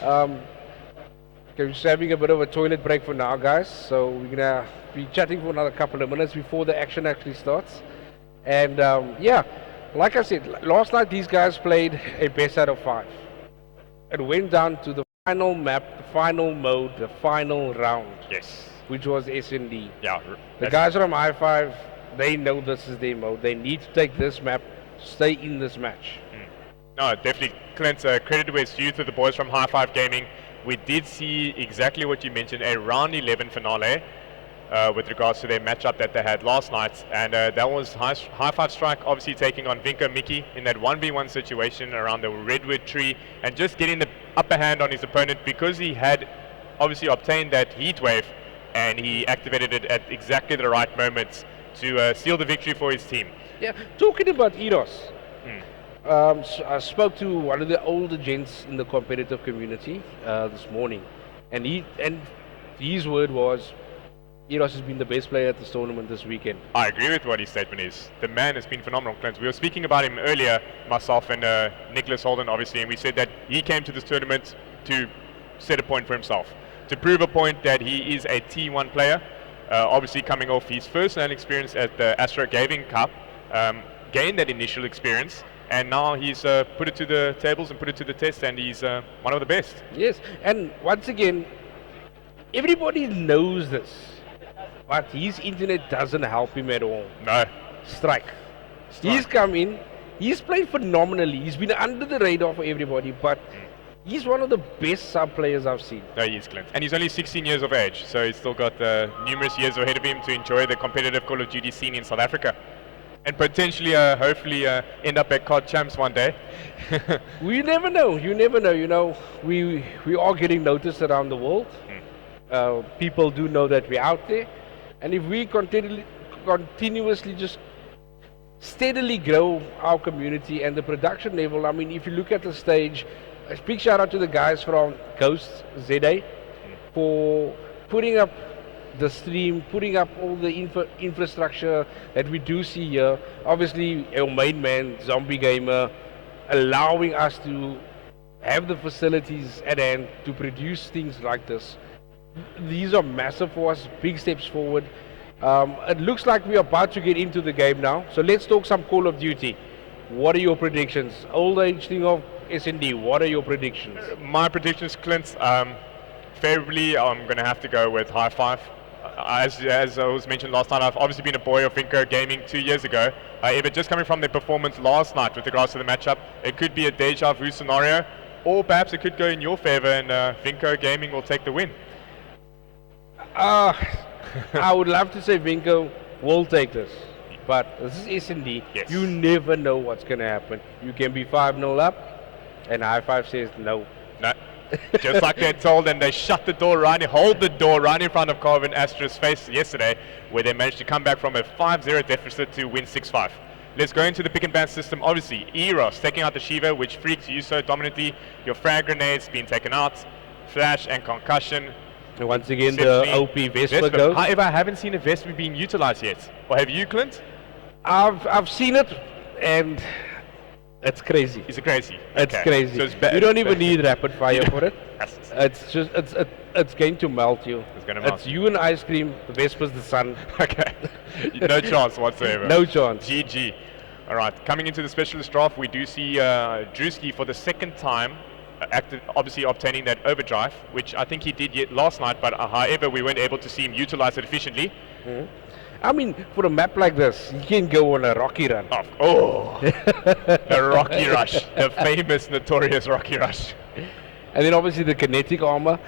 Okay, we're just having a bit of a toilet break for now, guys. So we're going to be chatting for another couple of minutes before the action actually starts. And yeah, like I said, last night these guys played a best out of 5. It went down to the final map, the final mode, the final round, Yes. which was S&D. Yeah. The guys from I5, they know this is their mode. They need to take this map, stay in this match. No, definitely, Clint, credit where it's due to the boys from High Five Gaming. We did see exactly what you mentioned, a round 11 finale with regards to their matchup that they had last night. And that was High Five Strike obviously taking on Vinko Mickey in that 1v1 situation around the redwood tree and just getting the upper hand on his opponent because he had obviously obtained that heat wave and he activated it at exactly the right moments to seal the victory for his team. Yeah, talking about Eros, I spoke to one of the older gents in the competitive community this morning, and his word was, Eros has been the best player at this tournament this weekend. I agree with what his statement is. The man has been phenomenal, Clint. We were speaking about him earlier, myself and Nicholas Holden, obviously, and we said that he came to this tournament to set a point for himself, to prove a point that he is a T1 player, obviously coming off his first-hand experience at the Astro Gaming Cup, gained that initial experience, and now he's put it to the tables and put it to the test, and he's one of the best. Yes, and once again, everybody knows this, but his internet doesn't help him at all. No. Strike. He's come in, he's played phenomenally, he's been under the radar for everybody, but he's one of the best sub players I've seen. No, he is, Clint. And he's only 16 years of age, so he's still got numerous years ahead of him to enjoy the competitive Call of Duty scene in South Africa. And potentially, hopefully, end up at COD champs one day. You never know, you know, we are getting noticed around the world. People do know that we're out there. And if we continuously just steadily grow our community and the production level, I mean, if you look at the stage, a big shout out to the guys from Ghost ZA for putting up the stream, putting up all the infrastructure that we do see here. Obviously, our main man, Zombie Gamer, allowing us to have the facilities at hand to produce things like this. These are massive for us, big steps forward. It looks like we're about to get into the game now. So let's talk some Call of Duty. What are your predictions? Old age thing of S&D, what are your predictions? My predictions, Clint, favorably, I'm going to have to go with High Five. As was mentioned last night, I've obviously been a boy of Vinko Gaming 2 years ago. However, just coming from their performance last night with regards to the matchup, it could be a deja vu scenario, or perhaps it could go in your favor and Vinko Gaming will take the win. I would love to say Vinko will take this, but this is S&D. Yes. You never know what's going to happen. You can be 5-0 up, and High Five says no. No. Just like they're told, and they shut the door hold the door right in front of Carvin Astra's face yesterday, where they managed to come back from a 5-0 deficit to win 6-5. Let's go into the pick and ban system. Obviously, Eros taking out the Shiva, which freaks you so dominantly. Your frag grenades being taken out, flash and concussion. And once again, the OP Vespa goes. However, I haven't seen a Vespa being utilized yet. Or have you, Clint? I've seen it, and it's crazy. Is it crazy? It's Okay. crazy. So it's bad. You don't even need rapid fire for it. Yes. It's just it's going to melt you. It's going to melt. It's you and ice cream. The Vespa's the sun. Okay. No chance whatsoever. No chance. GG. All right. Coming into the specialist draft, we do see Drewski for the second time, obviously obtaining that overdrive, which I think he did last night, but however, we weren't able to see him utilize it efficiently. I mean, for a map like this, you can go on a rocky run. Oh, the Rocky Rush, the famous, notorious Rocky Rush. And then obviously the kinetic armor,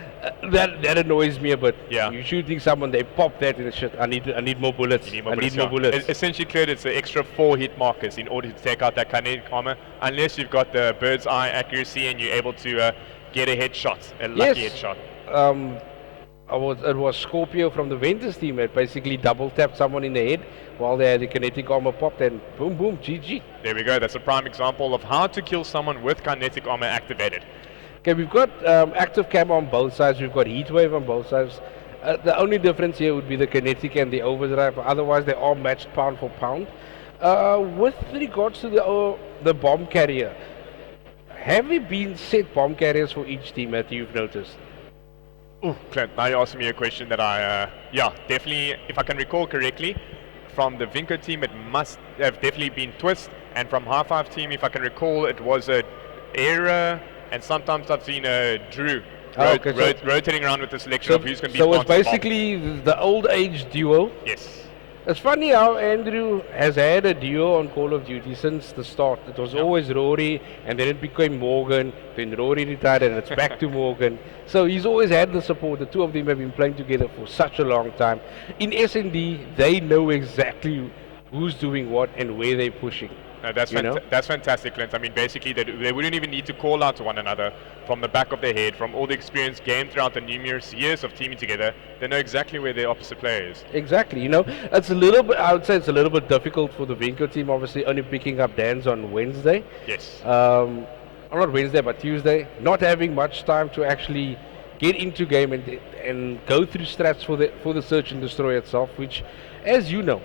that annoys me a bit. Yeah. You're shooting someone, they pop that and shit. I need more bullets. You I need more bullets. Essentially, cleared it's an extra 4 hit markers in order to take out that kinetic armor, unless you've got the bird's eye accuracy and you're able to get a headshot, a lucky headshot. It was Scorpio from the Ventus team that basically double tapped someone in the head while they had the kinetic armor popped, and boom, boom, GG. There we go. That's a prime example of how to kill someone with kinetic armor activated. Okay, we've got active cam on both sides. We've got heat wave on both sides. The only difference here would be the kinetic and the overdrive. Otherwise, they are matched pound for pound. With regards to the bomb carrier, have we been set bomb carriers for each team that you've noticed? Ooh, Clint, now you're asking me a question that yeah, definitely, if I can recall correctly, from the Vinko team, it must have definitely been Twist, and from High Five team, if I can recall, it was a Era, and sometimes I've seen a Drew rotating around with the selection of who's going to be So it's planting the bomb. basically the old age duo. Yes. It's funny how Andrew has had a duo on Call of Duty since the start. It was always Rory, and then it became Morgan, then Rory retired, and it's back to Morgan. So he's always had the support. The two of them have been playing together for such a long time. In S&D, they know exactly who's doing what and where they're pushing. No, that's fantastic, Clint. I mean, basically, they wouldn't even need to call out to one another from the back of their head, from all the experience gained throughout the numerous years of teaming together. They know exactly where their opposite player is. Exactly. You know, it's a little bit. I would say it's a little bit difficult for the Vinco team. Obviously, only picking up Dan's on Wednesday. Yes. Not Wednesday, but Tuesday. Not having much time to actually get into game and go through strats for the search and destroy itself. Which, as you know,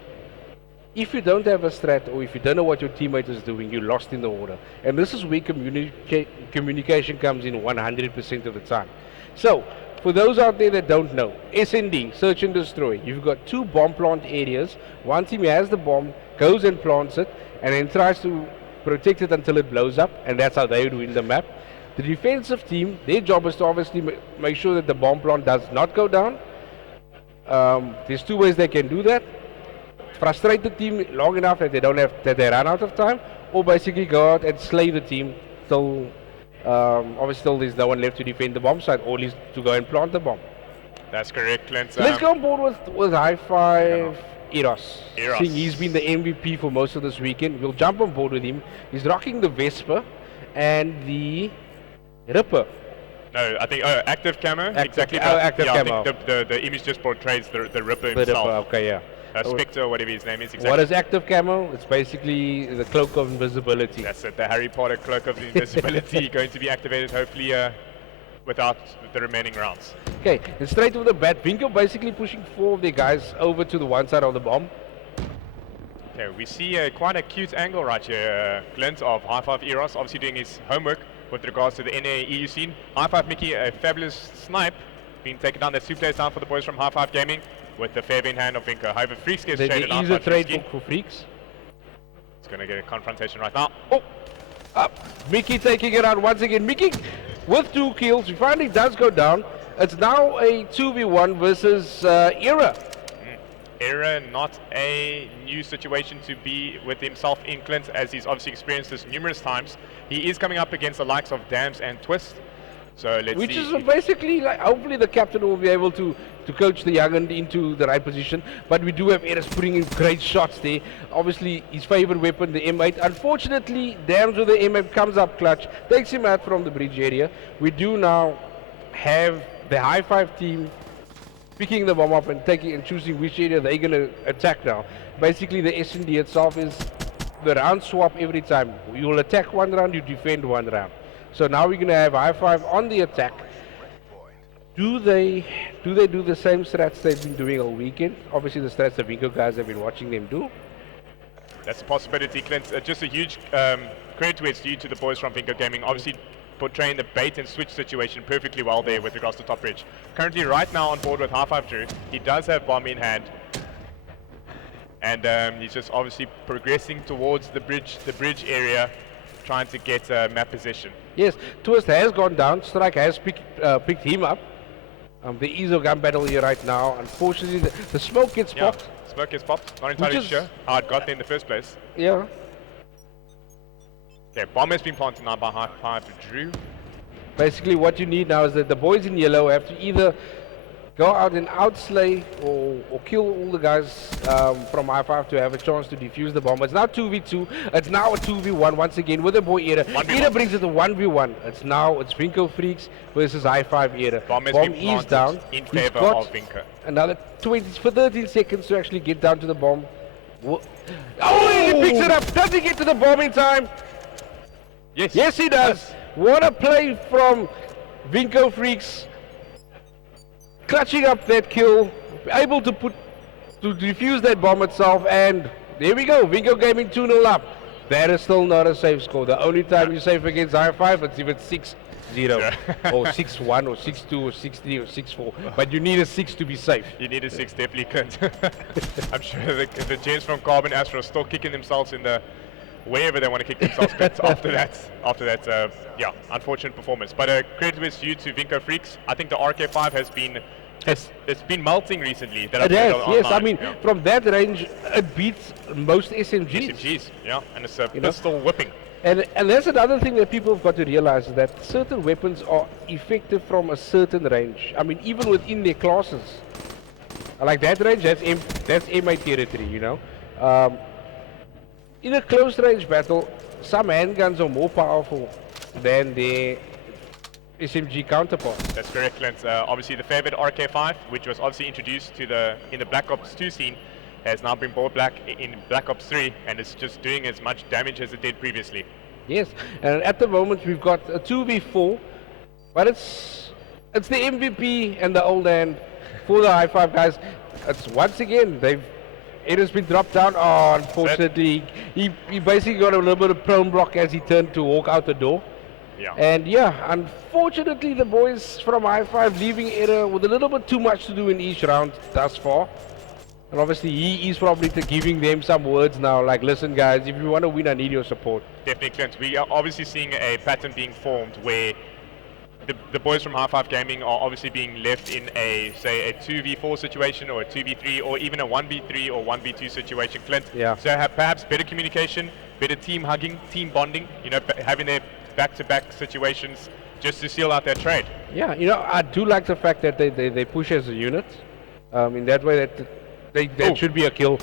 if you don't have a strat or if you don't know what your teammate is doing, you're lost in the order. And this is where communication comes in 100% of the time. So, for those out there that don't know, S&D, search and destroy, you've got two bomb plant areas. One team has the bomb, goes and plants it, and then tries to protect it until it blows up, and that's how they would win the map. The defensive team, their job is to obviously make sure that the bomb plant does not go down. There's two ways they can do that. Frustrate the team long enough that they run out of time, or basically go out and slay the team till obviously still there's no one left to defend the bomb site, or at least to go and plant the bomb. That's correct, Clint. Let's go on board with High Five Eros. Eros. Seeing he's been the MVP for most of this weekend, we'll jump on board with him. He's rocking the Vesper and the Ripper. No, I think active camo. Exactly. Active camo. I think the image just portrays the Ripper The himself. Ripper, okay, yeah. Spectre, whatever his name is. Exactly. What is active camo? It's basically the cloak of invisibility. That's it, the Harry Potter cloak of invisibility going to be activated hopefully without the remaining rounds. Okay, and straight off the bat, Vinco basically pushing 4 of their guys over to the one side of the bomb. Okay, we see quite a cute angle right here, Clint, of High Five Eros, obviously doing his homework with regards to the NA EU scene. High Five Mickey, a fabulous snipe, being taken down. That's 2 players down for the boys from High Five Gaming with the fair in hand of Vinco. However, Freaks gets traded out. There is a trade for Freaks. It's going to get a confrontation right now. Oh, up. Mickey taking it out once again. Mickey with 2 kills. He finally does go down. It's now a 2v1 versus Era. Era, not a new situation to be with himself in, Clint, as he's obviously experienced this numerous times. He is coming up against the likes of Dams and Twist. So let's Which see. is basically, like, hopefully the captain will be able to coach the young'un into the right position. But we do have Eris putting in great shots there. Obviously, his favorite weapon, the M8. Unfortunately, Dams with the M8 comes up clutch, takes him out from the bridge area. We do now have the High Five team picking the bomb up and taking and choosing which area they're going to attack now. Basically, the S&D itself is the round swap every time. You will attack one round, you defend one round. So now we're going to have High Five on the attack. Do they do the same strats they've been doing all weekend? Obviously, the strats the Vinco guys have been watching them do. That's a possibility, Clint. Just a huge credit to it's due to the boys from Vinco Gaming. Obviously, portraying the bait and switch situation perfectly well there with regards to top bridge. Currently, right now on board with High Five Drew. He does have bomb in hand. And he's just obviously progressing towards the bridge area, trying to get map position. Yes, Twist has gone down. Strike has picked him up. There is a gun battle here right now. Unfortunately, the smoke gets popped. Smoke gets popped. Not entirely sure how it got there in the first place. Yeah. Okay, bomb has been planted now by High Five Drew. Basically, what you need now is that the boys in yellow have to either go out and outslay or kill all the guys from High Five to have a chance to defuse the bomb. It's now 2v2. It's now a 2v1 once again with the boy Era. Era brings it to 1v1. It's Vinco Freaks versus High Five Era. Bomb is down. In favor of Vinco. Another 13 seconds to actually get down to the bomb. Oh, he picks it up. Does he get to the bomb in time? Yes. Yes, he does. What a play from Vinco Freaks. Clutching up that kill, able to defuse that bomb itself, and there we go. Vinco Gaming 2-0 up. That is still not a safe score. The only time you safe against High Five is if it's 6-0 or 6-1 or 6-2 or 6-3 or 6-4. But you need a 6 to be safe. You need a 6, definitely, Clint. I'm sure the gents from Carbon Astro are still kicking themselves in the wherever they want to kick themselves Clint, after that, yeah, unfortunate performance. But credit is due to Vinco Freaks. I think the RK5 has been it's been melting recently. That It has, yes. online, I mean, yeah. from that range, it beats most SMGs. SMGs, yeah, and it's a You know? pistol whipping. And that's another thing that people have got to realize, is that certain weapons are effective from a certain range. I mean, even within their classes. Like that range, that's MA territory, you know. In a close range battle, some handguns are more powerful than their SMG counterparts. That's correct, Clint. Obviously, the favored RK5, which was obviously introduced to in the Black Ops 2 scene, has now been brought back in Black Ops 3, and it's just doing as much damage as it did previously. Yes, and at the moment we've got a 2v4, but it's the MVP and the old hand for the high five guys. It's once again it has been dropped down. Oh, unfortunately, he basically got a little bit of prone block as he turned to walk out the door. Yeah. And yeah, unfortunately the boys from high five leaving Error with a little bit too much to do in each round thus far. And obviously he is probably giving them some words now, like, listen guys, if you want to win, I need your support. Definitely, Clint. We are obviously seeing a pattern being formed where the boys from High Five Gaming are obviously being left in say a 2v4 situation, or a 2v3, or even a 1v3 or 1v2 situation, Clint. Yeah. So have perhaps better communication, better team hugging, team bonding, you know, having their back-to-back situations just to seal out their trade. Yeah, you know, I do like the fact that they push as a unit. In that way that should be a kill.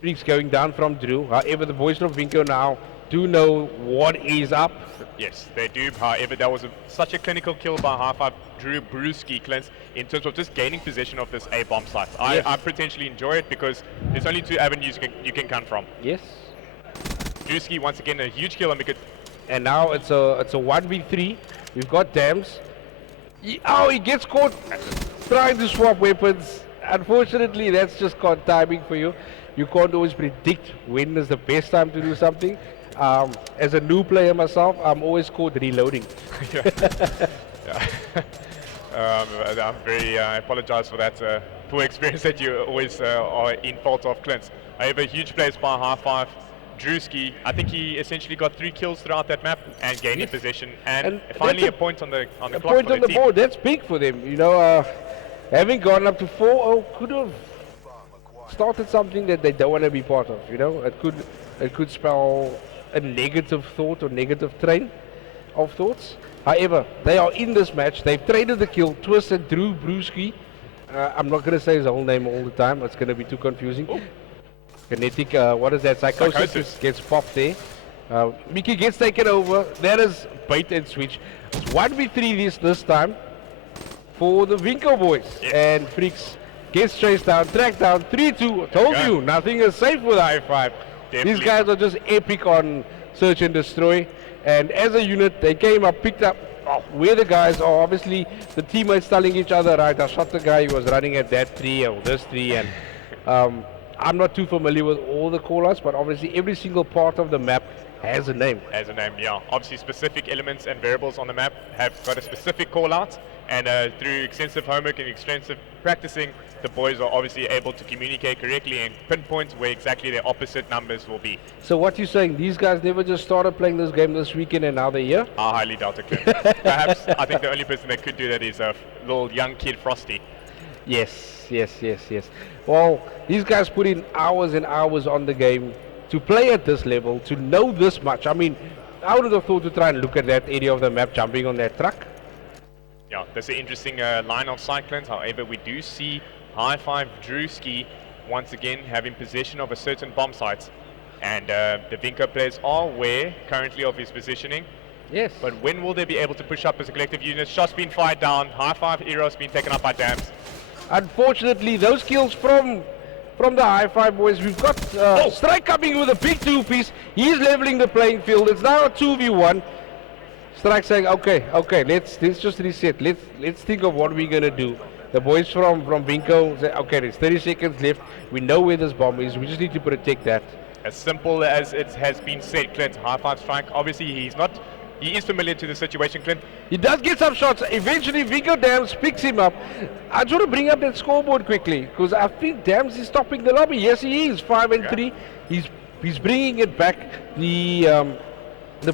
Freaks going down from Drew. However, the boys from Vinco now do know what is up. Yes, they do. However, that was such a clinical kill by High Five Drew Brewski, Clint, in terms of just gaining possession of this A bomb site. Yes. I potentially enjoy it because there's only two avenues you can come from. Yes. Brewski, once again, a huge kill, and we could. And now it's a 1v3. We've got Dams. He gets caught trying to swap weapons. Unfortunately, that's just called timing for you. You can't always predict when is the best time to do something. As a new player myself, I'm always caught reloading. I apologize for that poor experience that you always are in fault of, Clint. However, huge plays by High Five. Drewski, I think he essentially got 3 kills throughout that map and gaining possession, and finally a point on the clock point for on the the team. board. That's big for them. You know, having gone up to 4-0 could have started something that they don't want to be part of. You know, it could spell a negative thought or negative train of thoughts. However, they are in this match. They've traded the kill. Twist and Drew Brewski. I'm not going to say his whole name all the time. It's going to be too confusing. Ooh. Kinetic, what is that? Psychosis gets popped there. Mickey gets taken over. That is bait and switch. It's 1v3 this time for the Vinco boys. Yes. And Freaks gets chased down, tracked down, 3-2. Told you, nothing is safe with high five. Definitely. These guys are just epic on search and destroy. And as a unit, they came up, picked up where the guys are. Obviously, the teammates telling each other, right, I shot the guy who was running at that tree or this tree. And I'm not too familiar with all the callouts, but obviously every single part of the map has a name. Has a name, yeah. Obviously, specific elements and variables on the map have got a specific call out, and through extensive homework and extensive practicing, the boys are obviously able to communicate correctly and pinpoint where exactly their opposite numbers will be. So what you're saying, these guys never just started playing this game this weekend and now they're here? I highly doubt it, Clint. Perhaps, I think the only person that could do that is a little young kid, Frosty. Yes. Well, these guys put in hours and hours on the game to play at this level, to know this much. I mean, I would have thought to try and look at that area of the map jumping on that truck. Yeah, that's an interesting line of sight, Clint. However, we do see High Five Drewski once again having possession of a certain bomb site. And the Vinco players are aware currently of his positioning. Yes. But when will they be able to push up as a collective unit? Shots being fired down. High Five Eros being taken up by Dams. Unfortunately, those kills from the High Five boys. We've got Strike coming with a big 2-piece. He's leveling the playing field. It's now a 2v1. Strike saying, okay, let's just reset. Let's think of what we're gonna do. The boys from Vinco say, okay, there's 30 seconds left. We know where this bomb is. We just need to protect that. As simple as it has been said, Clint. High Five Strike. Obviously, he is familiar to the situation, Clint. He does get some shots. Eventually, Vinco Dams picks him up. I just want to bring up that scoreboard quickly because I think Dams is topping the lobby. Yes, he is. 5 and 3. He's He's bringing it back. The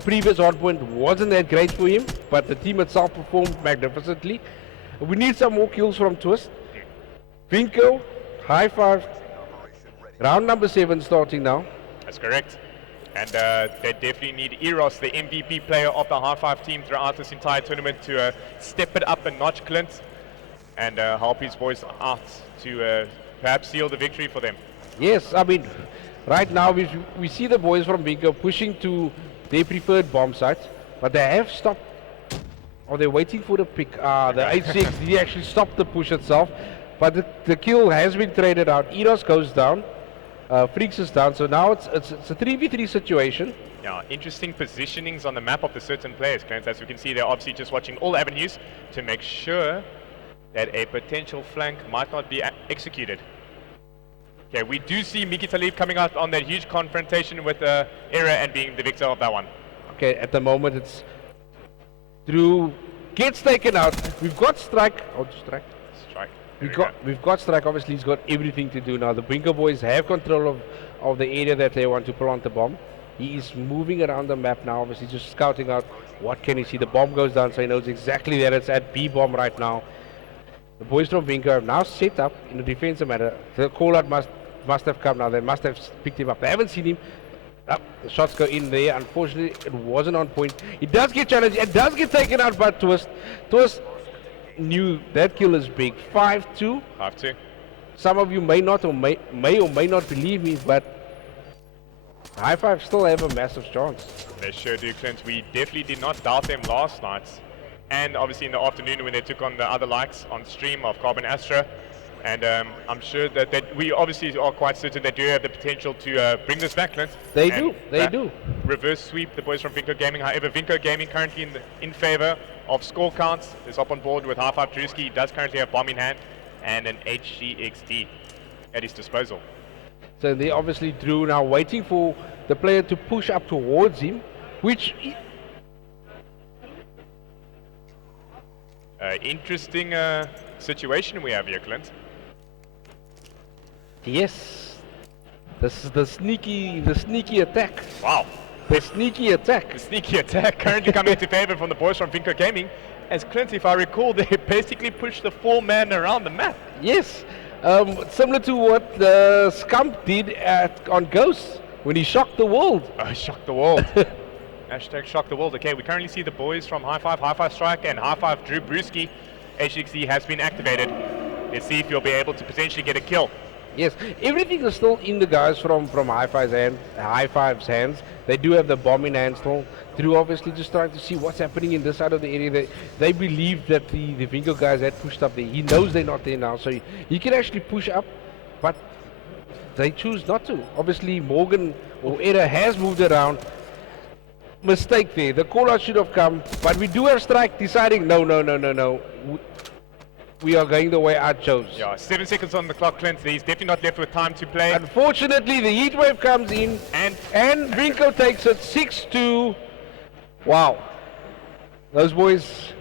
previous hardpoint wasn't that great for him, but the team itself performed magnificently. We need some more kills from Twist. Vinko, high five. Round number 7 starting now. That's correct. And they definitely need Eros, the MVP player of the High Five team throughout this entire tournament, to step it up a notch, Clint, and help his boys out to perhaps seal the victory for them. Yes, I mean, right now we see the boys from Vinko pushing to their preferred bomb site, but they have stopped, or they're waiting for the pick. The CTICC actually stopped the push itself, but the kill has been traded out. Eros goes down. Freaks is down, so now it's a 3v3 situation. Yeah, interesting positionings on the map of the certain players, Clint. As we can see, they're obviously just watching all avenues to make sure that a potential flank might not be executed. Okay, we do see Miki Talib coming out on that huge confrontation with Era and being the victor of that one. Okay, at the moment it's Drew gets taken out. We've got Strike. Oh, Strike. We've got Strike. Obviously, he's got everything to do now. The Bingo boys have control of the area that they want to plant the bomb. He is moving around the map now, obviously just scouting out what can he see. The bomb goes down, so he knows exactly that it's at B bomb right now. The boys from Bingo have now set up in a defensive manner. The call out must have come now. They must have picked him up. They haven't seen him. The shots go in there. Unfortunately, it wasn't on point. He does get challenged. It does get taken out by Twist. Twist knew that kill is big. 5-2. 5-2. Some of you may not or may not believe me, but High Five still have a massive chance. They sure do, Clint. We definitely did not doubt them last night, and obviously in the afternoon when they took on the other likes on stream of Carbon Astra. And I'm sure that we obviously are quite certain they do have the potential to bring this back, Clint. They do. Reverse sweep the boys from Vinko Gaming. However, Vinko Gaming currently in favor of score counts is up on board with High Five Drewski. He does currently have bomb in hand and an HGXD at his disposal. So they obviously Drew now waiting for the player to push up towards him, which interesting situation we have here, Clint. yes, this is the sneaky attack. Wow. The sneaky attack. The sneaky attack currently coming into favor from the boys from Vinko Gaming. As Clint, if I recall, they basically pushed the 4-man around the map. Yes, similar to what Scump did on Ghost when he shocked the world. Shocked the world. Hashtag shock the world. Okay, we currently see the boys from High Five Strike, and High Five Drew Brewski. HXE has been activated. Let's see if you'll be able to potentially get a kill. Yes, everything is still in the guys from High Five's hands. They do have the bomb in hand still. Drew obviously just trying to see what's happening in this side of the area. They believe that the Vingo guys had pushed up there. He knows they're not there now, so he can actually push up, but they choose not to. Obviously Morgan or Era has moved around. Mistake there. The call out should have come, but we do have Strike deciding no. We are going the way I chose. Yeah, 7 seconds on the clock, Clint. He's definitely not left with time to play. Unfortunately, the heat wave comes in, and Vinko takes it 6-2. Wow, those boys,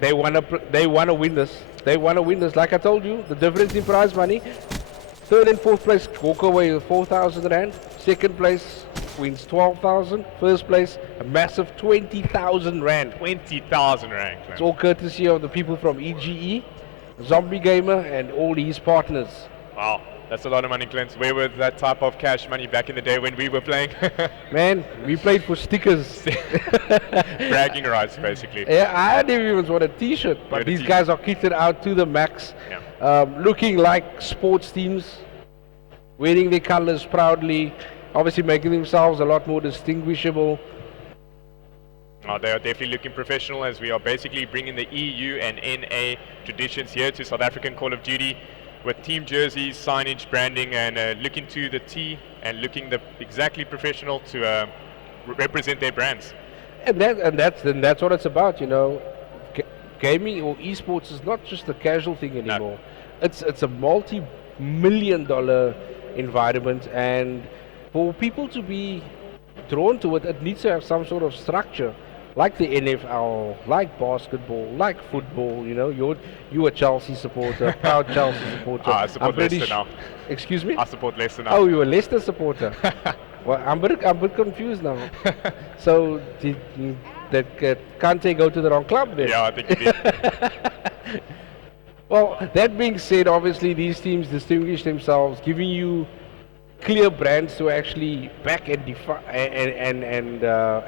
they wanna win this. They wanna win this. Like I told you, the difference in prize money. Third and fourth place walk away with 4,000 rand. Second place wins 12,000. First place, a massive 20,000 rand. 20,000 rand. Clint. It's all courtesy of the people from EGE, Zombie Gamer, and all his partners. Wow, that's a lot of money, Clint. Where was that type of cash money back in the day when we were playing? Man, we played for stickers. Bragging rights, basically. Yeah, I didn't even want a t-shirt, but these guys are kitted out to the max, looking like sports teams, wearing their colors proudly, obviously making themselves a lot more distinguishable. They are definitely looking professional, as we are basically bringing the EU and NA traditions here to South African Call of Duty with team jerseys, signage, branding, and looking to the T and looking exactly professional to represent their brands. And that's what it's about, you know. Gaming or esports is not just a casual thing anymore. No. It's a multi-million-dollar environment, and for people to be drawn to it, it needs to have some sort of structure. Like the NFL, like basketball, like football, you know, you're a Chelsea supporter, proud Chelsea supporter. I support Leicester now. Excuse me? I support Leicester now. Oh, you're a Leicester supporter. Well, I'm a bit confused now. So can't they go to the wrong club then? Yeah, I think you did. Well, that being said, obviously these teams distinguish themselves, giving you clear brands to actually back and to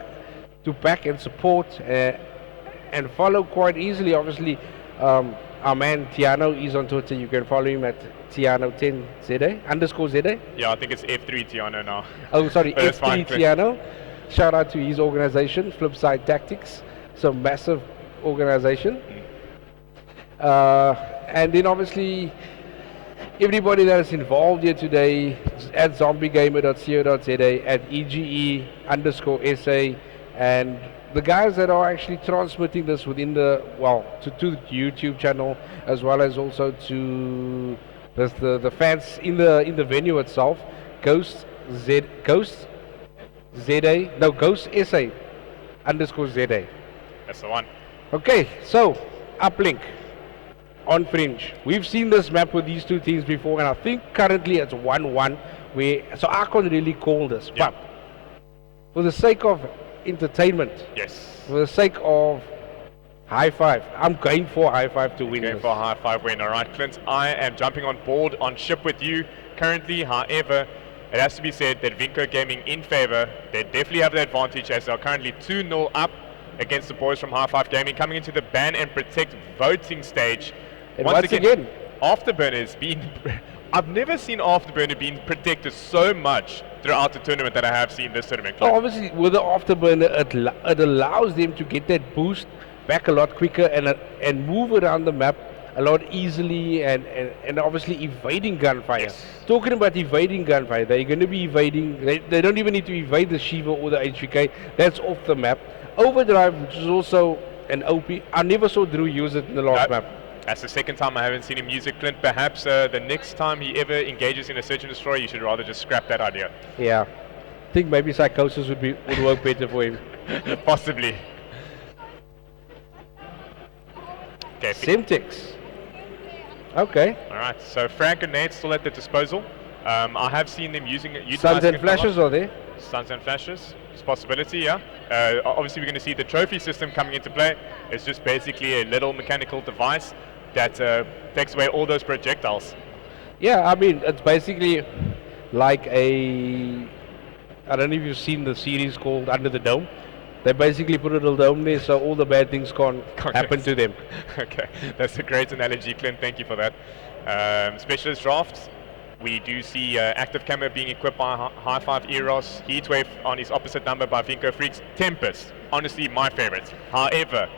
back and support and follow quite easily. Obviously, our man Tiano is on Twitter. You can follow him at Tiano10ZA_ZA. Yeah, I think it's F3 Tiano now. Oh, sorry, But it's fine, F3 Clint. Tiano. Shout out to his organization, Flipside Tactics. It's a massive organization. And then obviously everybody that is involved here today at zombiegamer.co.za, at EGE_SA, and the guys that are actually transmitting this within the, well, to the YouTube channel, as well as also to the fans in the venue itself. Ghost SA_ZA. That's the one. Okay, so uplink on Fringe. We've seen this map with these two teams before, and I think currently it's 1-1. So I can't really call this, Yeah. but for the sake of entertainment, Yes. for the sake of high five, I'm going for high five to win Going this. for a high five win. All right, Clint, I am jumping on board on ship with you currently. However, it has to be said that Vinco Gaming in favor. They definitely have the advantage as they're currently 2-0 up against the boys from High Five Gaming, coming into the ban and protect voting stage. And once again, Afterburner's been... I've never seen Afterburner being protected so much throughout the tournament that I have seen this tournament. Clint. obviously with the afterburner, it allows them to get that boost back a lot quicker and move around the map a lot easily and obviously evading gunfire. Yes. Talking about evading gunfire, they're going to be evading, they don't even need to evade the Shiva or the HVK, that's off the map. Overdrive, which is also an OP, I never saw Drew use it in the last map. That's the second time I haven't seen him use it, Clint. Perhaps the next time he ever engages in a search and destroy, you should rather just scrap that idea. Yeah, I think maybe Psychosis would work better for him. Possibly. Okay. Semtex. Okay. All right. So Frank and Nate still at the disposal. I have seen them using it. Suns utilizing and it quite a lot. flashes are there. Suns and flashes. It's a possibility, yeah. Obviously, we're going to see the trophy system coming into play. It's just basically a little mechanical device that takes away all those projectiles. Yeah, I mean, it's basically like a, I don't know if you've seen the series called Under the Dome. They basically put a little dome there so all the bad things can't happen to them. Okay, that's a great analogy, Clint. Thank you for that. Specialist drafts. We do see active camera being equipped by High Five Eros, Heatwave on his opposite number by Vinco Freaks, Tempest, honestly my favorite. However,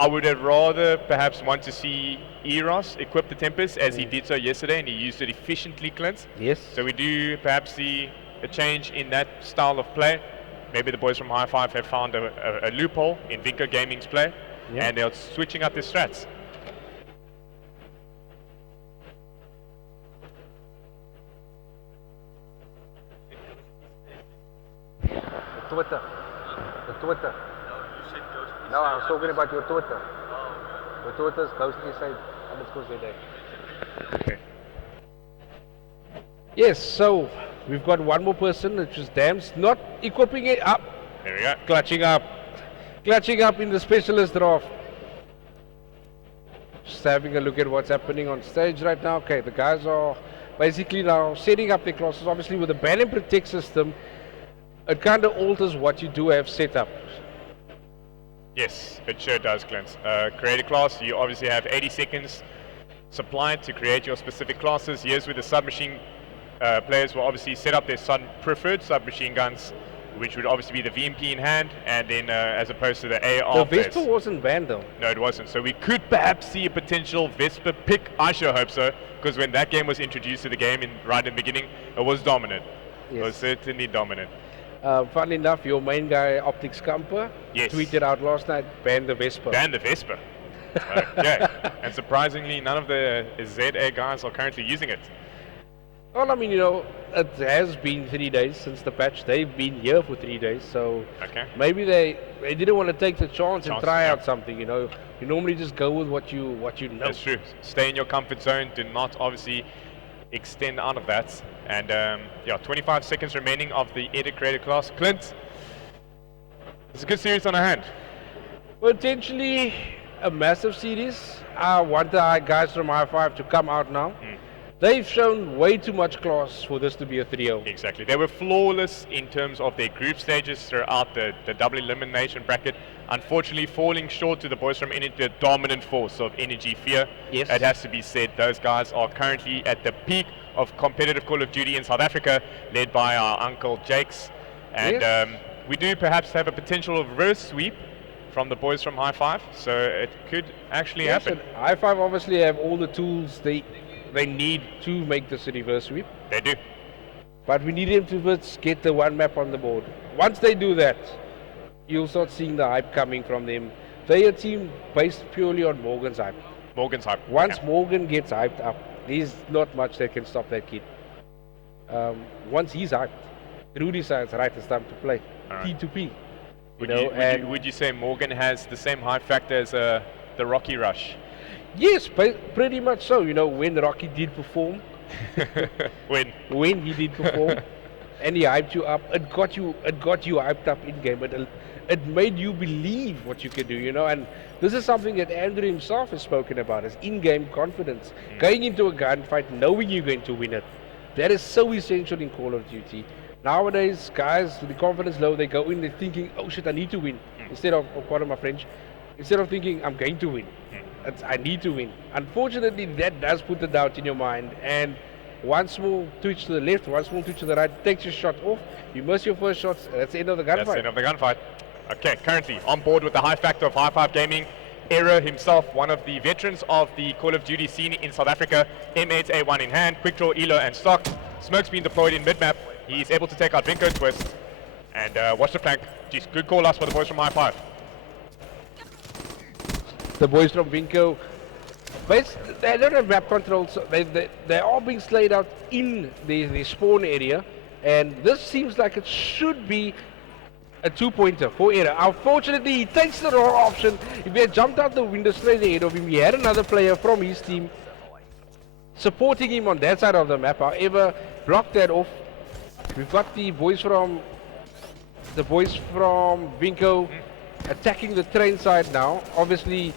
I would have rather perhaps want to see Eros equip the Tempest as he did so yesterday and he used it efficiently, Clint. Yes. So we do perhaps see a change in that style of play. Maybe the boys from High Five have found a loophole in Vinco Gaming's play and they're switching up their strats. Twitter. The Twitter. No, I was talking about your Twitter. Your Twitter is ghosty_ZA. Okay. Yes, so we've got one more person, which is Dams, not equipping it up. There we go. Clutching up. Clutching up in the specialist draft. Just having a look at what's happening on stage right now. Okay, the guys are basically now setting up their classes. Obviously with the ban and protect system, it kind of alters what you do have set up. Yes, it sure does, Clint. Create a class, you obviously have 80 seconds supplied to create your specific classes. Here's where the submachine players will obviously set up their preferred submachine guns, which would obviously be the VMP in hand, and then as opposed to the AR The players. Vespa wasn't banned though. No, it wasn't. So we could perhaps see a potential Vespa pick. I sure hope so, because when that game was introduced to the game right in the beginning, it was dominant. It was certainly dominant. Funnily enough, your main guy, Optics Camper, tweeted out last night, ban the Vespa. Ban the Vespa. Okay. And surprisingly, none of the ZA guys are currently using it. Well, I mean, you know, it has been 3 days since the patch. They've been here for 3 days, so maybe they didn't want to take the chance and try out something. You know, you normally just go with what you know. That's true. Stay in your comfort zone. Do not obviously extend out of that. And yeah, 25 seconds remaining of the edit creator class. Clint, it's a good series on our hand. Potentially a massive series. I want the guys from I5 to come out now. They've shown way too much class for this to be a 3-0. Exactly. They were flawless in terms of their group stages throughout the double elimination bracket. Unfortunately, falling short to the boys from Energy, the dominant force of Energy Fear. Yes. It has to be said, those guys are currently at the peak of competitive Call of Duty in South Africa, led by our uncle Jakes. And Yes. we do perhaps have a potential reverse sweep from the boys from High Five, so it could actually happen. And I5 obviously have all the tools they need to make this a reverse sweep. They do. But we need them to first get the one map on the board. Once they do that, you'll start seeing the hype coming from them. They're a team based purely on Morgan's hype. Morgan's hype. Once Yeah. Morgan gets hyped up, there's not much that can stop that kid. Once he's hyped, Drew decides, right, it's time to play. All right. P2P. Would you say Morgan has the same hype factor as the Rocky Rush? Yes, pretty much so. You know, when Rocky did perform, when he did perform, and he hyped you up, it got you hyped up in game. It made you believe what you could do. You know, and this is something that Andrew himself has spoken about: is in-game confidence, going into a gunfight, knowing you're going to win it. That is so essential in Call of Duty. Nowadays, guys, with the confidence low, they go in, they're thinking, "Oh shit, I need to win." Instead of pardon my French, instead of thinking, "I'm going to win." I need to win. Unfortunately, that does put the doubt in your mind. And one small twitch to the left, one small twitch to the right, takes your shot off. You miss your first shots. That's the end of the gunfight. That's the end of the gunfight. Okay, currently on board with the high factor of High Five Gaming. Era himself, one of the veterans of the Call of Duty scene in South Africa. M8A1 in hand, quick draw, elo, and stock. Smoke's being deployed in mid-map. He's able to take out Vinko Twist. And watch the flank. Jeez, good call us for the boys from High Five. The boys from Vinko, they don't have map control, so they are being slayed out in the spawn area, and this seems like it should be a 2-pointer for Era. Unfortunately, he takes the wrong option. If he had jumped out the window straight ahead of him, he had another player from his team supporting him on that side of the map. However, blocked that off. We've got the boys from Vinko attacking the train side now. Obviously,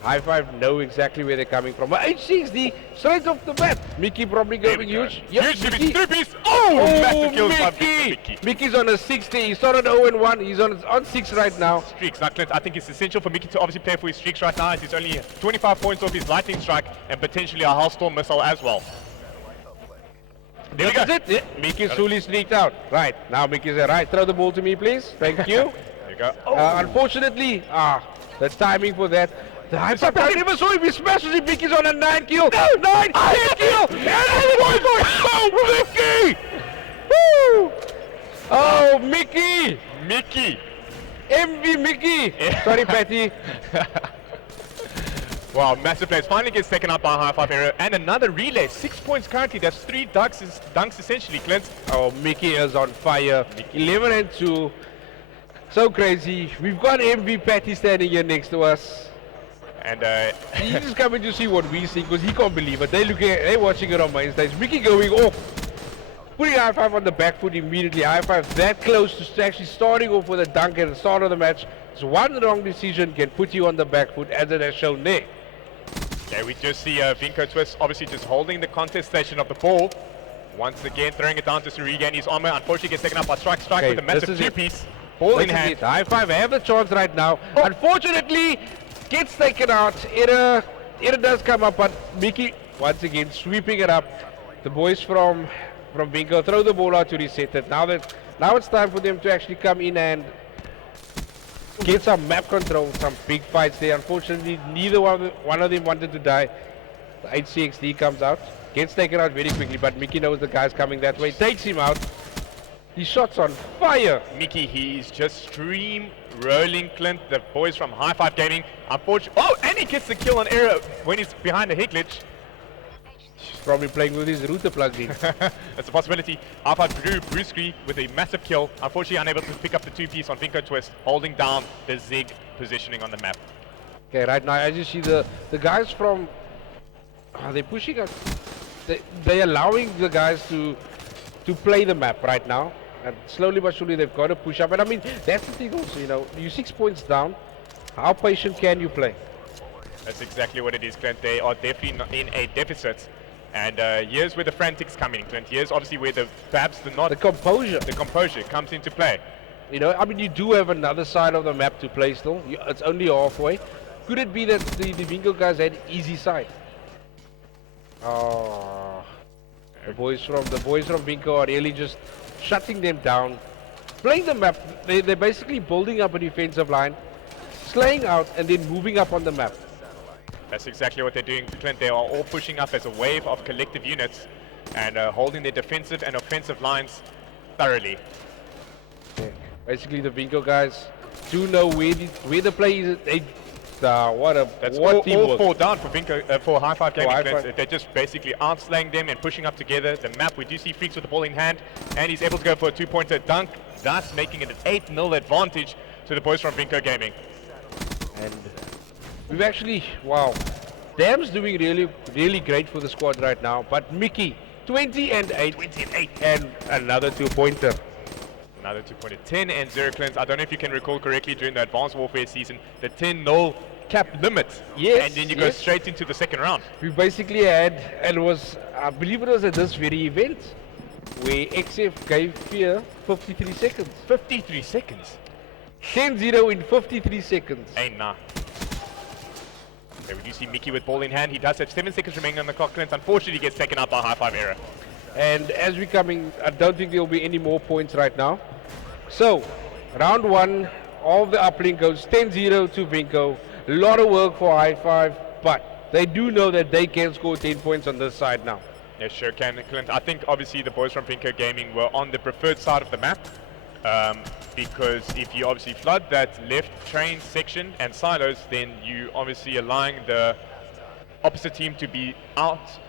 High Five know exactly where they're coming from. But HCXD straight off the bat. Mickey probably going huge. Huge Mickey. three-piece. Oh, massive kills by Mickey. Mickey. Mickey's on a 60. He started 0-1. He's on 6 right now. Streaks. Now, Clint, I think it's essential for Mickey to obviously play for his streaks right now. He's only 25 points off his lightning strike and potentially a Hellstorm missile as well. There we go. That's it. Yeah. Mickey's fully streaked out. Right. Now Mickey's right. Throw the ball to me, please. Thank you. There you go. Unfortunately, the timing for that. The high five, I never saw him. He smashes him. Mickey's on a 9 kill. 10 kill. Oh, Mickey! Woo! Oh, Mickey! Mickey! MV Mickey! Sorry, Patty. Wow, massive plays. Finally gets taken up by High Five Era. And another relay. 6 points currently. That's 3 dunks essentially, Clint. Oh, Mickey is on fire. 11-2. So crazy. We've got MV Patty standing here next to us. And He's just coming to see what we see because he can't believe it. They're watching it on main stage. Mickey going off. Putting High Five on the back foot immediately. High Five that close to actually starting off with a dunk at the start of the match. So one wrong decision can put you on the back foot, as it has shown there. okay, we just see Vinko Twist obviously just holding the contest station of the ball. Once again, throwing it down just to regain his armor. Unfortunately, gets taken up by Strike Okay, with a massive this is it. two-piece. Ball in hand. High Five have the chance right now. Unfortunately, gets taken out. It does come up, but Mickey once again sweeping it up. The boys from Vinko throw the ball out to reset it. Now it's time for them to actually come in and get some map control, some big fights there. Unfortunately, neither one of them wanted to die. The HCXD comes out, gets taken out very quickly, but Mickey knows the guy's coming that way, takes him out. His shot's on fire. Mickey, he's just stream rolling, Clint. The boys from High Five Gaming. Unfortunately, oh, and he gets the kill on Era when he's behind the hit glitch. He's probably playing with his router plugged in. That's a possibility. High Five drew Brewski with a massive kill. Unfortunately, unable to pick up the two-piece on Vinko Twist, holding down the Zig positioning on the map. Okay, right now as you see the guys from they're pushing us. they're allowing the guys to play the map right now, and slowly but surely they've got to push up. And I mean, that's the thing also, you know, you're 6 points down. How patient can you play? That's exactly what it is, Clint. They are definitely not in a deficit. And here's where the frantics come in, Clint. Here's obviously where the composure comes into play. You know, I mean, you do have another side of the map to play still. It's only halfway. Could it be that the Vingo guys had easy side? Oh, the boys from Vingo are really just shutting them down, playing the map. They're basically building up a defensive line, slaying out, and then moving up on the map. That's exactly what they're doing, Clint. They are all pushing up as a wave of collective units and holding their defensive and offensive lines thoroughly. Yeah. Basically, the Vingo guys do know where the play is. That's what all 4 down for Vingo, for High Five Gaming. Clint. They're just basically outslaying them and pushing up together. The map, we do see Freaks with the ball in hand, and he's able to go for a 2-pointer dunk, thus making it an 8-0 advantage to the boys from Vingo Gaming. And we've actually, wow, Dam's doing really great for the squad right now. But Mickey, 20 and 8, and another 2-pointer. Another 2-pointer, 10-0, Clint. I don't know if you can recall correctly during the Advanced Warfare season, the 10-0 cap limit. Yes. And then you go straight into the second round. We basically had, and it was, I believe it was at this very event, where XF gave Fear 53 seconds. 53 seconds? 10-0 in 53 seconds. Ain't nah. Okay, we do see Mickey with ball in hand. He does have 7 seconds remaining on the clock, Clint. Unfortunately, he gets taken out by High Five Era. And as we're coming, I don't think there will be any more points right now. So, round 1, all the uplink goes 10-0 to Vinco. A lot of work for High Five, but they do know that they can score 10 points on this side now. Yes, sure can, Clint. I think obviously the boys from Vinco Gaming were on the preferred side of the map. Because if you obviously flood that left train section and silos, then you obviously allowing the opposite team to be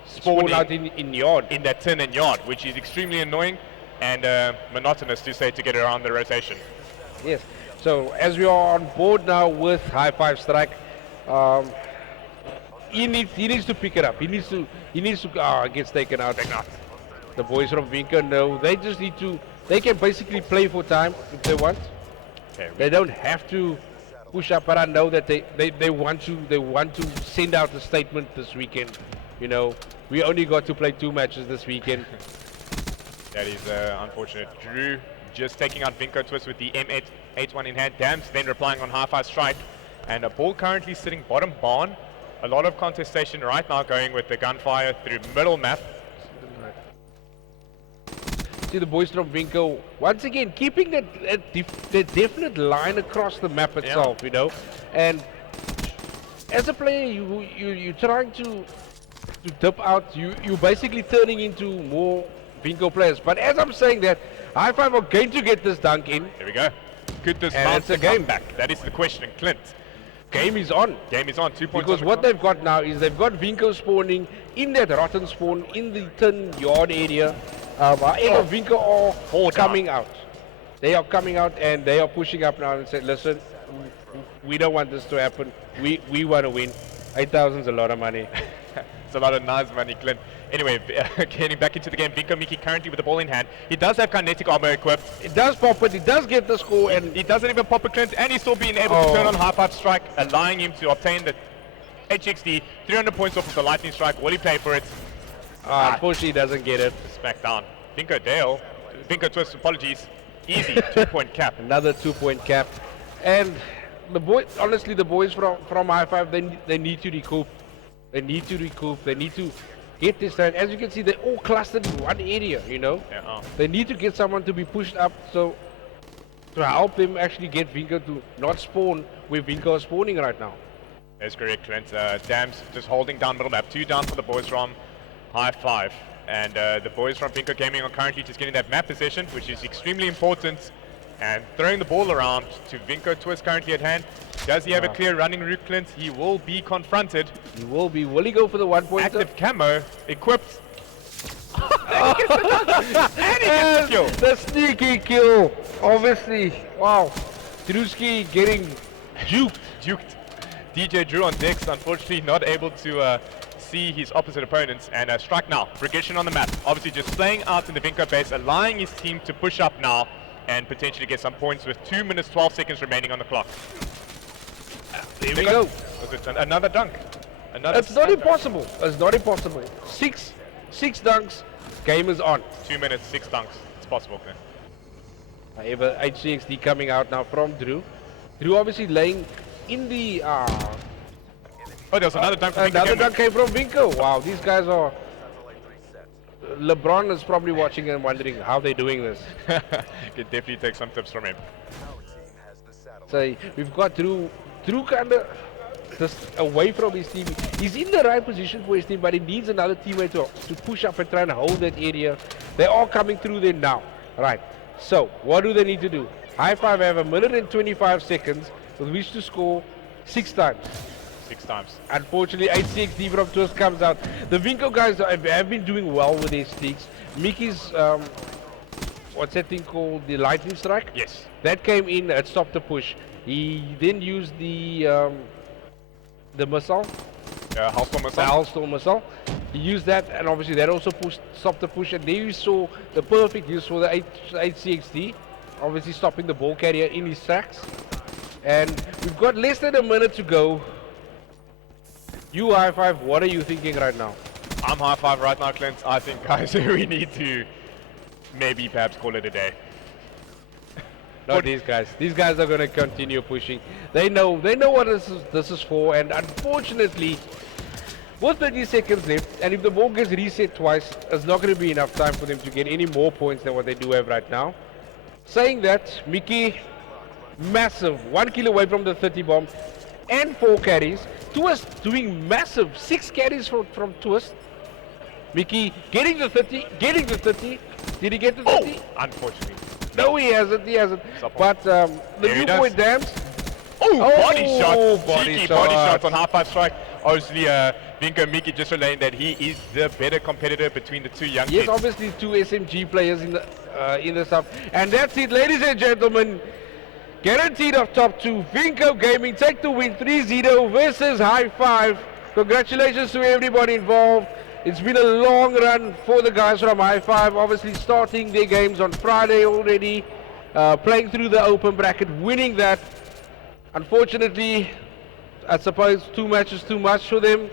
spawning out in yard. In that turn and yard, which is extremely annoying and monotonous to say to get around the rotation. Yes. So as we are on board now with High Five Strike, he needs to pick it up. He needs to gets taken out. The boys from Vinco know they just need to. They can basically play for time if they want. Okay, they don't have to push up, but I know that they want to send out a statement this weekend. You know, we only got to play 2 matches this weekend. That is unfortunate. Drew just taking out Vinco Twist with the M881 in hand. Dams then replying on High Five Strike. And a ball currently sitting bottom barn. A lot of contestation right now going with the gunfire through middle map. See the boys from Vinco once again keeping that definite line across the map itself, you know. And as a player, you're trying to dip out. You're basically turning into more Vinco players. But as I'm saying that, High Five are going to get this dunk in. There we go. Could this bounce the game back? That is the question, Clint. Game is on. Game is on. 2 points. Because what they've got now is they've got Vinco spawning in that rotten spawn in the 10-yard area. However, Vinco are coming out. They are coming out and they are pushing up now and say, listen, we don't want this to happen. We want to win. 8,000 is a lot of money. It's a lot of nice money, Clint. Anyway, getting back into the game, Vinco Mickey currently with the ball in hand. He does have kinetic armor equipped. It does pop it. He does get the score. And he doesn't even pop it, Clint. And he's still being able to turn on High Five Strike, allowing him to obtain the HXD. 300 points off of the Lightning Strike. Will he pay for it? Unfortunately, he doesn't get it. Smack down. Vinco Twist, apologies. Easy 2-point cap. Another 2-point cap. And the boys from High Five, they need to recoup. They need to recoup. They need to get this done. As you can see, they're all clustered in one area, you know. Yeah, They need to get someone to be pushed up so to help them actually get Vinco to not spawn where Vinco is spawning right now. That's correct, Clint. Dams just holding down middle map. 2 down for the boys from High Five. And the boys from Vinco Gaming are currently just getting that map possession, which is extremely important. And throwing the ball around to Vinco Twist currently at hand. Does he have a clear running route, Clint? He will be confronted. He will be. Will he go for the 1-pointer? Active camo, equipped. And he gets the kill. The sneaky kill, obviously. Wow. Drewski getting juked. DJ Drew on decks, unfortunately not able to see his opposite opponents and strike now. Progression on the map. Obviously just playing out in the Vinco base, allowing his team to push up now and potentially get some points with 2 minutes 12 seconds remaining on the clock. There we go. Was it another dunk? Another It's not dunk. impossible. It's not impossible. Six dunks. Game is on. 2 minutes, 6 dunks. It's possible, Clint. However, HCXD coming out now from Drew. Drew obviously laying in the... Oh, there was another dunk from another Vinco. dunk came from Vinco. Wow, these guys are... Satellite 3 set. LeBron is probably watching and wondering how they're doing this. Could definitely take some tips from him. Our team has the satellite. So we've got Drew kind of just away from his team. He's in the right position for his team, but he needs another teammate to push up and try and hold that area. They are coming through there now. Right. So what do they need to do? High Five have 1 minute and 25 seconds with which to score 6 times. 6 times. Unfortunately, HCXD from Twist comes out. The Vinco guys have been doing well with their sticks. Mickey's, what's that thing called? The lightning strike? Yes. That came in, it stopped the push. He then used the missile, Hellstorm the missile. Hellstorm missile. He used that, and obviously that also stopped the push. And there you saw the perfect use for the HCXD, obviously stopping the ball carrier in his tracks. And we've got less than a minute to go. You High Five, what are you thinking right now? I'm High Five right now, Clint. I think, guys, we need to maybe perhaps call it a day. Not these guys. These guys are going to continue pushing. They know what this is for, and unfortunately, with 30 seconds left, and if the ball gets reset twice, it's not going to be enough time for them to get any more points than what they do have right now. Saying that, Mickey, massive, 1 kill away from the 30 bomb, and 4 carries. Twist doing massive, 6 carries from Twist. Mickey getting the 30, Did he get the 30? Unfortunately. No, he hasn't. But the There he new does. boy Dams. Oh, body Oh, shot. body Cheeky shot. body shots on High Five strike. Obviously, Vinco Miki just relaying that he is the better competitor between the two young Yes, kids. obviously 2 SMG players in the sub. And that's it, ladies and gentlemen. Guaranteed of top 2. Vinco Gaming take the win 3-0 versus High Five. Congratulations to everybody involved. It's been a long run for the guys from High Five, obviously starting their games on Friday already, playing through the open bracket, winning that. Unfortunately, I suppose 2 matches too much for them.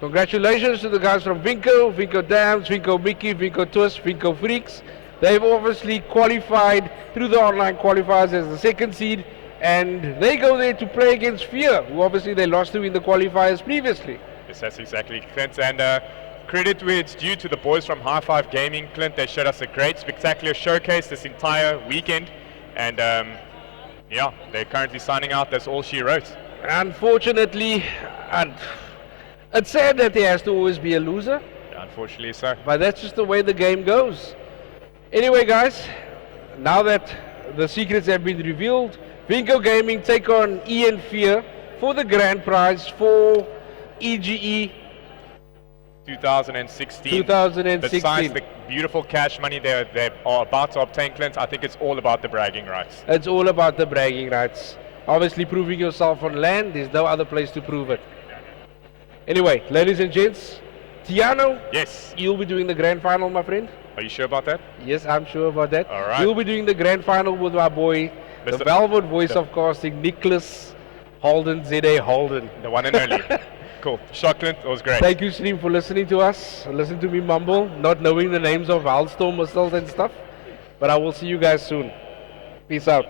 Congratulations to the guys from Vinco, Vinco Dams, Vinco Mickey, Vinco Twist, Vinco Freaks. They've obviously qualified through the online qualifiers as the 2nd seed, and they go there to play against Fear, who obviously they lost to in the qualifiers previously. Yes, that's exactly Clint. And credit where it's due to the boys from High Five Gaming. Clint, they showed us a great, spectacular showcase this entire weekend. And yeah, they're currently signing out. That's all she wrote. Unfortunately, it's sad that there has to always be a loser, Unfortunately, so. but that's just the way the game goes. Anyway, guys, now that the secrets have been revealed, Vinco Gaming take on Ian Fear for the grand prize for EGE 2016. 2016. Besides the beautiful cash money they are about to obtain, Clint, I think it's all about the bragging rights. It's all about the bragging rights. Obviously proving yourself on land, there's no other place to prove it. Anyway, ladies and gents, Tiano, Yes. you'll be doing the grand final, my friend. Are you sure about that? Yes, I'm sure about that. All right. You'll be doing the grand final with my boy, the Mr. velvet voice of casting, Nicholas Holden, Z.A. Holden. The one and only. Cool. Shot, Clint. It was great. Thank you, Stream, for listening to us. Listen to me mumble, not knowing the names of Hellstorm missiles and stuff. But I will see you guys soon. Peace out.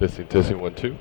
Testing, testing, 1, 2.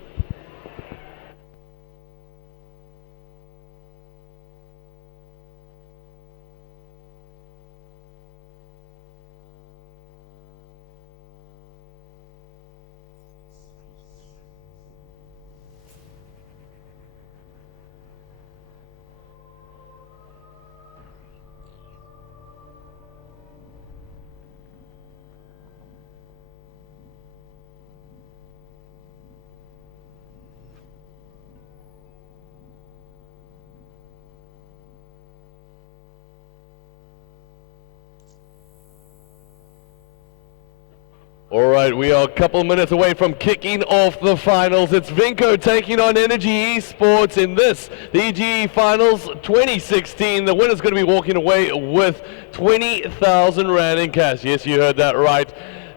All right, we are a couple minutes away from kicking off the finals. It's Vinco taking on Energy Esports in this, the EGE Finals 2016. The winner's going to be walking away with 20,000 Rand in cash. Yes, you heard that right.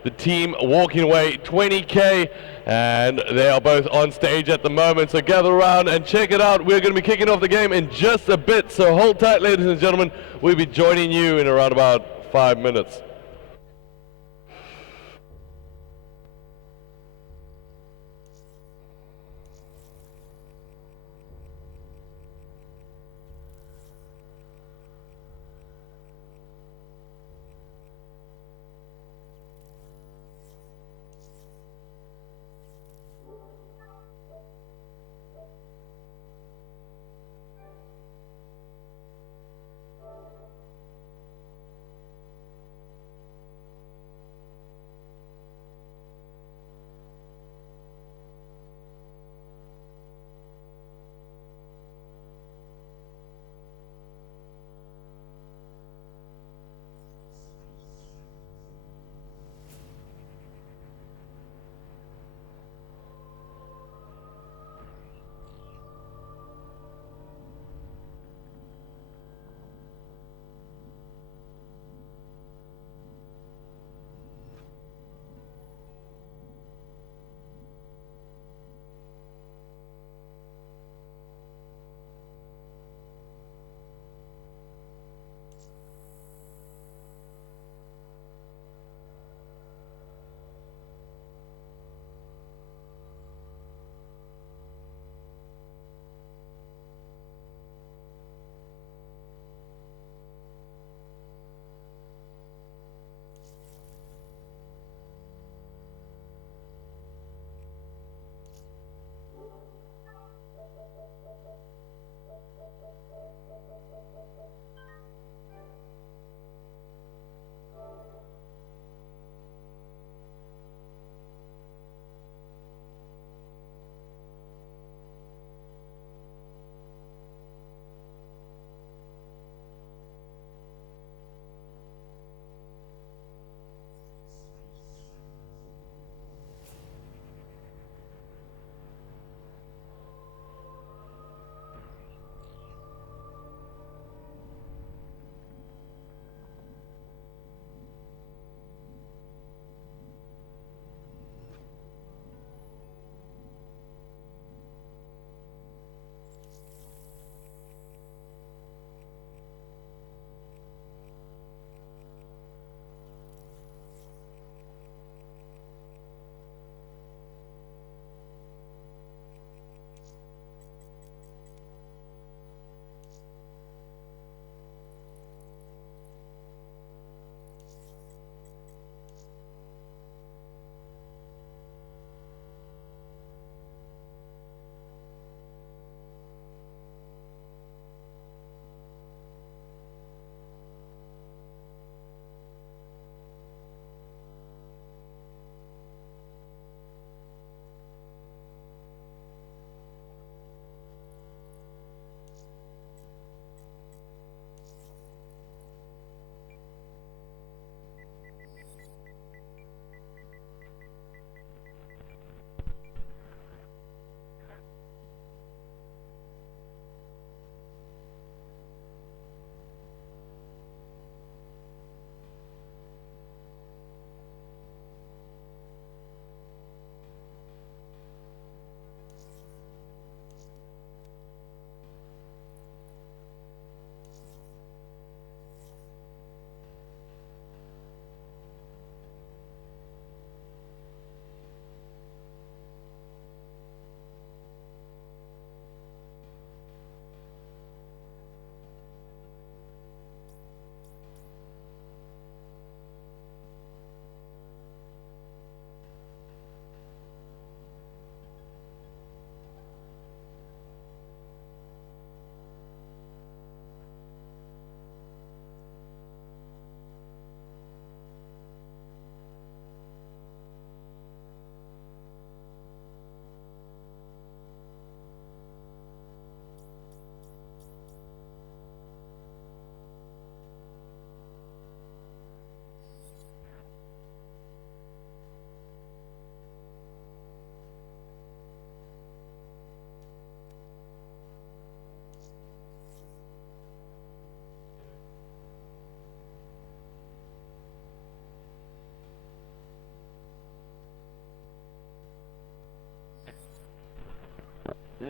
The team walking away 20K, and they are both on stage at the moment. So gather around and check it out. We're going to be kicking off the game in just a bit. So hold tight, ladies and gentlemen. We'll be joining you in around about 5 minutes.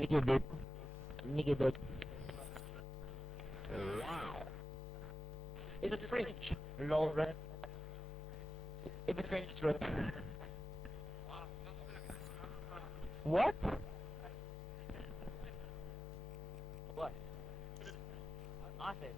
Is it French? No, right? Is it French, right? What? What? Nothing.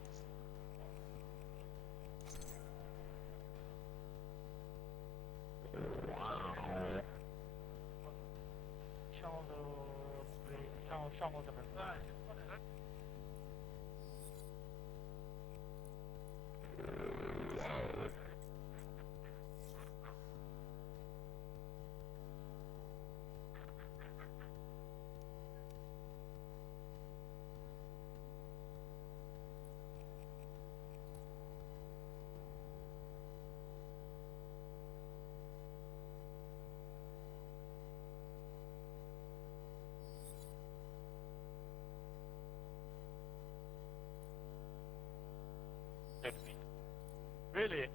Really?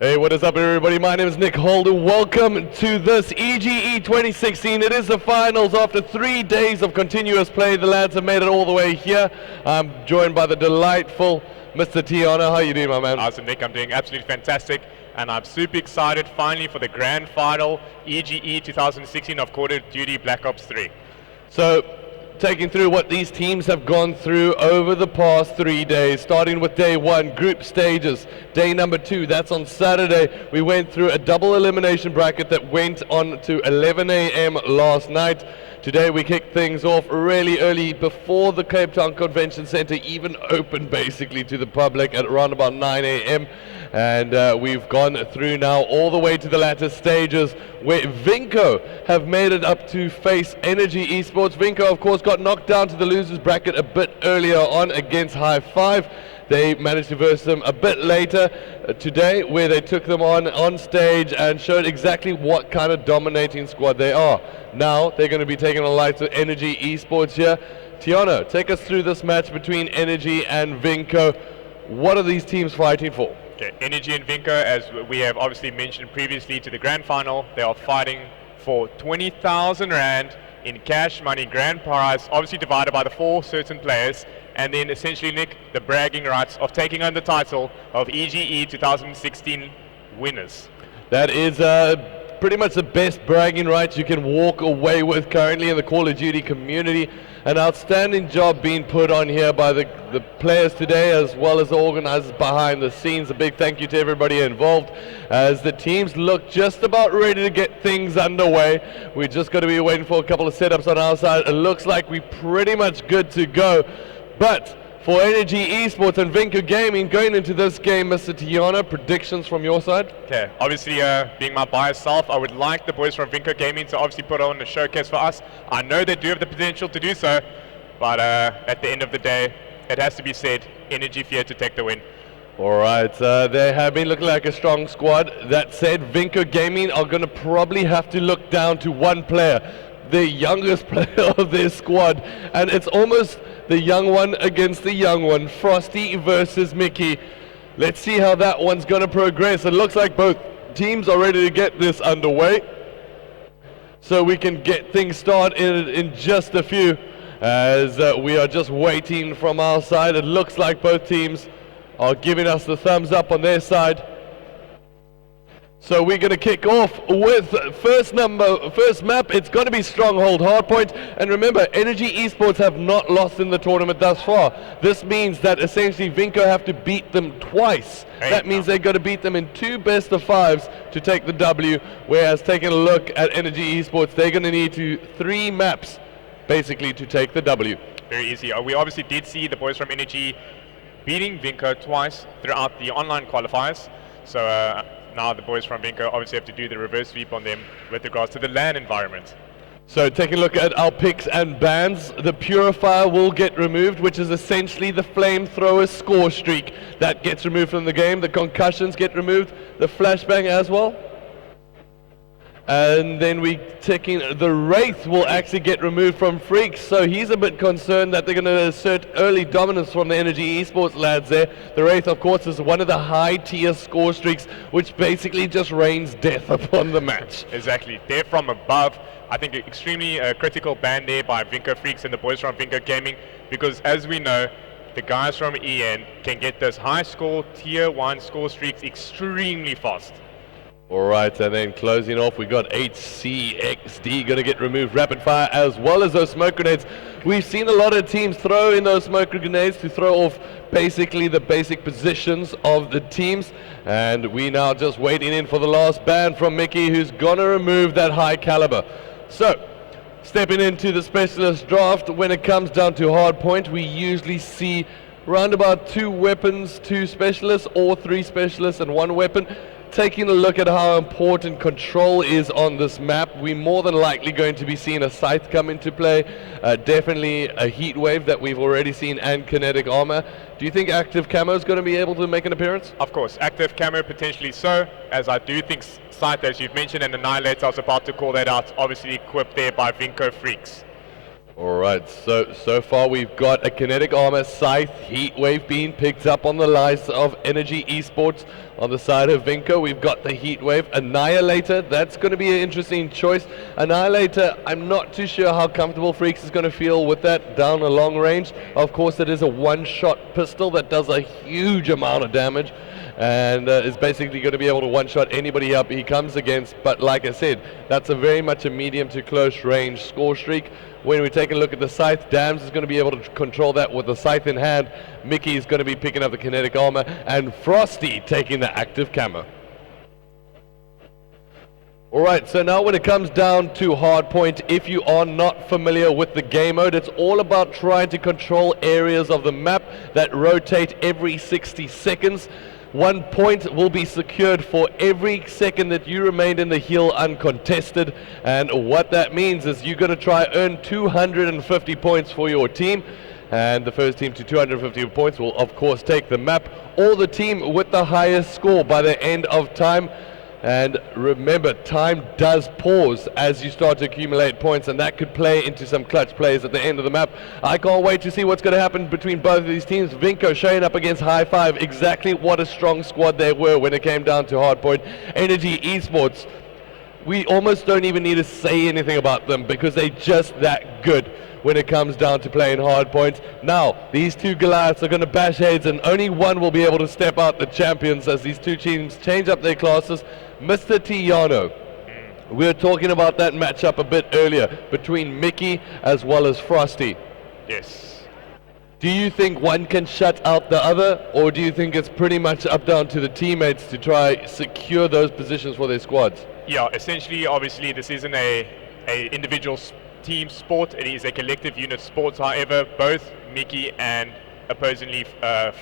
Hey, what is up, everybody? My name is Nick Holder. Welcome to this EGE 2016. It is the finals. After 3 days of continuous play, the lads have made it all the way here. I'm joined by the delightful Mr. Tiana. How you doing, my man? Awesome, Nick. I'm doing absolutely fantastic, and I'm super excited finally for the grand final EGE 2016 of Call of Duty Black Ops 3. So, taking through what these teams have gone through over the past 3 days, starting with day one, group stages. Day number 2, that's on Saturday. We went through a double elimination bracket that went on to 11 a.m. last night. Today we kicked things off really early before the Cape Town Convention Center even opened basically to the public at around about 9 a.m. And we've gone through now all the way to the latter stages where Vinco have made it up to face Energy Esports. Vinco, of course, got knocked down to the losers bracket a bit earlier on against High Five. They managed to verse them a bit later today, where they took them on stage and showed exactly what kind of dominating squad they are. Now they're going to be taking the lights of Energy Esports here. Tiana, take us through this match between Energy and Vinco. What are these teams fighting for? Okay, Energy and Vinco, as we have obviously mentioned previously to the grand final, they are fighting for 20,000 Rand in cash money grand prize, obviously divided by the 4 certain players, and then essentially, Nick, the bragging rights of taking on the title of EGE 2016 winners. That is pretty much the best bragging rights you can walk away with currently in the Call of Duty community. An outstanding job being put on here by the players today, as well as the organizers behind the scenes. A big thank you to everybody involved, as the teams look just about ready to get things underway. We're just going to be waiting for a couple of setups on our side. It looks like we're pretty much good to go. But for Energy Esports and Vinco Gaming going into this game, Mr. Tiana. Predictions from your side? Okay, obviously being my biased self, I would like the boys from Vinco Gaming to obviously put on a showcase for us. I know they do have the potential to do so, but at the end of the day, it has to be said, Energy Fear to take the win. Alright, they have been looking like a strong squad. That said, Vinco Gaming are going to probably have to look down to one player, the youngest player of their squad, and it's almost the young one against the young one, Frosty versus Mickey. Let's see how that one's going to progress. It looks like both teams are ready to get this underway, so we can get things started in just a few, as we are just waiting from our side. It looks like both teams are giving us the thumbs up on their side. So we're going to kick off with first map. It's going to be Stronghold Hardpoint. And remember, Energy Esports have not lost in the tournament thus far. This means that essentially Vinco have to beat them twice. That means they've got to beat them in 2 best of 5s to take the W. Whereas taking a look at Energy Esports, they're going to need 3 maps basically to take the W. Very easy. We obviously did see the boys from Energy beating Vinco twice throughout the online qualifiers. So now the boys from Vinco obviously have to do the reverse sweep on them with regards to the LAN environment. So taking a look at our picks and bans, the Purifier will get removed, which is essentially the flamethrower score streak that gets removed from the game. The concussions get removed, the flashbang as well. And then we taking the Wraith will actually get removed from Freaks, so he's a bit concerned that they're going to assert early dominance from the Energy Esports lads there. The Wraith, of course, is one of the high tier score streaks, which basically just rains death upon the match. Exactly, they're from above. I think extremely critical ban there by Vinco Freaks and the boys from Vinco Gaming, because as we know, the guys from EN can get those high score tier 1 score streaks extremely fast. Alright, and then closing off, we got HCXD going to get removed rapid fire, as well as those smoke grenades. We've seen a lot of teams throw in those smoke grenades to throw off basically the basic positions of the teams. And we now just waiting in for the last ban from Mickey, who's going to remove that high caliber. So, stepping into the specialist draft, when it comes down to hardpoint, we usually see round about 2 weapons, 2 specialists, or 3 specialists and 1 weapon. Taking a look at how important control is on this map, we're more than likely going to be seeing a scythe come into play, definitely a heat wave that we've already seen, and kinetic armor. Do you think active camo is going to be able to make an appearance? Of course, active camo potentially so, as I do think scythe, as you've mentioned, and Annihilator, I was about to call that out, obviously equipped there by Vinco Freaks. Alright, so far we've got a kinetic armor, scythe, heat wave being picked up on the likes of Energy Esports. On the side of Vinco, we've got the heat wave. Annihilator, that's going to be an interesting choice. Annihilator, I'm not too sure how comfortable Freaks is going to feel with that down a long range. Of course, it is a one-shot pistol that does a huge amount of damage, and is basically going to be able to one-shot anybody up he comes against. But like I said, that's a very much a medium to close range score streak. When we take a look at the scythe, Dams is going to be able to control that with the scythe in hand. Mickey is going to be picking up the kinetic armor, and Frosty taking the active camo. Alright, so now when it comes down to hardpoint, if you are not familiar with the game mode, it's all about trying to control areas of the map that rotate every 60 seconds. 1 point will be secured for every second that you remain in the hill uncontested, and what that means is you're going to try earn 250 points for your team, and the first team to 250 points will of course take the map, or the team with the highest score by the end of time. And remember, time does pause as you start to accumulate points, and that could play into some clutch plays at the end of the map. I can't wait to see what's going to happen between both of these teams. Vinco showing up against High Five, exactly what a strong squad they were when it came down to hardpoint. Energy Esports, we almost don't even need to say anything about them because they're just that good when it comes down to playing hard points. Now, these 2 Goliaths are going to bash heads, and only one will be able to step out the champions as these 2 teams change up their classes. Mr. Tiano, we were talking about that matchup a bit earlier between Mickey as well as Frosty. Yes. Do you think one can shut out the other, or do you think it's pretty much up down to the teammates to try secure those positions for their squads? Yeah, essentially, obviously, this isn't a individual team sport. It is a collective unit sport. However, both Mickey and opposingly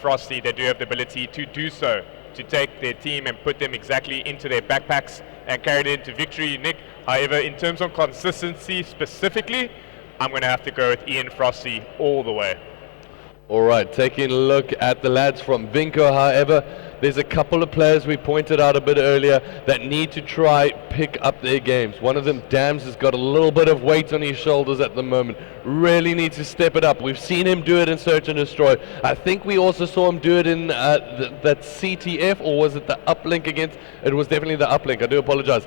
Frosty, they do have the ability to do so, to take their team and put them exactly into their backpacks and carry it into victory, Nick. However, in terms of consistency specifically, I'm going to have to go with Ian Frosty all the way. All right, taking a look at the lads from Vinco, however, there's a couple of players we pointed out a bit earlier that need to try pick up their games. One of them, Dams, has got a little bit of weight on his shoulders at the moment. Really needs to step it up. We've seen him do it in Search and Destroy. I think we also saw him do it in that CTF, or was it the uplink against? It was definitely the uplink, I do apologize.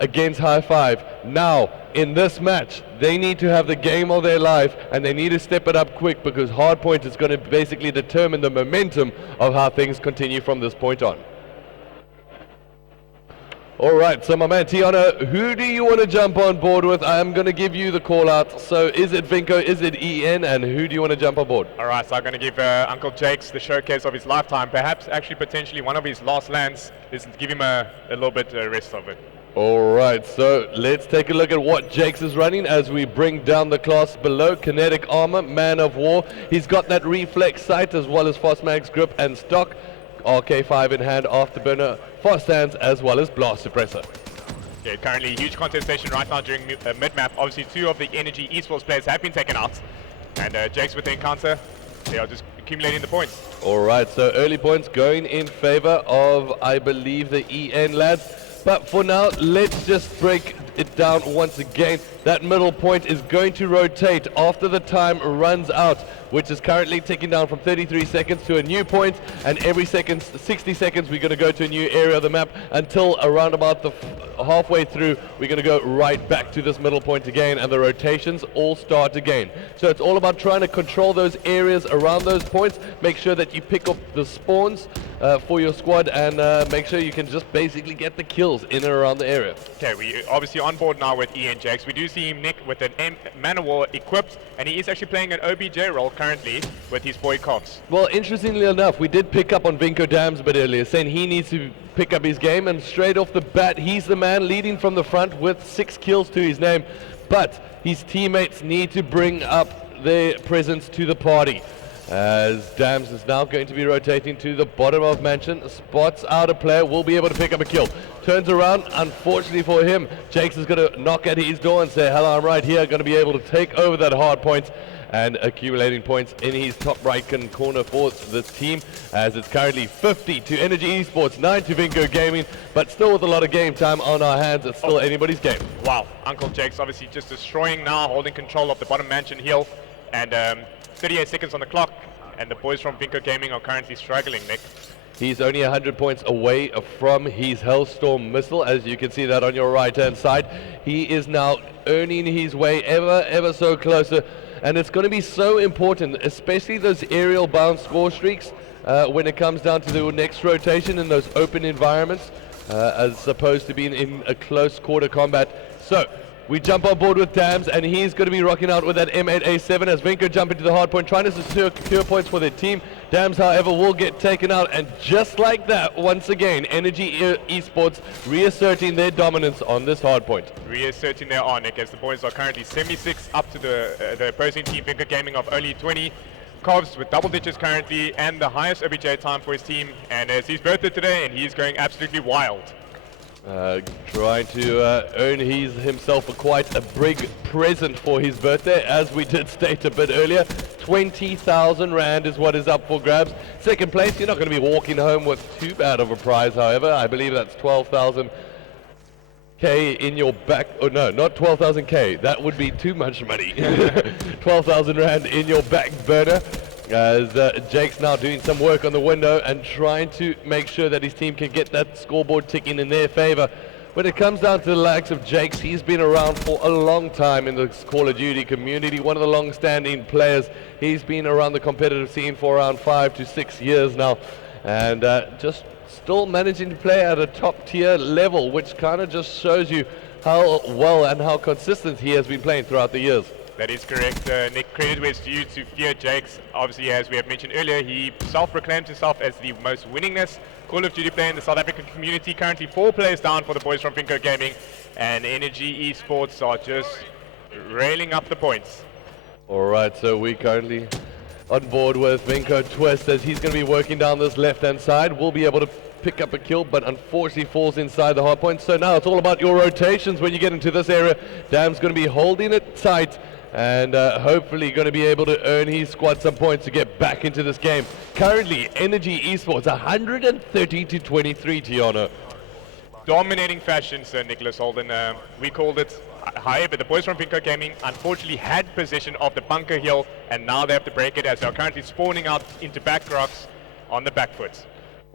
Against High Five. Now, in this match, they need to have the game of their life, and they need to step it up quick, because Hardpoint is going to basically determine the momentum of how things continue from this point on. All right, so my man Tiana, who do you want to jump on board with? I'm going to give you the call out. So is it Vinco, is it EN, and who do you want to jump on board? All right, so I'm going to give Uncle Jake's the showcase of his lifetime, perhaps actually potentially one of his last lands. Let's give him a little bit rest of it. All right, so let's take a look at what Jakes is running as we bring down the class below. Kinetic armor, man of war. He's got that reflex sight as well as Fosmag's grip and stock. RK5 in hand, afterburner, fast hands, as well as blast suppressor. Yeah, currently huge contestation right now during mid-map. Obviously, two of the Energy Esports players have been taken out. And Jakes with the encounter, they are just accumulating the points. All right, so early points going in favor of, I believe, the EN lads. But for now, let's just break it down once again. That middle point is going to rotate after the time runs out, which is currently ticking down from 33 seconds to a new point, and every 60 seconds we're going to go to a new area of the map until around about the halfway through we're going to go right back to this middle point again, and the rotations all start again. So it's all about trying to control those areas around those points, make sure that you pick up the spawns for your squad, and make sure you can just basically get the kills in and around the area. Okay, we obviously on board now with Ian Jakes. We do see him, Nick, with an Man of War equipped, and he is actually playing an OBJ role currently with his boy Cox. Well, interestingly enough, we did pick up on Vinco Dams a bit earlier, saying he needs to pick up his game, and straight off the bat, he's the man leading from the front with 6 kills to his name, but his teammates need to bring up their presence to the party. As Dams is now going to be rotating to the bottom of Mansion, spots out a player, will be able to pick up a kill. Turns around, unfortunately for him, Jakes is going to knock at his door and say, hello, I'm right here, going to be able to take over that hard point, and accumulating points in his top right corner for this team, as it's currently 50 to Energy Esports, 9 to Vinco Gaming, but still with a lot of game time on our hands, it's still anybody's game. Wow, Uncle Jakes obviously just destroying now, holding control of the bottom Mansion hill, and 38 seconds on the clock, and the boys from Vinco Gaming are currently struggling, Nick. He's only 100 points away from his Hellstorm missile, as you can see that on your right-hand side. He is now earning his way ever so closer, and it's going to be so important, especially those aerial bound score streaks, when it comes down to the next rotation in those open environments, as opposed to being in a close quarter combat. So we jump on board with Dams, and he's going to be rocking out with that M8A7 as Vinco jump into the hard point, trying to secure points for their team. Dams, however, will get taken out, and just like that, once again, Energy Esports reasserting their dominance on this hard point. Reasserting their honor, as the boys are currently 76 up to the opposing team, Vinco Gaming of only 20. Covs with double digits currently, and the highest OBJ time for his team, and it's his birthday today, and he's going absolutely wild. Trying to earn himself quite a big present for his birthday, as we did state a bit earlier. 20,000 Rand is what is up for grabs. Second place, you're not going to be walking home with too bad of a prize, however. I believe that's 12,000 K in your back. Oh no, not 12,000 K. That would be too much money. 12,000 Rand in your back burner. As Jake's now doing some work on the window and trying to make sure that his team can get that scoreboard ticking in their favor. When it comes down to the likes of Jake's, he's been around for a long time in the Call of Duty community, one of the long-standing players. He's been around the competitive scene for around 5 to 6 years now, and just still managing to play at a top-tier level, which kind of just shows you how well and how consistent he has been playing throughout the years. That is correct, Nick. Credit where it's due to Fear Jakes. Obviously, as we have mentioned earlier, he self-proclaimed himself as the most winningest Call of Duty player in the South African community. Currently 4 players down for the boys from Vinco Gaming, and Energy Esports are just railing up the points. All right, so we currently on board with Vinko Twist as he's going to be working down this left-hand side. Will be able to pick up a kill, but unfortunately falls inside the hard point. So now it's all about your rotations when you get into this area. Dam's going to be holding it tight and hopefully going to be able to earn his squad some points to get back into this game. Currently, Energy Esports 130 to 23, Tiana. Dominating fashion, Sir Nicholas Holden. We called it high, but the boys from Vinko Gaming unfortunately had possession of the bunker hill, and now they have to break it as they're currently spawning out into back rocks on the back foot.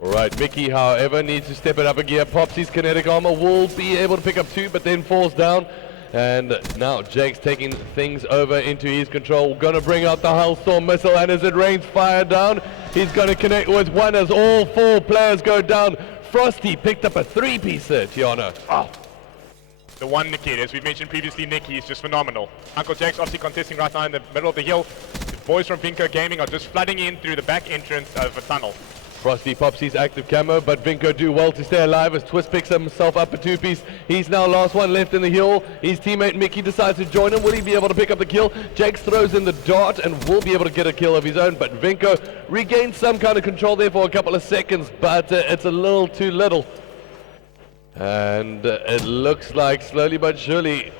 Alright, Mickey, however, needs to step it up a gear. Pops his kinetic armor, will be able to pick up 2, but then falls down. And now Jake's taking things over into his control. Gonna bring out the Hellstorm missile, and as it rains fire down, he's gonna connect with one as all 4 players go down. Frosty picked up a 3-piece there, Tiana. Oh. The one Nicky, as we mentioned previously, Nicky is just phenomenal. Uncle Jake's obviously contesting right now in the middle of the hill. The boys from Vinko Gaming are just flooding in through the back entrance of a tunnel. Frosty pops his active camo, but Vinko do well to stay alive as Twist picks himself up a 2-piece. He's now last one left in the hill. His teammate Mickey decides to join him. Will he be able to pick up the kill? Jakes throws in the dart and will be able to get a kill of his own, but Vinko regains some kind of control there for a couple of seconds, but it's a little too little. And it looks like slowly but surely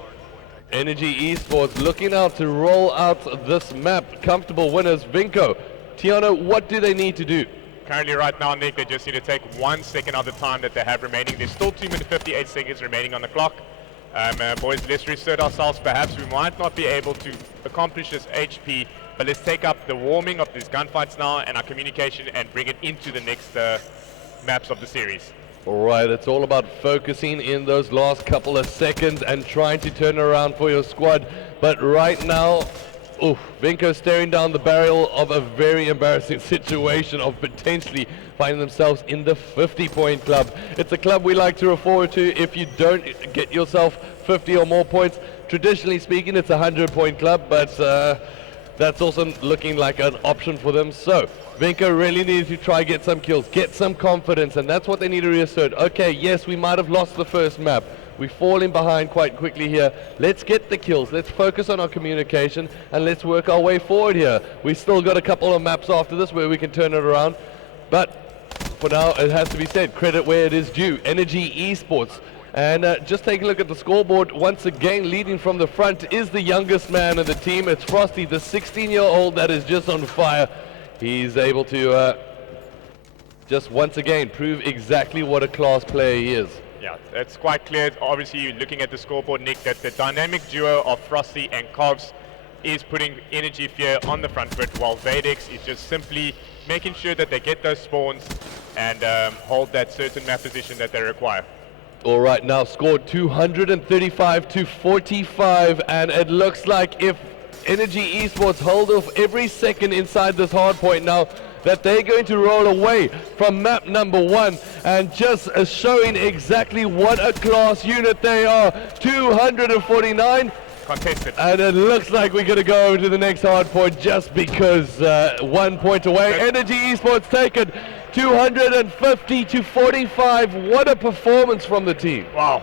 Energy Esports looking out to roll out this map. Comfortable winners. Vinko, Tiana, what do they need to do? Currently right now, Nick, they just need to take 1 second of the time that they have remaining. There's still 2 minutes 58 seconds remaining on the clock. Boys, let's reassert ourselves. Perhaps we might not be able to accomplish this HP, but let's take up the warming of these gunfights now and our communication and bring it into the next maps of the series. Alright, it's all about focusing in those last couple of seconds and trying to turn around for your squad. But right now, Vinko staring down the barrel of a very embarrassing situation of potentially finding themselves in the 50-point club. It's a club we like to refer to if you don't get yourself 50 or more points. Traditionally speaking, it's a 100-point club, but that's also looking like an option for them. So Vinko really needs to try get some kills, get some confidence, and that's what they need to reassert. Okay, yes, we might have lost the first map. We're falling behind quite quickly here. Let's get the kills. Let's focus on our communication and let's work our way forward here. We've still got a couple of maps after this where we can turn it around. But for now, it has to be said, credit where it is due. Energy Esports. And just take a look at the scoreboard. Once again, leading from the front is the youngest man of the team. It's Frosty, the 16-year-old that is just on fire. He's able to just once again prove exactly what a class player he is. Yeah, it's quite clear, obviously looking at the scoreboard, Nick, that the dynamic duo of Frosty and Cobbs is putting Energy Fear on the front foot, while Vadex is just simply making sure that they get those spawns and hold that certain map position that they require. All right, now scored 235 to 45, and it looks like if Energy Esports hold off every second inside this hard point now, that they're going to roll away from map number 1, and just showing exactly what a class unit they are. 249 contested, and it looks like we're going to go over to the next hard point just because 1 point away. Energy Esports taken 250 to 45. What a performance from the team. Wow.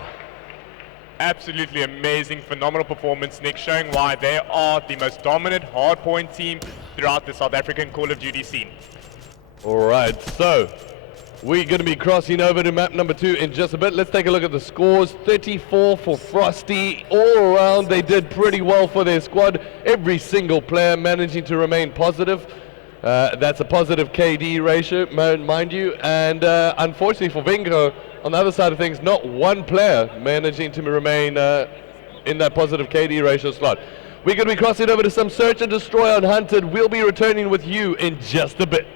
Absolutely amazing, phenomenal performance, Nick, showing why they are the most dominant hardpoint team throughout the South African Call of Duty scene. Alright, so we're going to be crossing over to map number 2 in just a bit. Let's take a look at the scores. 34 for Frosty. All around, they did pretty well for their squad. Every single player managing to remain positive. That's a positive KD ratio, mind you. And unfortunately for Vinko, on the other side of things, not one player managing to remain in that positive KD ratio slot. We're going to be crossing over to some search and destroy on Hunted. We'll be returning with you in just a bit.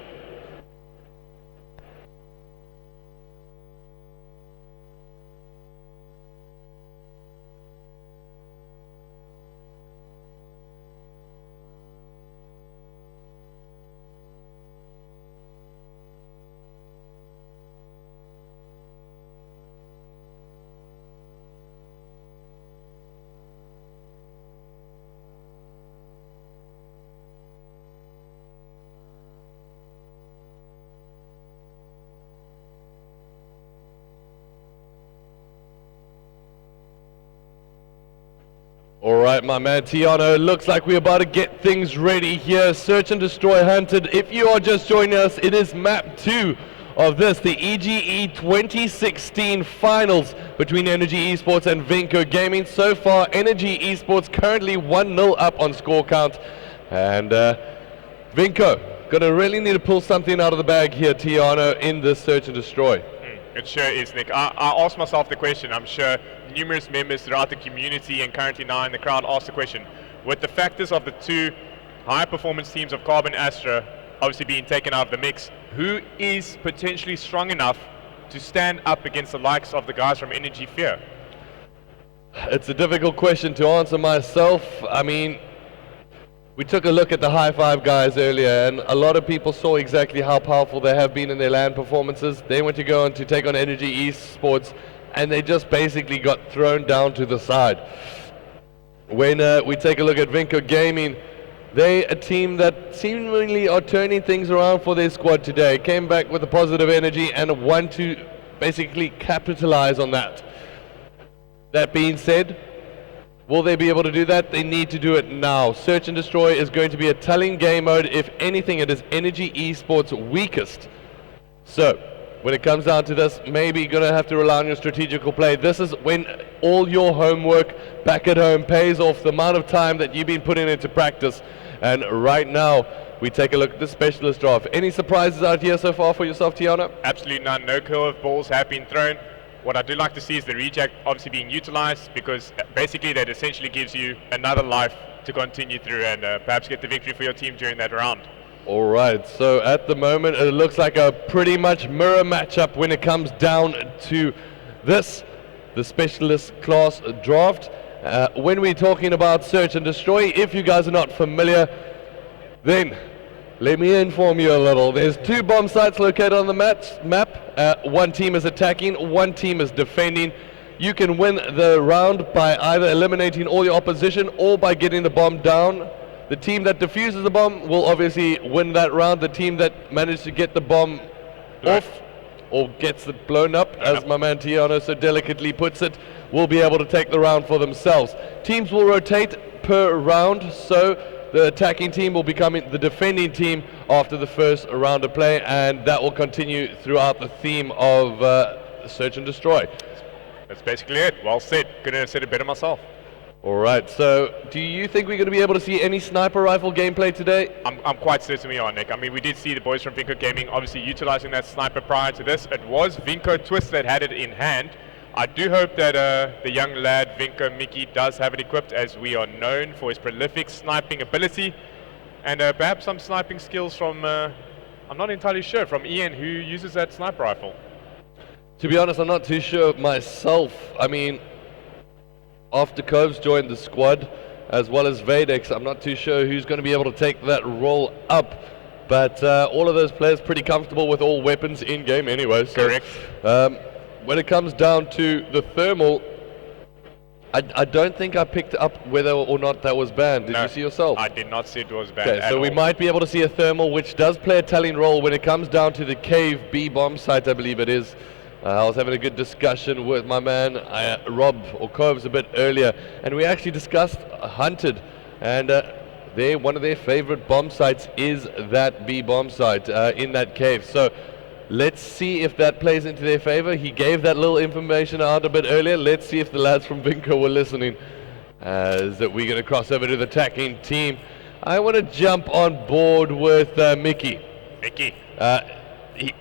All right, my man Tiano, looks like we're about to get things ready here. Search and Destroy Hunted. If you are just joining us, it is map 2 of this, the EGE 2016 finals between Energy Esports and Vinco Gaming. So far, Energy Esports currently 1-0 up on score count. And Vinco, gonna really need to pull something out of the bag here, Tiano, in this Search and Destroy. It sure is, Nick. I asked myself the question. I'm sure numerous members throughout the community and currently now in the crowd asked the question. With the factors of the two high-performance teams of Carbon Astra obviously being taken out of the mix, who is potentially strong enough to stand up against the likes of the guys from Energy Fear? It's a difficult question to answer myself. I mean, we took a look at the High Five guys earlier, and a lot of people saw exactly how powerful they have been in their LAN performances. They went to go on to take on Energy Esports, and they just basically got thrown down to the side. When we take a look at Vinco Gaming, they're a team that seemingly are turning things around for their squad today. Came back with a positive energy and want to basically capitalize on that. That being said, will they be able to do that? They need to do it now. Search and Destroy is going to be a telling game mode. If anything, it is Energy Esports' weakest. So, when it comes down to this, maybe you're going to have to rely on your strategical play. This is when all your homework back at home pays off, the amount of time that you've been putting into practice. And right now, we take a look at the specialist draft. Any surprises out here so far for yourself, Tiana? Absolutely none. No curve balls have been thrown. What I do like to see is the reject obviously being utilized, because basically that essentially gives you another life to continue through and perhaps get the victory for your team during that round. All right, so at the moment it looks like a pretty much mirror matchup when it comes down to this, the specialist class draft. When we're talking about Search and Destroy, if you guys are not familiar, then let me inform you a little. There's 2 bomb sites located on the map. One team is attacking, one team is defending. You can win the round by either eliminating all your opposition or by getting the bomb down. The team that defuses the bomb will obviously win that round. The team that managed to get the bomb off or gets it blown up, as my man Tiano so delicately puts it, will be able to take the round for themselves. Teams will rotate per round, so the attacking team will become the defending team after the first round of play, and that will continue throughout the theme of Search and Destroy. That's basically it. Well said. Couldn't have said it better myself. All right, so do you think we're going to be able to see any sniper rifle gameplay today? I'm quite certain we are, Nick. I mean, we did see the boys from Vinco Gaming obviously utilizing that sniper prior to this. It was Vinco Twist that had it in hand. I do hope that the young lad, Vinco Mickey, does have it equipped, as we are known for his prolific sniping ability. And perhaps some sniping skills from, I'm not entirely sure, from Ian, who uses that sniper rifle. To be honest, I'm not too sure myself. I mean, after Coves joined the squad, as well as Vadex, I'm not too sure who's going to be able to take that role up. But all of those players pretty comfortable with all weapons in-game anyway. So, correct. When it comes down to the thermal, I don't think I picked up whether or not that was banned. Did you see yourself? I did not see it was banned Okay, at so we all. might be able to see a thermal, which does play a telling role when it comes down to the Cave B bomb site, I believe it is. I was having a good discussion with my man Rob or Coves a bit earlier, and we actually discussed Hunted, and one of their favorite bomb sites is that B bomb site in that cave. So let's see if that plays into their favor. He gave that little information out a bit earlier. Let's see if the lads from Vinco were listening. As we're going to cross over to the attacking team. I want to jump on board with Mickey. Mickey.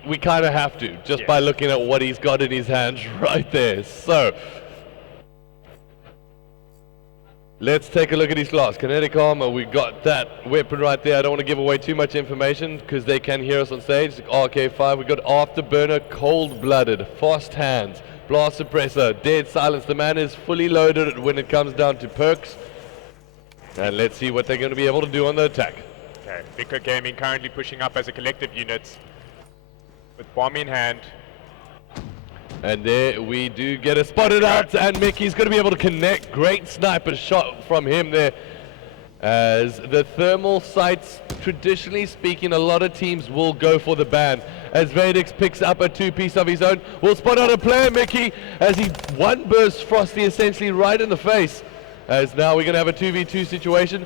We kind of have to, just by looking at what he's got in his hands right there. So, let's take a look at his class. Kinetic armor, we got that weapon right there. I don't want to give away too much information because they can hear us on stage. RK5, we got Afterburner, Cold-Blooded, Fast Hands, Blast Suppressor, Dead Silence. The man is fully loaded when it comes down to perks. And let's see what they're going to be able to do on the attack. Okay, Vinco Gaming currently pushing up as a collective unit with bomb in hand. And there we do get a spotted out, and Mickey's going to be able to connect. Great sniper shot from him there. As the thermal sites, traditionally speaking, a lot of teams will go for the ban. As Vadex picks up a 2-piece of his own, will spot out a player, Mickey, as he one bursts Frosty essentially right in the face. as now we're going to have a 2v2 situation.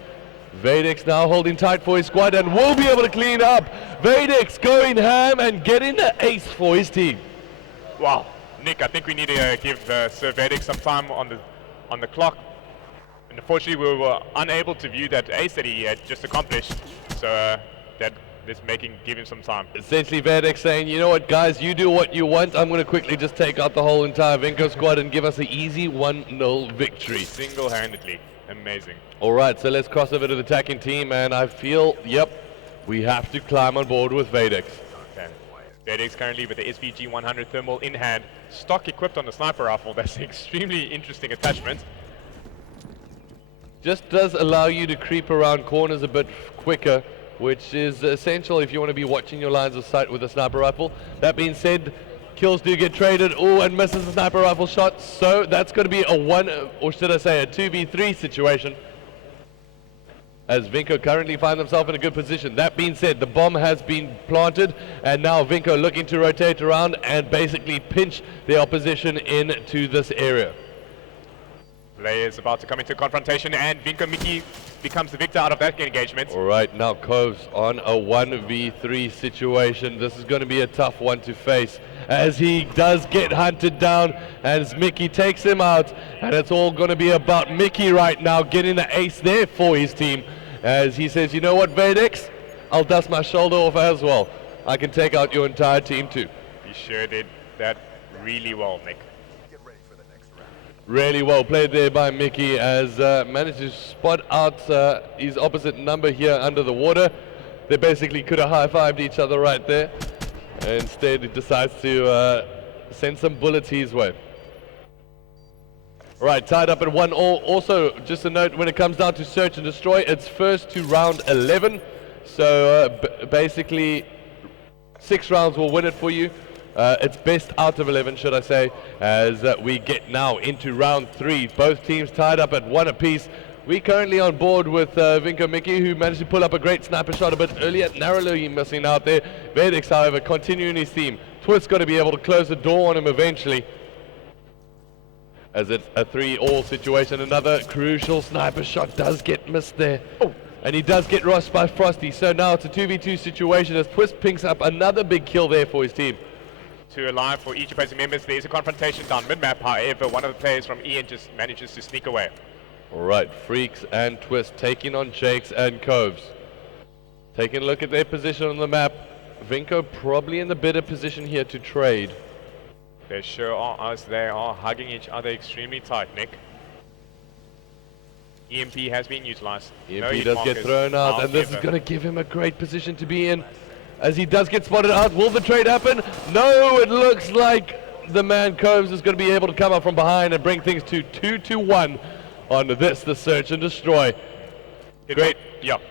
Vadex now holding tight for his squad and will be able to clean up. Vadex going ham and getting the ace for his team. Wow, Nick, I think we need to give Sir Vadex some time on the clock. And unfortunately, we were unable to view that ace that he had just accomplished. So let's give him some time. Essentially, Vadex saying, you know what, guys, you do what you want. I'm going to quickly just take out the whole entire Vinco squad and give us an easy 1-0 victory. Single-handedly. Amazing. All right, so let's cross over to the attacking team, and I feel, yep, we have to climb on board with Vadex. Okay. Vadex currently with the SVG 100 thermal in hand, stock equipped on the sniper rifle. That's an extremely interesting attachment. Just does allow you to creep around corners a bit quicker, which is essential if you want to be watching your lines of sight with a sniper rifle. That being said, kills do get traded. Oh, and misses the sniper rifle shot. So that's going to be a 2v3 situation, as Vinco currently find themselves in a good position. That being said, the bomb has been planted, and now Vinco looking to rotate around and basically pinch the opposition into this area. Play is about to come into confrontation, and Vinco Mickey becomes the victor out of that engagement. All right, now Coves on a 1v3 situation. This is going to be a tough one to face, as he does get hunted down as Mickey takes him out, and it's all going to be about Mickey right now getting the ace there for his team, as he says, you know what, Vadex, I'll dust my shoulder off as well. I can take out your entire team too. He sure did that really well, Nick. Get ready for the next round. Really well played there by Mickey, as managed to spot out his opposite number here under the water. They basically could have high-fived each other right there. Instead, he decides to send some bullets his way. Right, tied up at 1-1. Also, just a note, when it comes down to search and destroy, it's first to round 11. So basically, 6 rounds will win it for you. It's best out of 11, should I say, as we get now into round 3. Both teams tied up at 1 apiece. We currently on board with Vinco Mickey, who managed to pull up a great sniper shot a bit earlier, narrowly missing out there. Vadex, however, continuing his theme. Twist's got to be able to close the door on him eventually, as it's a 3-all situation. Another crucial sniper shot does get missed there. Oh, and he does get lost by Frosty. So now it's a 2v2 situation as Twist picks up another big kill there for his team. 2 alive for each opposing members. There's a confrontation down mid-map. However, one of the players from EN just manages to sneak away. Alright, Freaks and Twist taking on Jakes and Coves. Taking a look at their position on the map. Vinco probably in the better position here to trade. They sure are, as they are hugging each other extremely tight, Nick. EMP has been utilized. EMP does get thrown out, and this is going to give him a great position to be in, as he does get spotted out. Will the trade happen? No, it looks like the man Coves is going to be able to come up from behind and bring things to 2-1 on this, the search and destroy. Great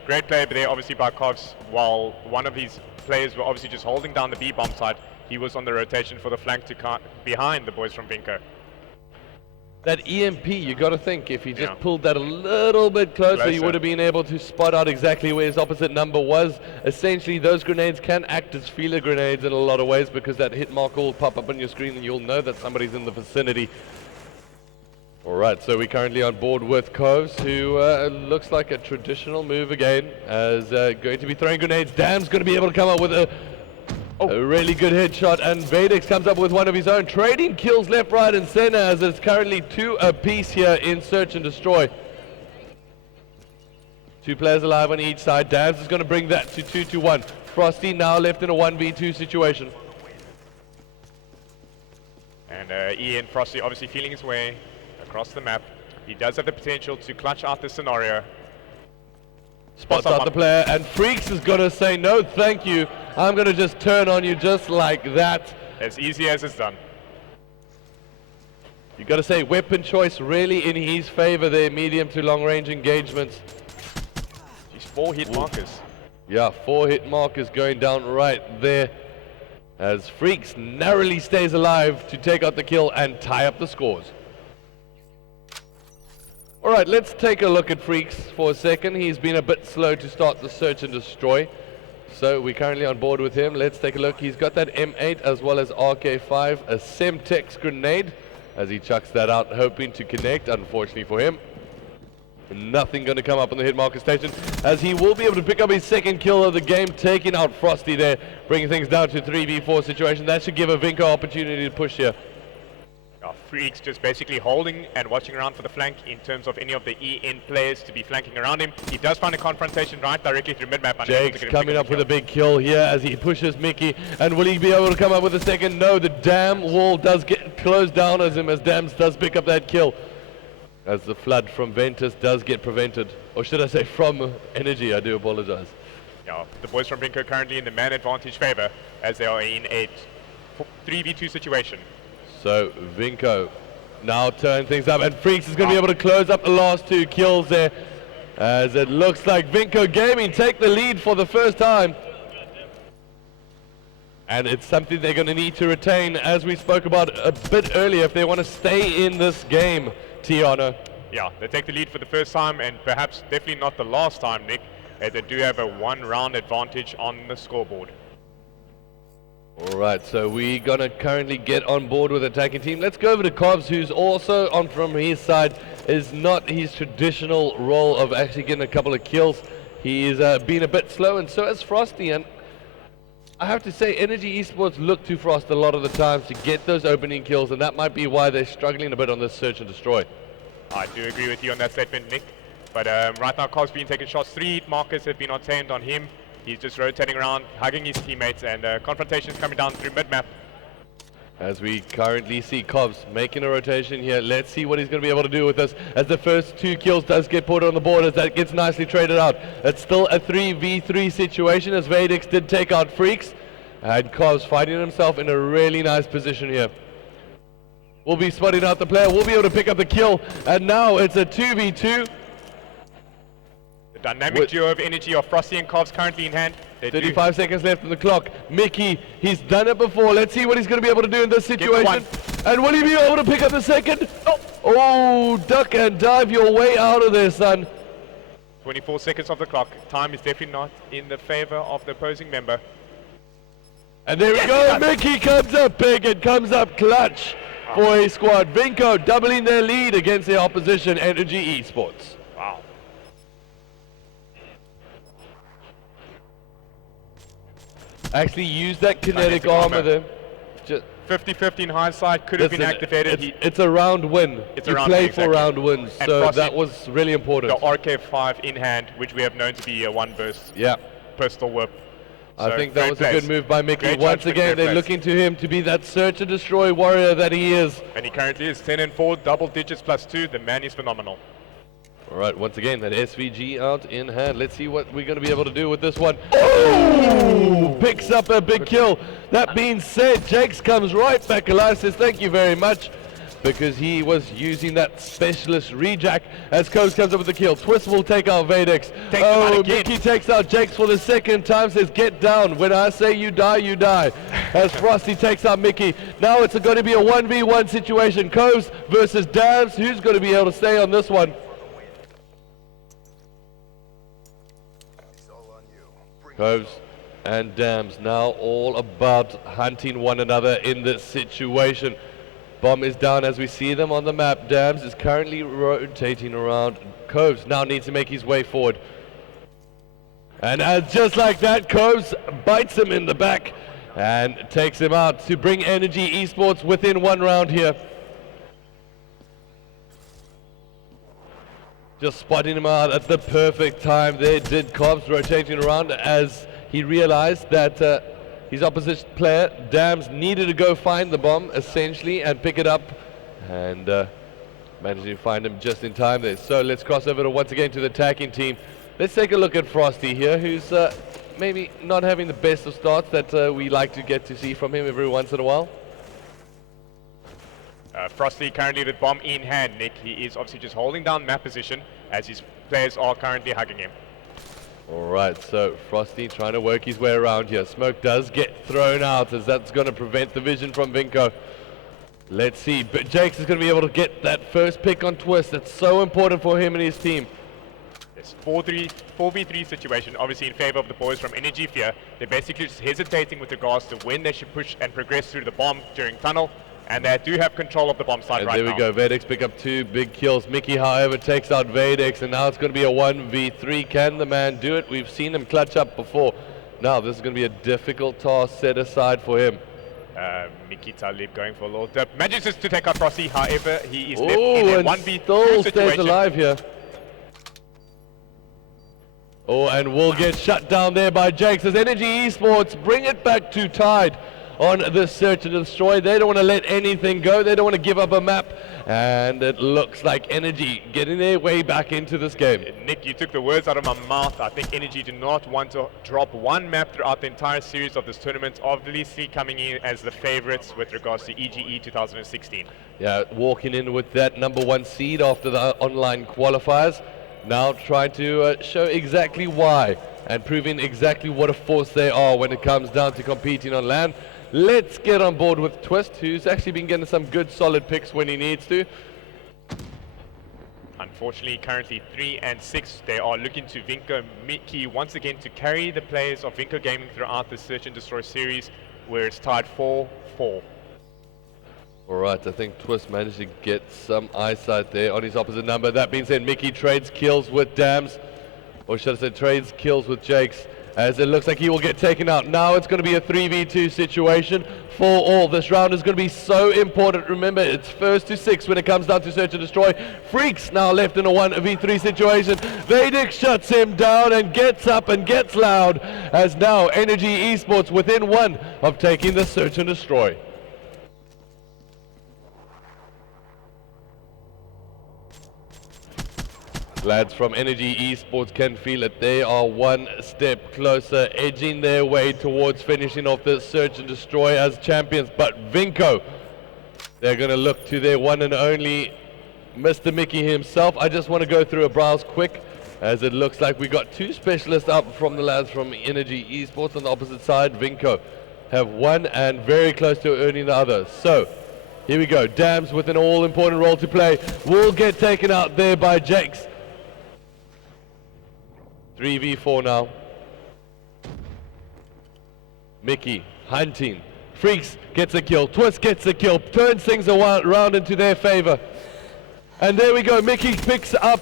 play there obviously by Coves, while one of his players were obviously just holding down the B bomb side. He was on the rotation for the flank to behind the boys from Vinco. That EMP, you got to think, if he just pulled that a little bit closer, he would have been able to spot out exactly where his opposite number was. Essentially, those grenades can act as feeler grenades in a lot of ways, because that hit marker will pop up on your screen and you'll know that somebody's in the vicinity. Alright, so we're currently on board with Coves, who looks like a traditional move again, as going to be throwing grenades. Dam's going to be able to come up with a really good headshot, and Vadex comes up with one of his own. Trading kills left, right, and center, as it's currently 2 apiece here in search and destroy. 2 players alive on each side. Dams is going to bring that to 2-1. Frosty now left in a 1v2 situation. And Ian Frosty obviously feeling his way across the map. He does have the potential to clutch out this scenario. Spots out the player, and Freaks is going to say, no thank you, I'm going to just turn on you just like that. As easy as it's done. You got to say, weapon choice really in his favor there, medium to long range engagements. He's 4 hit markers. Yeah, 4 hit markers going down right there, as Freaks narrowly stays alive to take out the kill and tie up the scores. Alright, let's take a look at Freaks for a second. He's been a bit slow to start the search and destroy, so we're currently on board with him. Let's take a look. He's got that M8 as well as RK5, a Semtex grenade, as he chucks that out, hoping to connect, unfortunately for him. Nothing going to come up on the hit marker station, as he will be able to pick up his second kill of the game, taking out Frosty there, bringing things down to 3v4 situation. That should give a Vinko opportunity to push here. Freaks just basically holding and watching around for the flank in terms of any of the EN players to be flanking around him. He does find a confrontation right directly through mid-map. Jake's coming up with a big kill here as he pushes Mickey, and will he be able to come up with a second? No, the dam wall does get closed down as him, as Dams does pick up that kill, as the flood from Ventus does get prevented, or should I say from Energy. I do apologize. Yeah, the boys from Vinko currently in the man advantage favor as they are in a 3v2 situation. So Vinko now turn things up, and Freaks is going to be able to close up the last two kills there, as it looks like Vinko Gaming take the lead for the first time. And it's something they're going to need to retain, as we spoke about a bit earlier, if they want to stay in this game, Tiana. Yeah, they take the lead for the first time, and perhaps definitely not the last time, Nick, as they do have a one-round advantage on the scoreboard. Alright, so we're going to currently get on board with the attacking team. Let's go over to Cobbs, who's also on from his side, is not his traditional role of actually getting a couple of kills. He's been a bit slow, and so has Frosty, and I have to say Energy Esports look to Frost a lot of the times to get those opening kills, and that might be why they're struggling a bit on this search and destroy. I do agree with you on that statement, Nick, but right now Cobb's been taking shots. 3 markers have been obtained on him. He's just rotating around, hugging his teammates, and confrontations coming down through mid-map. As we currently see Cobbs making a rotation here. Let's see what he's going to be able to do with this, as the first 2 kills does get put on the board, as that gets nicely traded out. It's still a 3v3 situation, as Vadix did take out Freaks, and Cobbs finding himself in a really nice position here. We'll be spotting out the player, we'll be able to pick up the kill, and now it's a 2v2. Dynamic duo of Energy of Frosty and Cobbs currently in hand. 35 seconds left on the clock. Mickey, he's done it before. Let's see what he's going to be able to do in this situation. And will he be able to pick up the second? Oh, duck and dive your way out of there, son. 24 seconds of the clock. Time is definitely not in the favor of the opposing member. And there we go. Mickey comes up big and comes up clutch for his squad. Vinko doubling their lead against their opposition, Energy Esports. Wow. Actually used that kinetic armor there. 50-50 in hindsight, could have been activated. It's a round win. It's you a round play win, for exactly. round wins, And so Frosty, that was really important. The RK5 in hand, which we have known to be a one-burst pistol whip. I So think that was great a good move by Mickey. Great Once judgment, again, great they're plays. looking to him to be that search and destroy warrior that he is. And he currently is 10-4, double digits +2. The man is phenomenal. All right, once again, that SVG out in hand. Let's see what we're going to be able to do with this one. Oh! Picks up a big kill. That being said, Jakes comes right back alive, says thank you very much, because he was using that specialist rejack as Coase comes up with the kill. Twist will take out Vadix. Oh, Mickey takes out Jakes for the second time, says get down. When I say you die, you die. As Frosty takes out Mickey. Now it's going to be a 1v1 situation. Coase versus Dams. Who's going to be able to stay on this one? Coves and Dams now all about hunting one another in this situation. Bomb is down as we see them on the map. Dams is currently rotating around. Coves now needs to make his way forward. And just like that, Coves bites him in the back and takes him out to bring Energy Esports within 1 round here. Just spotting him out at the perfect time there, did Cobbs, rotating around as he realized that his opposition player, Dams, needed to go find the bomb, essentially, and pick it up, and managed to find him just in time there. So let's cross over once again to the attacking team. Let's take a look at Frosty here, who's maybe not having the best of starts that we like to get to see from him every once in a while. Frosty currently with bomb in hand, Nick. He is obviously just holding down map position as his players are currently hugging him. Alright, so Frosty trying to work his way around here. Smoke does get thrown out as that's going to prevent the vision from Vinko. Let's see, but Jakes is going to be able to get that first pick on Twist. That's so important for him and his team. It's 4v3 situation, obviously in favor of the boys from Energy Fear. They're basically just hesitating with regards to when they should push and progress through the bomb during tunnel, and they do have control of the bomb site And right there now. we go. Vadex pick up 2 big kills. Mickey, however, takes out Vadex, and now it's going to be a 1v3. Can the man do it? We've seen him clutch up before. Now this is going to be a difficult task set aside for him. Mickey Talib going for a little dip. Manages to take out Frosty, however, he is left Oh, in a and 1v2 still stays situation. alive here. Oh, and will get shut down there by Jakes as Energy Esports bring it back to tied on the search and destroy. They don't want to let anything go. They don't want to give up a map. And it looks like Energy getting their way back into this game. Nick, you took the words out of my mouth. I think Energy do not want to drop one map throughout the entire series of this tournament, obviously coming in as the favorites with regards to EGE 2016. Yeah, walking in with that #1 seed after the online qualifiers. Now trying to show exactly why and proving exactly what a force they are when it comes down to competing on land. Let's get on board with Twist, who's actually been getting some good solid picks when he needs to. Unfortunately, currently 3 and 6. They are looking to Vinco Mickey once again to carry the players of Vinco Gaming throughout the Search and Destroy series, where it's tied 4-4. Alright, I think Twist managed to get some eyesight there on his opposite number. That being said, Mickey trades kills with Dams, or should I say trades kills with Jakes, as it looks like he will get taken out. Now it's going to be a 3v2 situation for all. This round is going to be so important. Remember, it's first to 6 when it comes down to Search and Destroy. Freaks now left in a 1v3 situation. Vadex shuts him down and gets up and gets loud, as now Energy Esports within 1 of taking the Search and Destroy. Lads from Energy Esports can feel it. They are 1 step closer, edging their way towards finishing off the Search and Destroy as champions. But Vinco, they're going to look to their one and only Mr. Mickey himself. I just want to go through a browse quick, as it looks like we got 2 specialists up from the lads from Energy Esports. On the opposite side, Vinco have 1 and very close to earning the other. So here we go. Dams with an all-important role to play will get taken out there by Jakes. 3v4 now. Mickey hunting. Freaks gets a kill. Twist gets a kill. Turns things around into their favor. And there we go. Mickey picks up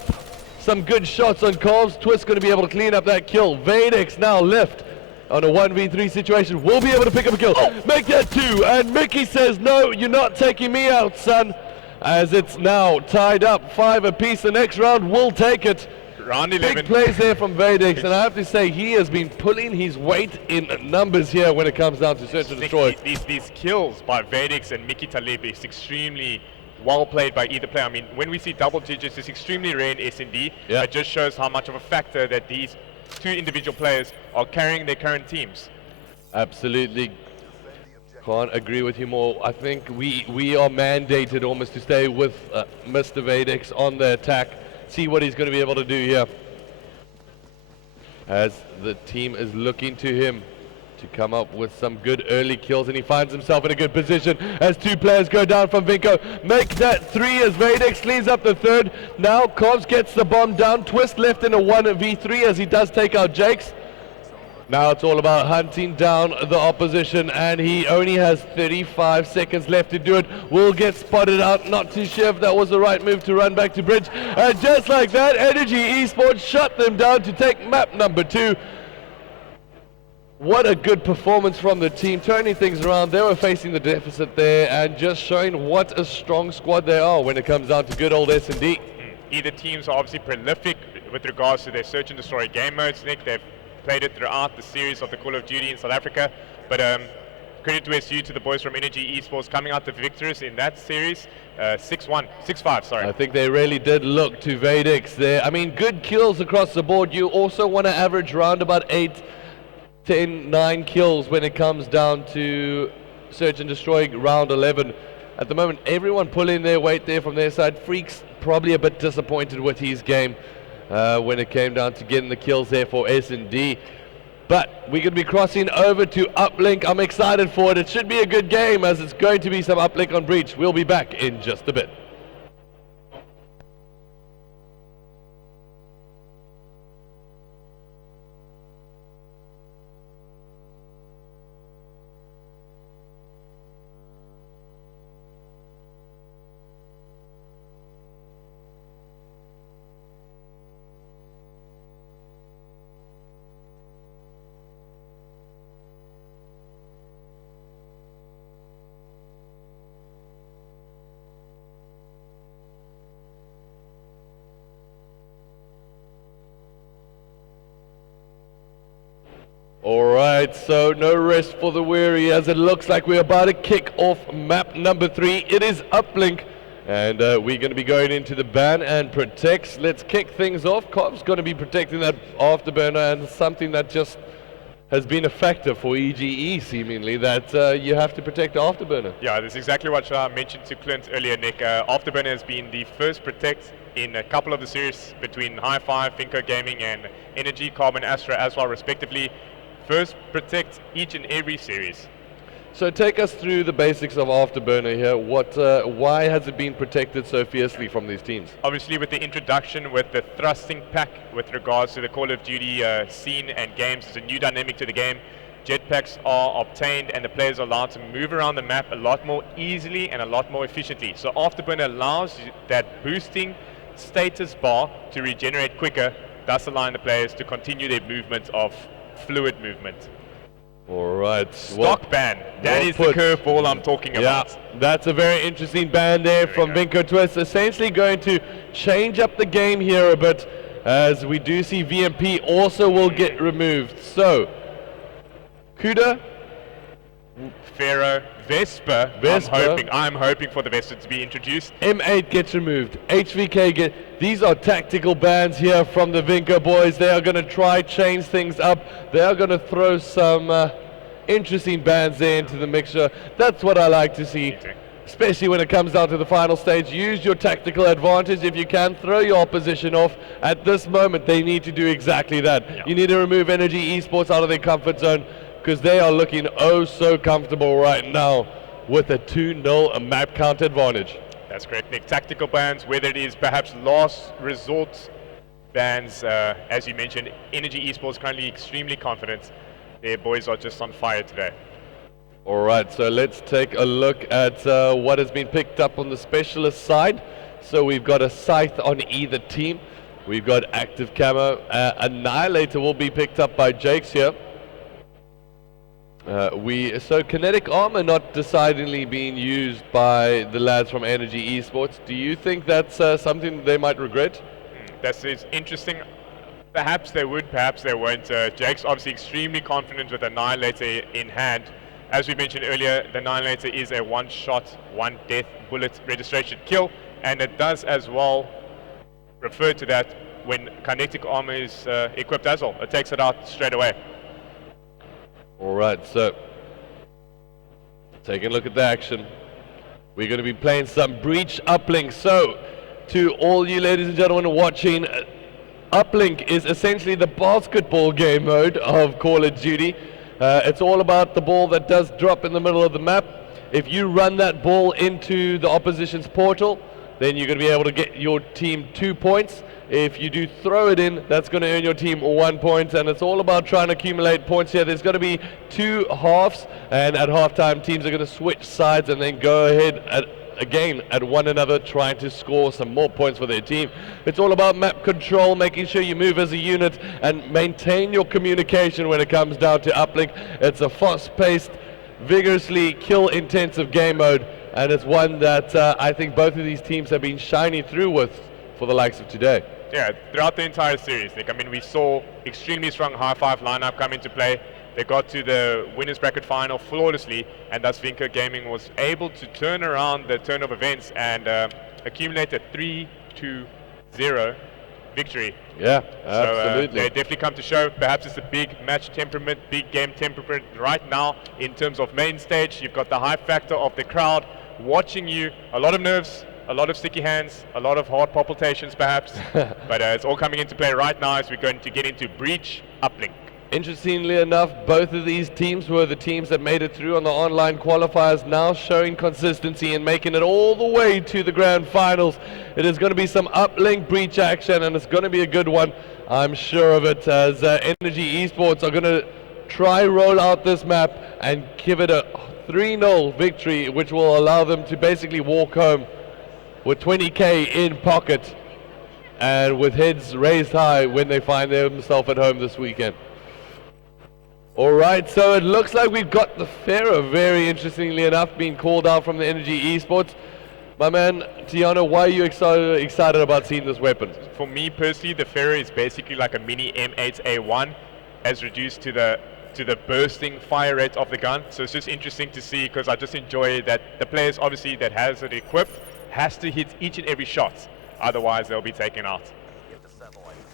some good shots on calls. Twist going to be able to clean up that kill. Vadex now left on a 1v3 situation. Will be able to pick up a kill. Make that 2. And Mickey says, no, you're not taking me out, son. As it's now tied up 5 apiece. The next round will take it. Round 11. Big plays there from Vadex, and I have to say he has been pulling his weight in numbers here when it comes down to Search and Destroy. These kills by Vadex and Mickey Talib is extremely well played by either player. I mean, when we see double digits, it's extremely rare in S&D. Yeah. It just shows how much of a factor that these 2 individual players are carrying their current teams. Absolutely. Can't agree with you more. I think we are mandated almost to stay with Mr. Vadex on the attack. See what he's going to be able to do here, as the team is looking to him to come up with some good early kills, and he finds himself in a good position as 2 players go down from Vinco. Make that 3 as Vadex cleans up the 3rd. Now Cobs gets the bomb down. Twist left in a 1v3 as he does take out Jakes. Now it's all about hunting down the opposition, and he only has 35 seconds left to do it. Will get spotted out. Not too sure if that was the right move to run back to bridge. And just like that, Energy Esports shut them down to take map number 2. What a good performance from the team, turning things around. They were facing the deficit there and just showing what a strong squad they are when it comes down to good old S&D. Either teams are obviously prolific with regards to their Search and Destroy game modes, Nick. They've played it throughout the series of the Call of Duty in South Africa, but credit to SU, to the boys from Energy Esports coming out the victors in that series, 6-5, sorry. I think they really did look to Vadex there. I mean, good kills across the board. You also want to average around about 8, 10, 9 kills when it comes down to Search and Destroy round 11. At the moment, everyone pulling their weight there from their side. Freaks probably a bit disappointed with his game when it came down to getting the kills there for S&D. But we're going to be crossing over to Uplink. I'm excited for it. It should be a good game, as it's going to be some Uplink on Breach. We'll be back in just a bit. right, so no rest for the weary as it looks like we're about to kick off map number 3. It is uplink, and we're going to be going into the ban and protects. Let's kick things off. Cobb's going to be protecting that afterburner, and something that just has been a factor for EGE seemingly, that you have to protect the afterburner. Yeah, that's exactly what I mentioned to Clint earlier, Nick. Afterburner has been the first protect in a couple of the series between Hi-Fi, Finco Gaming, and Energy, Carbon, Astra as well, respectively. First protect each and every series. So take us through the basics of Afterburner here. Why has it been protected so fiercely from these teams? Obviously, with the introduction with the thrusting pack with regards to the Call of Duty scene and games, there's a new dynamic to the game. Jetpacks are obtained and the players are allowed to move around the map a lot more easily and a lot more efficiently. So Afterburner allows that boosting status bar to regenerate quicker, thus allowing the players to continue their movement of fluid movement. All right. Stock ban. That is the curveball I'm talking about. Yeah, that's a very interesting ban there from Vinco Twist. Essentially going to change up the game here a bit, as we do see VMP also will get removed. So, Kuda, Pharaoh, Vesper. I'm hoping for the Vesper to be introduced. M8 gets removed. HVK these are tactical bans here from the Vinco boys. They are going to try change things up. They are going to throw some interesting bans there into the mixture. That's what I like to see, especially when it comes down to the final stage. Use your tactical advantage if you can. Throw your opposition off. At this moment, they need to do exactly that. Yeah. You need to remove Energy Esports out of their comfort zone, because they are looking oh so comfortable right now with a 2-0 map count advantage. That's correct, Nick. Tactical bans, whether it is perhaps last resort bans, as you mentioned, Energy Esports currently extremely confident. Their boys are just on fire today. All right, so let's take a look at what has been picked up on the specialist side. So we've got a Scythe on either team. We've got active camo. Annihilator will be picked up by Jakes here. So kinetic armor not decidedly being used by the lads from Energy Esports. Do you think that's something they might regret? That is interesting. Perhaps they would, perhaps they won't. Jake's obviously extremely confident with Annihilator in hand. As we mentioned earlier, the Annihilator is a one-shot, one-death bullet registration kill, and it does as well refer to that when kinetic armor is equipped as well. It takes it out straight away. All right, so taking a look at the action. We're going to be playing some Breach Uplink. So to all you ladies and gentlemen watching, Uplink is essentially the basketball game mode of Call of Duty. It's all about the ball that does drop in the middle of the map. If you run that ball into the opposition's portal, then you're going to be able to get your team 2 points. If you do throw it in, that's going to earn your team 1 point, and it's all about trying to accumulate points here. There's going to be 2 halves, and at halftime, teams are going to switch sides and then go ahead again at one another, trying to score some more points for their team. It's all about map control, making sure you move as a unit and maintain your communication when it comes down to Uplink. It's a fast-paced, vigorously kill-intensive game mode, and it's one that I think both of these teams have been shining through with for the likes of today. Yeah, throughout the entire series, Nick. I mean, we saw extremely strong high-five lineup come into play. They got to the winners bracket final flawlessly, and thus Vinco Gaming was able to turn around the turn of events and accumulate a 3-0 victory. Yeah, absolutely. So they definitely come to show. Perhaps it's a big match temperament, big game temperament right now in terms of main stage. You've got the hype factor of the crowd watching you. A lot of nerves, a lot of sticky hands, a lot of heart palpitations perhaps. But it's all coming into play right now as we're going to get into Breach Uplink. Interestingly enough, both of these teams were the teams that made it through on the online qualifiers, now showing consistency and making it all the way to the grand finals. It is going to be some Uplink Breach action, and it's going to be a good one. I'm sure of it, as Energy Esports are going to try roll out this map and give it a 3-0 victory, which will allow them to basically walk home with 20k in pocket and with heads raised high when they find themselves at home this weekend. All right, so it looks like we've got the Pharaoh, very interestingly enough, being called out from the Energy Esports. My man, Tiano, why are you excited about seeing this weapon? For me personally, the Pharaoh is basically like a mini M8A1 as reduced to the to the bursting fire rate of the gun. So it's just interesting to see, because I just enjoy that the players obviously that has it equipped has to hit each and every shot, otherwise they'll be taken out.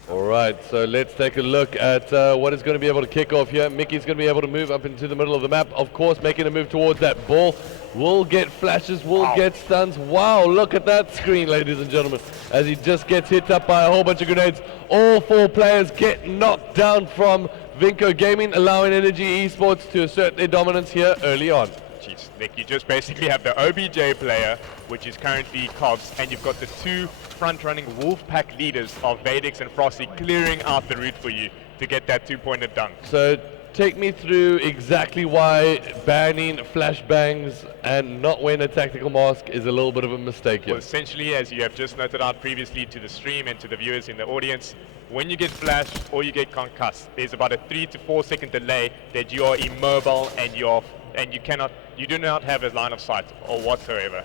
All right, so let's take a look at what is going to be able to kick off here. Mickey's going to be able to move up into the middle of the map, of course, making a move towards that ball. Will get flashes, will get stuns. Wow, look at that screen, ladies and gentlemen, as he just gets hit up by a whole bunch of grenades. All 4 players get knocked down from Vinco Gaming, allowing Energy Esports to assert their dominance here early on. Jeez, Nick, you just basically have the OBJ player, which is currently Cobbs, and you've got the 2 front-running Wolfpack leaders of Vadix and Frosty clearing out the route for you to get that 2-pointed dunk. So take me through exactly why banning flashbangs and not wearing a tactical mask is a little bit of a mistake here. Well, essentially, as you have just noted out previously to the stream and to the viewers in the audience, when you get flashed or you get concussed, there's about a 3 to 4 second delay that you are immobile and you do not have a line of sight or whatsoever.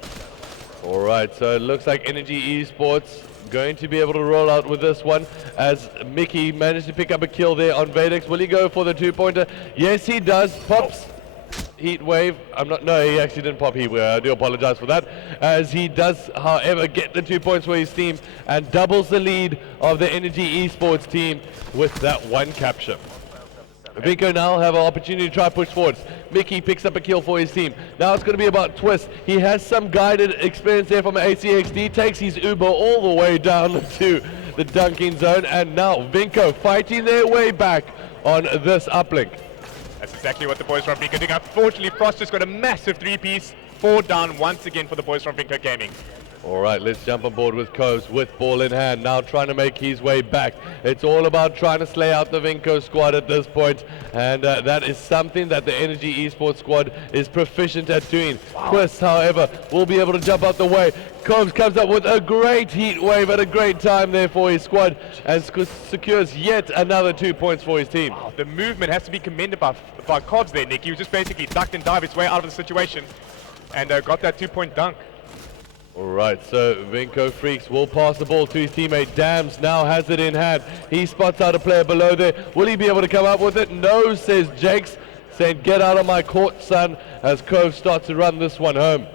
All right, so it looks like Energy Esports going to be able to roll out with this one as Mickey managed to pick up a kill there on Vadix. Will he go for the 2-pointer? Yes, he does. Pops Heat Wave. No, he actually didn't pop Heat Wave. I do apologize for that. As he does, however, get the 2 points for his team and doubles the lead of the Energy Esports team with that 1 capture. Vinco now have an opportunity to try push forwards. Mickey picks up a kill for his team. Now it's going to be about Twist. He has some guided experience there from ACXD. Takes his Uber all the way down to the dunking zone. And now Vinco fighting their way back on this uplink. That's exactly what the boys from Vinco did. Unfortunately, Frost just got a massive 3-piece. 4 down once again for the boys from Vinco Gaming. All right, let's jump on board with Coves with ball in hand, now trying to make his way back. It's all about trying to slay out the Vinco squad at this point, and that is something that the Energy Esports squad is proficient at doing. Twist, however, will be able to jump out the way. Coves comes up with a great heat wave at a great time there for his squad and secures yet another 2 points for his team. Wow, the movement has to be commended by Cobbs there, Nick. He was just basically ducked and dived his way out of the situation and got that 2-point dunk. Alright, so Vinco Freaks will pass the ball to his teammate. Dams now has it in hand. He spots out a player below there. Will he be able to come up with it? No, says Jakes, saying get out of my court, son, as Cove starts to run this one home.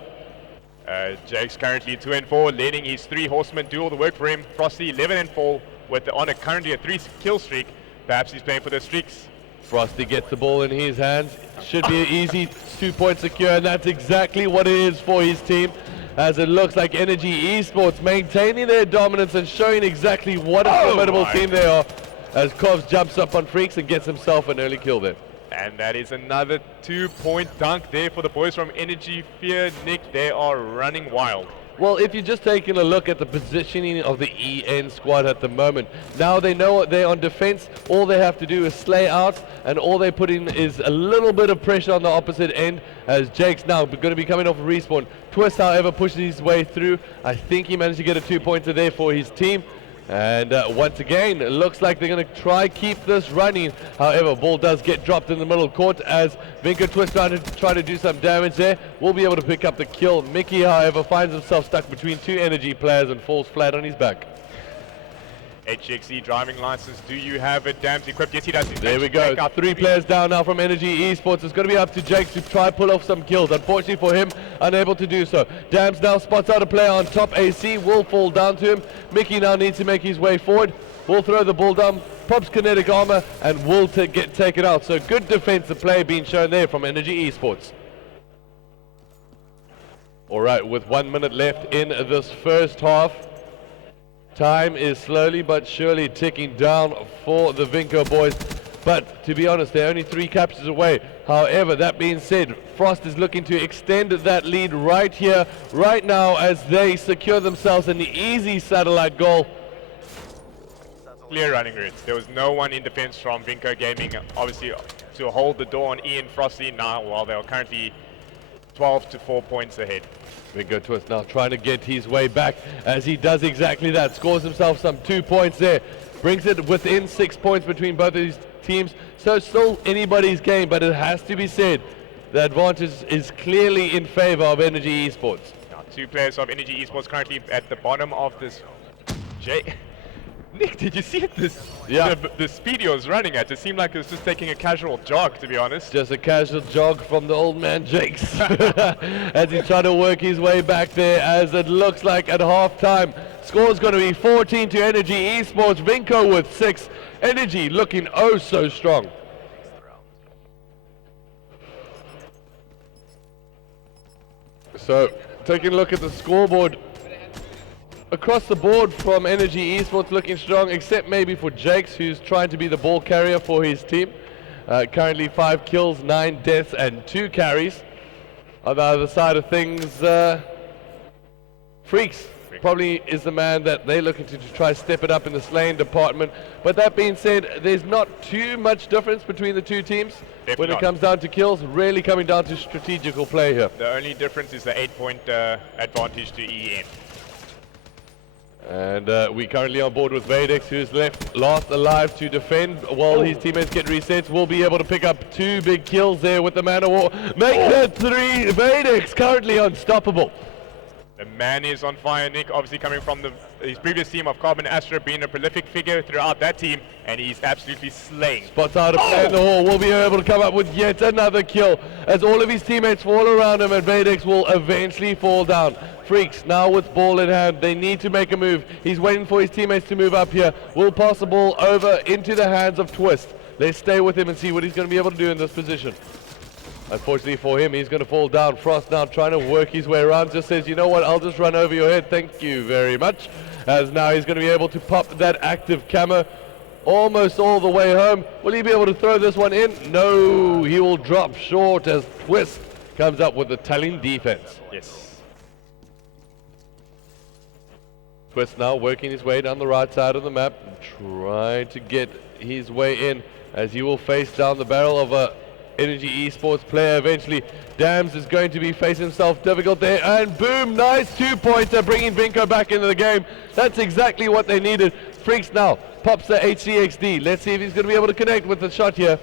Jakes currently 2-4, letting his 3 horsemen do all the work for him. Frosty 11-4 with on currently a 3-kill streak. Perhaps he's playing for the streaks. Frosty gets the ball in his hands. Should be an easy 2-point secure, and that's exactly what it is for his team. As it looks like Energy Esports maintaining their dominance and showing exactly what a formidable team they are, as Kovs jumps up on Freaks and gets himself an early kill there. And that is another 2-point dunk there for the boys from Energy Fear. Nick, they are running wild. Well, if you're just taking a look at the positioning of the EN squad at the moment, now they know they're on defense. All they have to do is slay out, and all they put in is a little bit of pressure on the opposite end, as Jake's now going to be coming off a respawn. Twist, however, pushes his way through. I think he managed to get a 2-pointer there for his team. And once again, it looks like they're going to try keep this running. However, ball does get dropped in the middle court as Vinco Twist try to do some damage there. Will be able to pick up the kill. Mickey, however, finds himself stuck between 2 energy players and falls flat on his back. HXE driving license, do you have it? Dams equipped? Yes, he does. There we go. 3 players down now from Energy Esports. It's going to be up to Jake to try pull off some kills. Unfortunately for him, unable to do so. Dams now spots out a player on top. AC will fall down to him. Mickey now needs to make his way forward. Will throw the ball down. Pops kinetic armor and will get taken out. So good defensive play being shown there from Energy Esports. All right, with 1 minute left in this first half. Time is slowly but surely ticking down for the Vinco boys. But to be honest, they're only 3 captures away. However, that being said, Frost is looking to extend that lead right here, right now, as they secure themselves an easy satellite goal. Clear running routes. There was no one in defense from Vinco Gaming, obviously, to hold the door on Ian Frosty now, while they are currently 12 to 4 points ahead. Vinco Twist now trying to get his way back as he does exactly that. Scores himself some 2 points there. Brings it within 6 points between both of these teams. So still anybody's game, but it has to be said, the advantage is clearly in favor of Energy Esports. Now, 2 players of Energy Esports currently at the bottom of this. Nick, did you see the speed he was running at? It seemed like it was just taking a casual jog, to be honest. Just a casual jog from the old man Jakes as he's trying to work his way back there, as it looks like at half-time. Score's going to be 14 to Energy Esports. Vinco with 6. Energy looking oh so strong. So, taking a look at the scoreboard. Across the board from Energy Esports looking strong, except maybe for Jakes, who's trying to be the ball carrier for his team. Currently 5 kills, 9 deaths, and 2 carries. On the other side of things, Freaks probably is the man that they're looking to try step it up in the slaying department. But that being said, there's not too much difference between the two teams. When it comes down to kills, really coming down to strategical play here. The only difference is the 8-point advantage to EN. And we currently on board with Vadex, who's left last alive to defend while his teammates get resets. Will be able to pick up 2 big kills there with the Man of War. Make that 3. Vadex currently unstoppable. The man is on fire, Nick, obviously coming from his previous team of Carbon Astra, being a prolific figure throughout that team, and he's absolutely slaying. Spots out of Man the Hall, will be able to come up with yet another kill as all of his teammates fall around him, and Vadex will eventually fall down. Freaks now with ball in hand, they need to make a move. He's waiting for his teammates to move up here. Will pass the ball over into the hands of Twist. Let's stay with him and see what he's going to be able to do in this position. Unfortunately for him, he's going to fall down. Frost now trying to work his way around, just says, you know what, I'll just run over your head, thank you very much. As now he's going to be able to pop that active camo almost all the way home. Will he be able to throw this one in? No, he will drop short as Twist comes up with the telling defense. Yes. Twist now working his way down the right side of the map, trying to get his way in as he will face down the barrel of a Energy Esports player eventually. Dams is going to be facing himself difficult there, and boom, nice 2-pointer bringing Vinco back into the game. That's exactly what they needed. Freaks now pops the HCXD. Let's see if he's going to be able to connect with the shot here.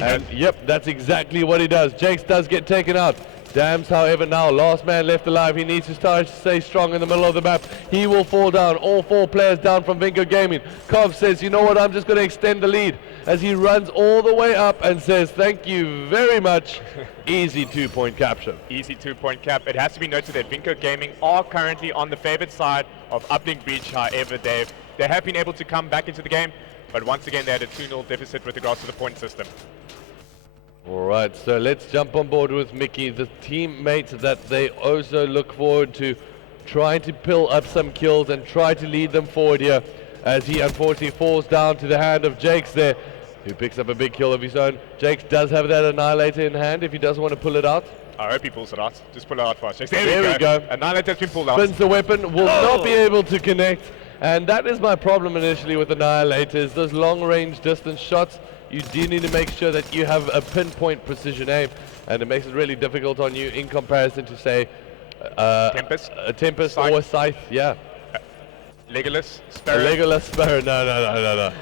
And yep, that's exactly what he does. Jakes does get taken out. Dams, however, now last man left alive. He needs to start to stay strong in the middle of the map. He will fall down. All 4 players down from Vinco Gaming. Kov says, you know what, I'm just going to extend the lead as he runs all the way up and says, thank you very much. Easy 2-point capture. Easy 2-point cap. It has to be noted that Vinco Gaming are currently on the favored side of Uplink Breach. However, they have been able to come back into the game, but once again they had a 2-0 deficit with regards to the point system. Alright, so let's jump on board with Mickey, the teammates that they also look forward to trying to pill up some kills and try to lead them forward here, as he unfortunately falls down to the hand of Jakes there, who picks up a big kill of his own. Jakes does have that Annihilator in hand if he doesn't want to pull it out. I hope he pulls it out. Just pull it out fast. There we go. Annihilator's been pulled out. Spins the weapon, will not be able to connect, and that is my problem initially with Annihilators. Those long-range distance shots, you do need to make sure that you have a pinpoint precision aim, and it makes it really difficult on you in comparison to, say, a Tempest Scythe. or a Scythe, yeah. Legolas, A Sparrow. Legolas Sparrow, no.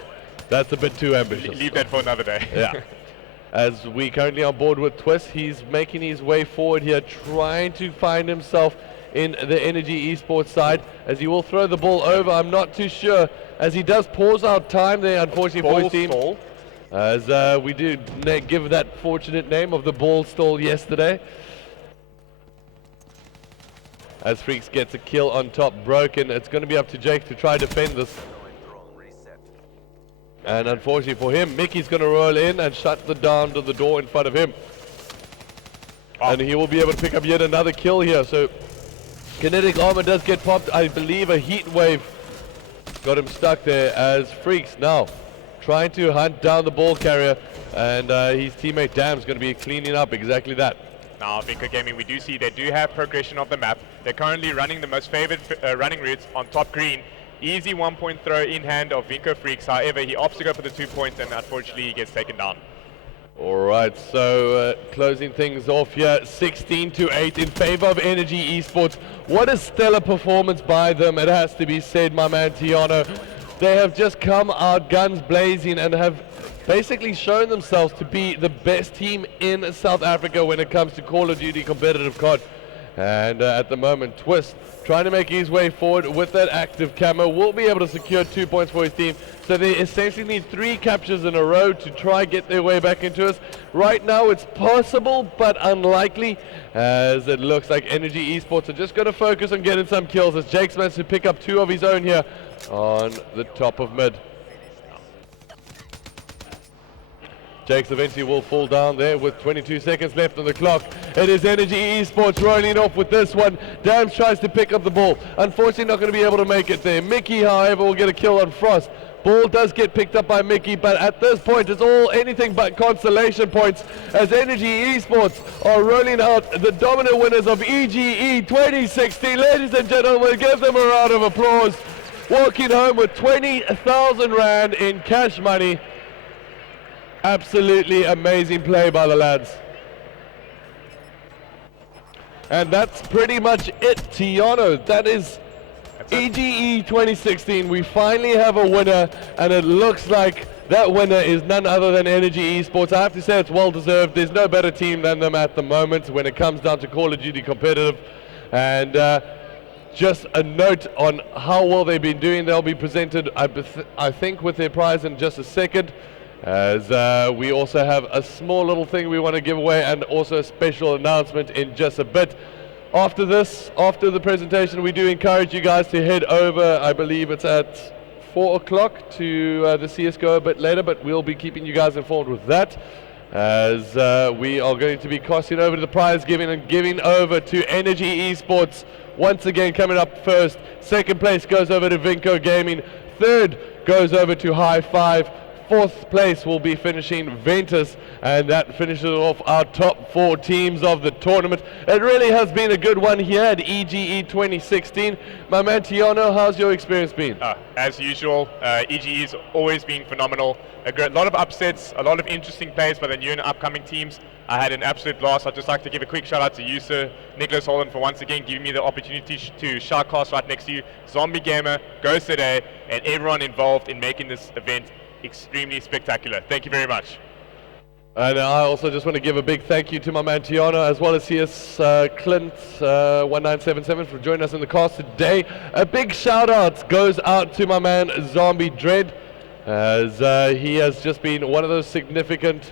That's a bit too ambitious. Leave that for another day. Yeah. As we currently on board with Twist, he's making his way forward here, trying to find himself in the Energy Esports side, as he will throw the ball over. I'm not too sure, as he does pause out time there, unfortunately for his team. Stall. As we do give that fortunate name of the ball stall yesterday. As Freaks gets a kill on top, broken. It's going to be up to Jake to try to defend this. And unfortunately for him, Mickey's going to roll in and shut down to the door in front of him. And he will be able to pick up yet another kill here. So kinetic armor does get popped. I believe a heat wave got him stuck there, as Freaks now trying to hunt down the ball carrier, and his teammate Dam's going to be cleaning up exactly that. Now, Vinco Gaming, we do see they do have progression of the map. They're currently running the most favored running routes on top green. Easy 1-point throw in hand of Vinco Freaks. However, he opts to go for the 2 points, and unfortunately he gets taken down. Alright, so closing things off here, 16-8 in favor of Energy Esports. What a stellar performance by them, it has to be said, my man Tiano. They have just come out guns blazing and have basically shown themselves to be the best team in South Africa when it comes to Call of Duty competitive COD. And at the moment, Twist trying to make his way forward with that active camo will be able to secure 2 points for his team. So they essentially need 3 captures in a row to try get their way back into us. Right now it's possible but unlikely, as it looks like Energy Esports are just going to focus on getting some kills, as Jake's managed to pick up 2 of his own here on the top of mid. Jakes eventually will fall down there with 22 seconds left on the clock. It is Energy Esports rolling off with this one. Dams tries to pick up the ball. Unfortunately not going to be able to make it there. Mickey, however, will get a kill on Frost. Ball does get picked up by Mickey, but at this point it's all anything but consolation points, as Energy Esports are rolling out the dominant winners of EGE 2016. Ladies and gentlemen, give them a round of applause. Walking home with 20,000 Rand in cash money. Absolutely amazing play by the lads. And that's pretty much it, Tiano. That is EGE 2016. We finally have a winner, and it looks like that winner is none other than Energy Esports. I have to say it's well deserved. There's no better team than them at the moment when it comes down to Call of Duty competitive. And just a note on how well they've been doing. They'll be presented, I think, with their prize in just a second, as we also have a small little thing we want to give away, and also a special announcement in just a bit. After this, after the presentation, we do encourage you guys to head over. I believe it's at 4 o'clock to the CSGO a bit later, but we'll be keeping you guys informed with that, as we are going to be crossing over to the prize giving and giving over to Energy Esports. Once again, coming up first. Second place goes over to Vinco Gaming. Third goes over to High Five. Fourth place will be finishing Ventus, and that finishes off our top 4 teams of the tournament. It really has been a good one here at EGE 2016. My man Tiano, how's your experience been? As usual, EGE's always been phenomenal. A lot of upsets, a lot of interesting plays by the new and upcoming teams. I had an absolute blast. I'd just like to give a quick shout out to you, sir, Nicholas Holland, for once again giving me the opportunity to shoutcast right next to you, Zombie Gamer, Ghost Today, and everyone involved in making this event extremely spectacular. Thank you very much. And I also just want to give a big thank you to my man Tiana, as well as CS Clint 1977 for joining us in the cast today. A big shout out goes out to my man Zombie Dread, as he has just been one of those significant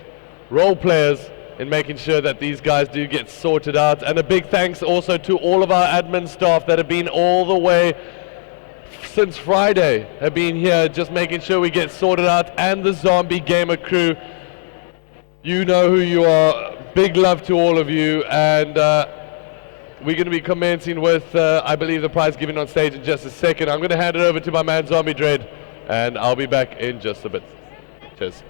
role players in making sure that these guys do get sorted out. And a big thanks also to all of our admin staff that have been all the way since Friday, have been here just making sure we get sorted out, and the Zombie Gamer crew. You know who you are. Big love to all of you, and we're going to be commencing with, I believe, the prize giving on stage in just a second. I'm going to hand it over to my man Zombie Dread, and I'll be back in just a bit. Cheers.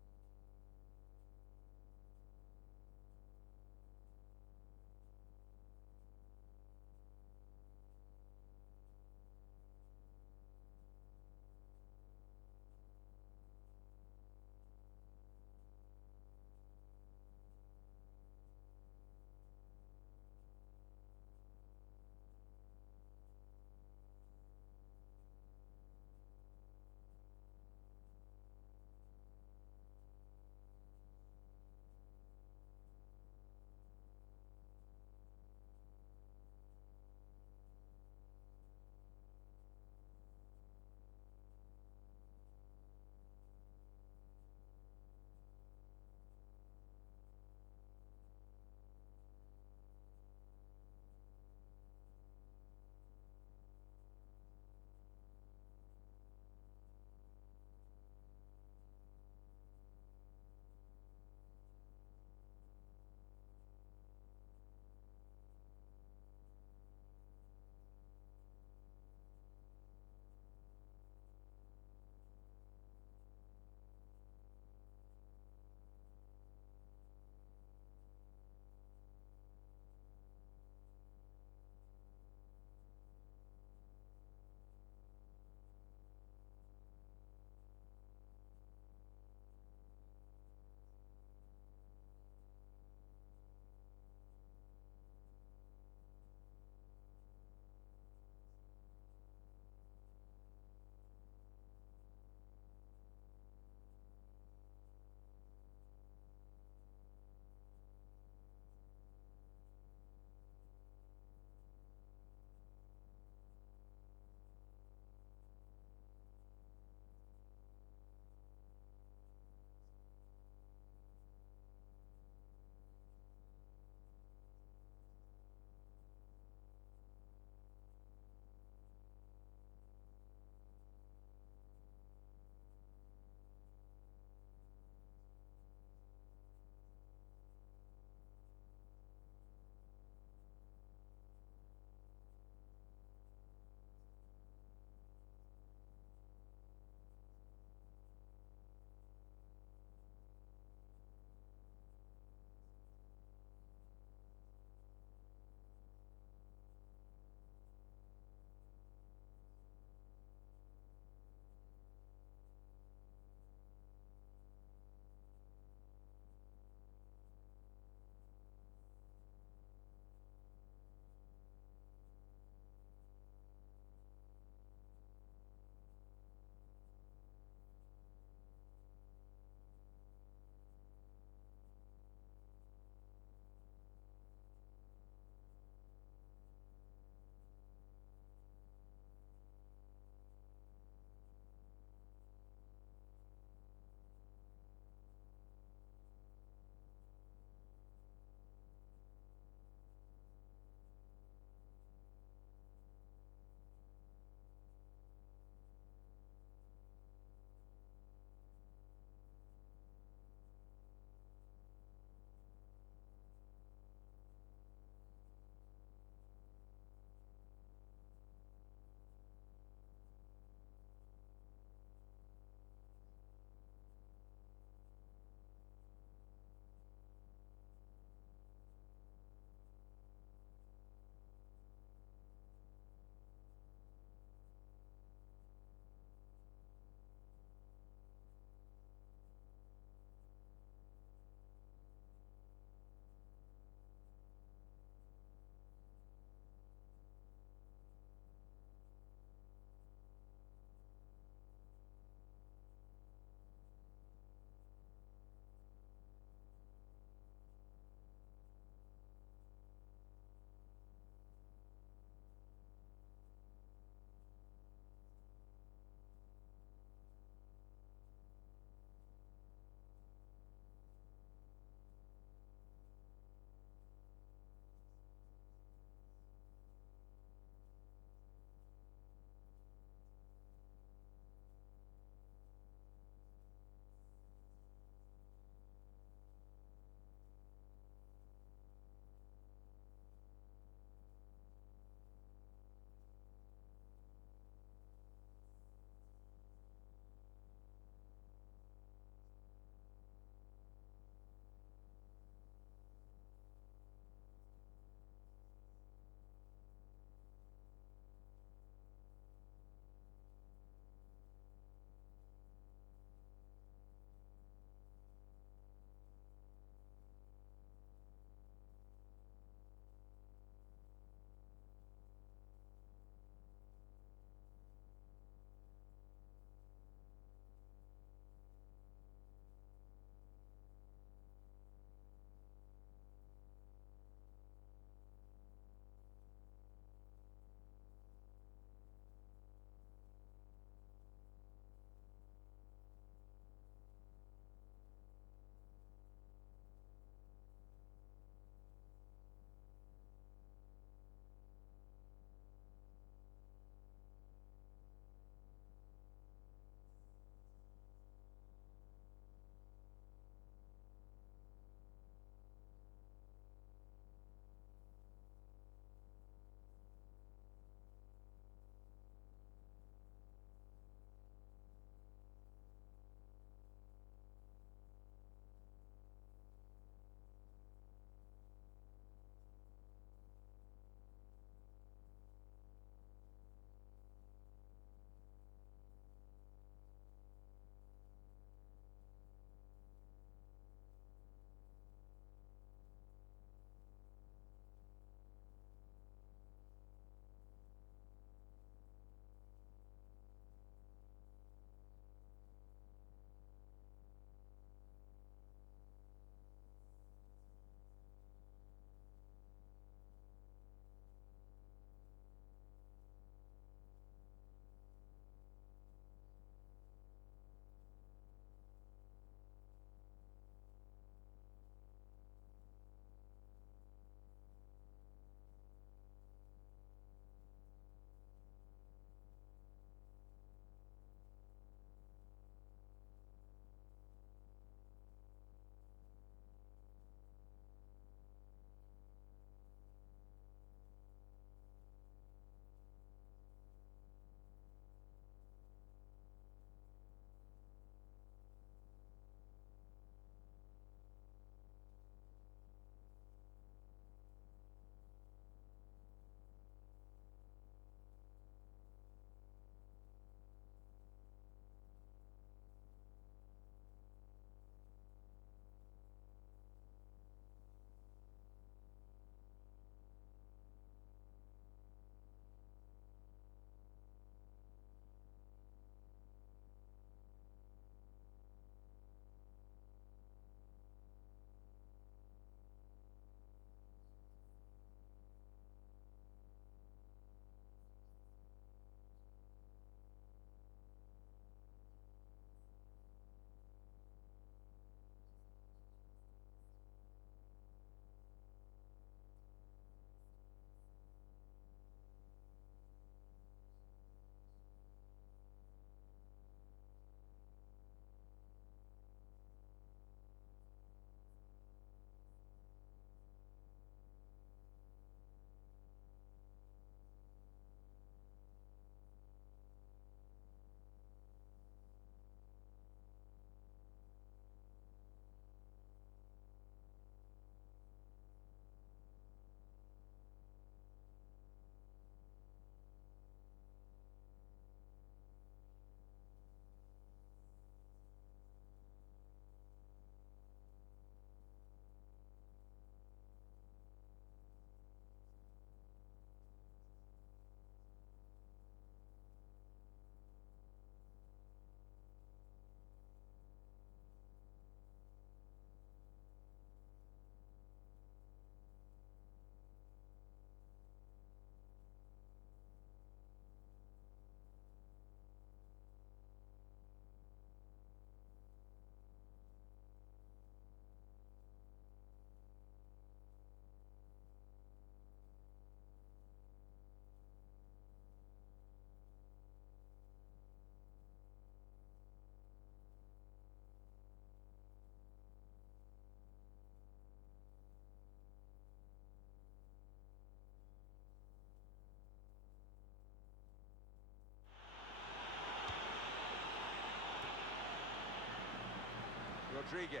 Rodriguez.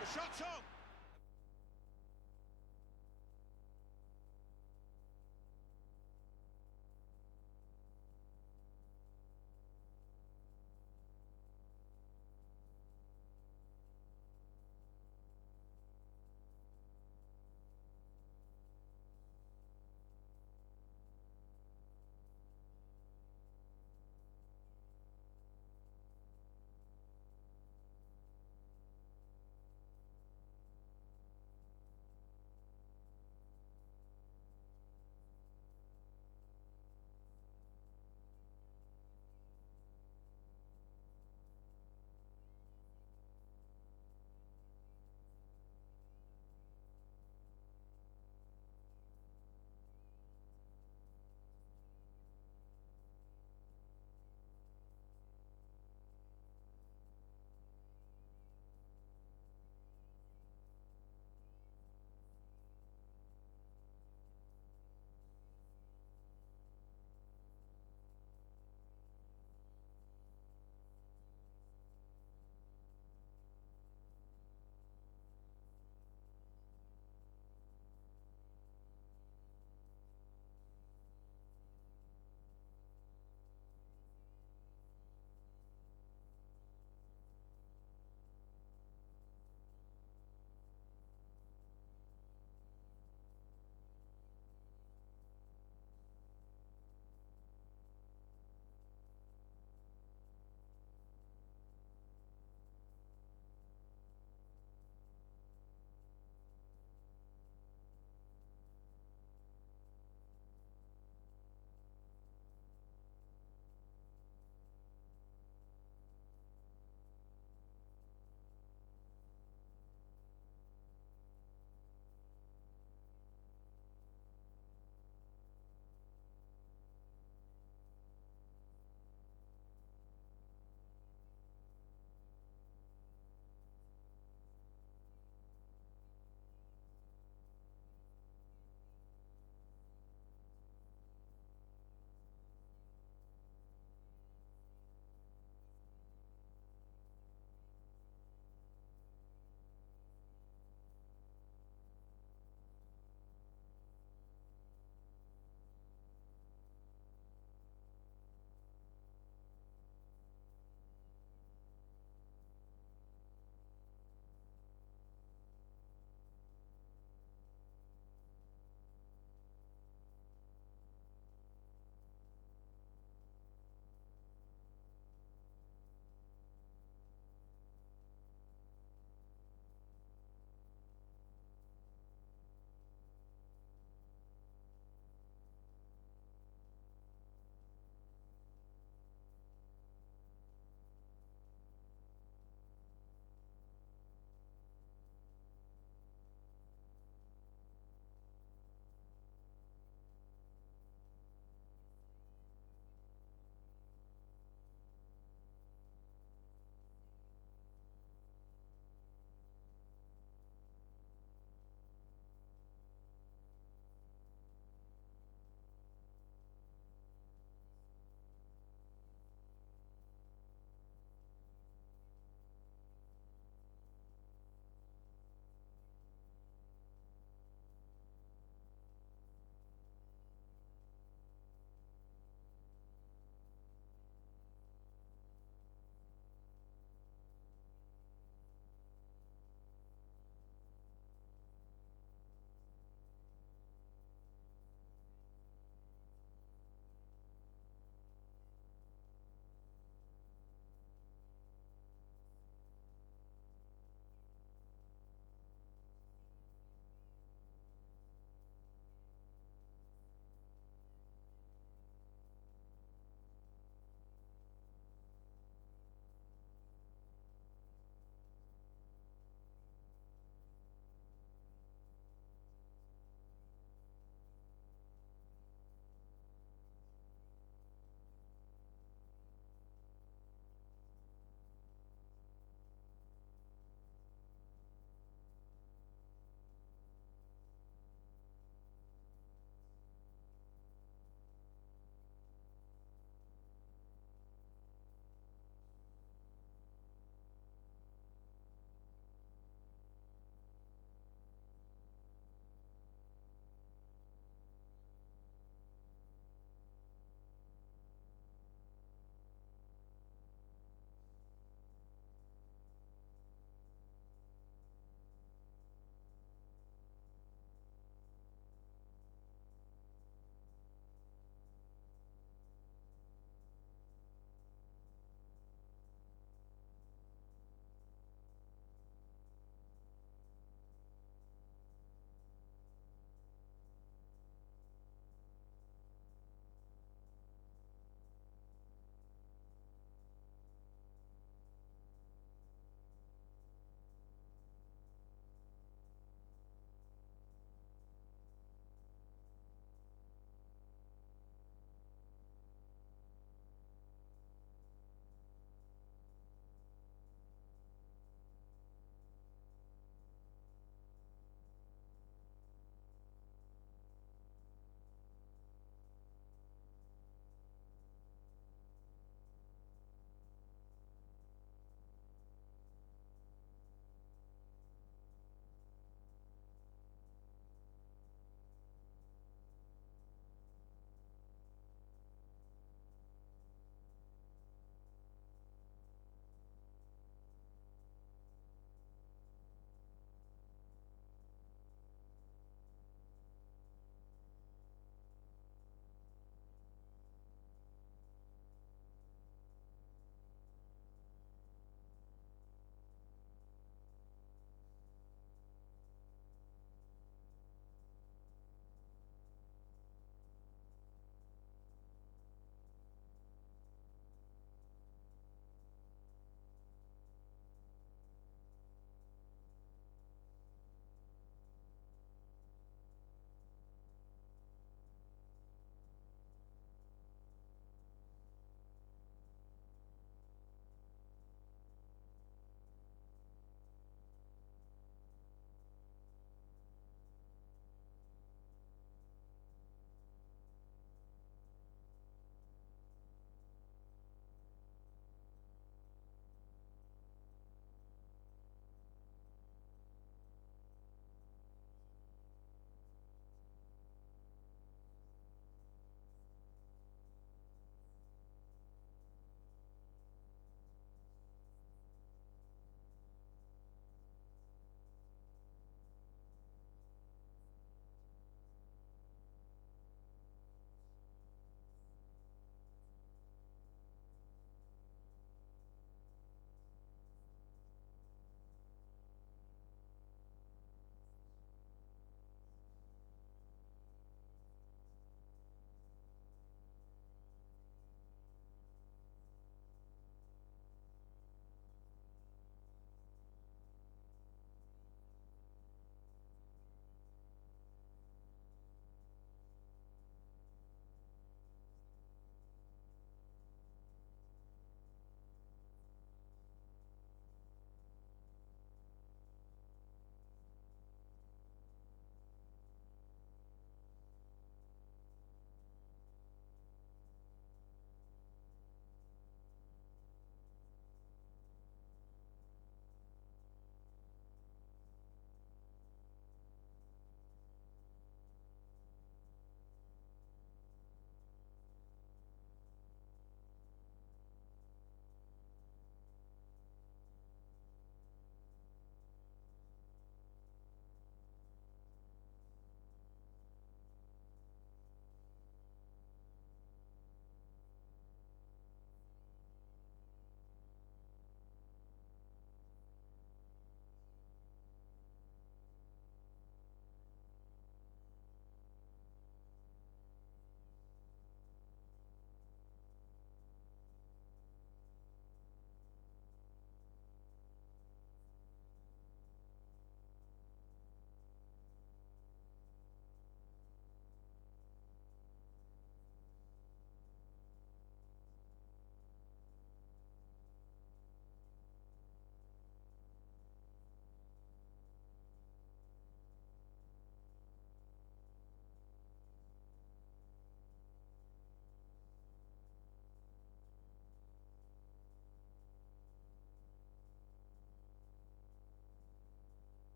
The shot's on!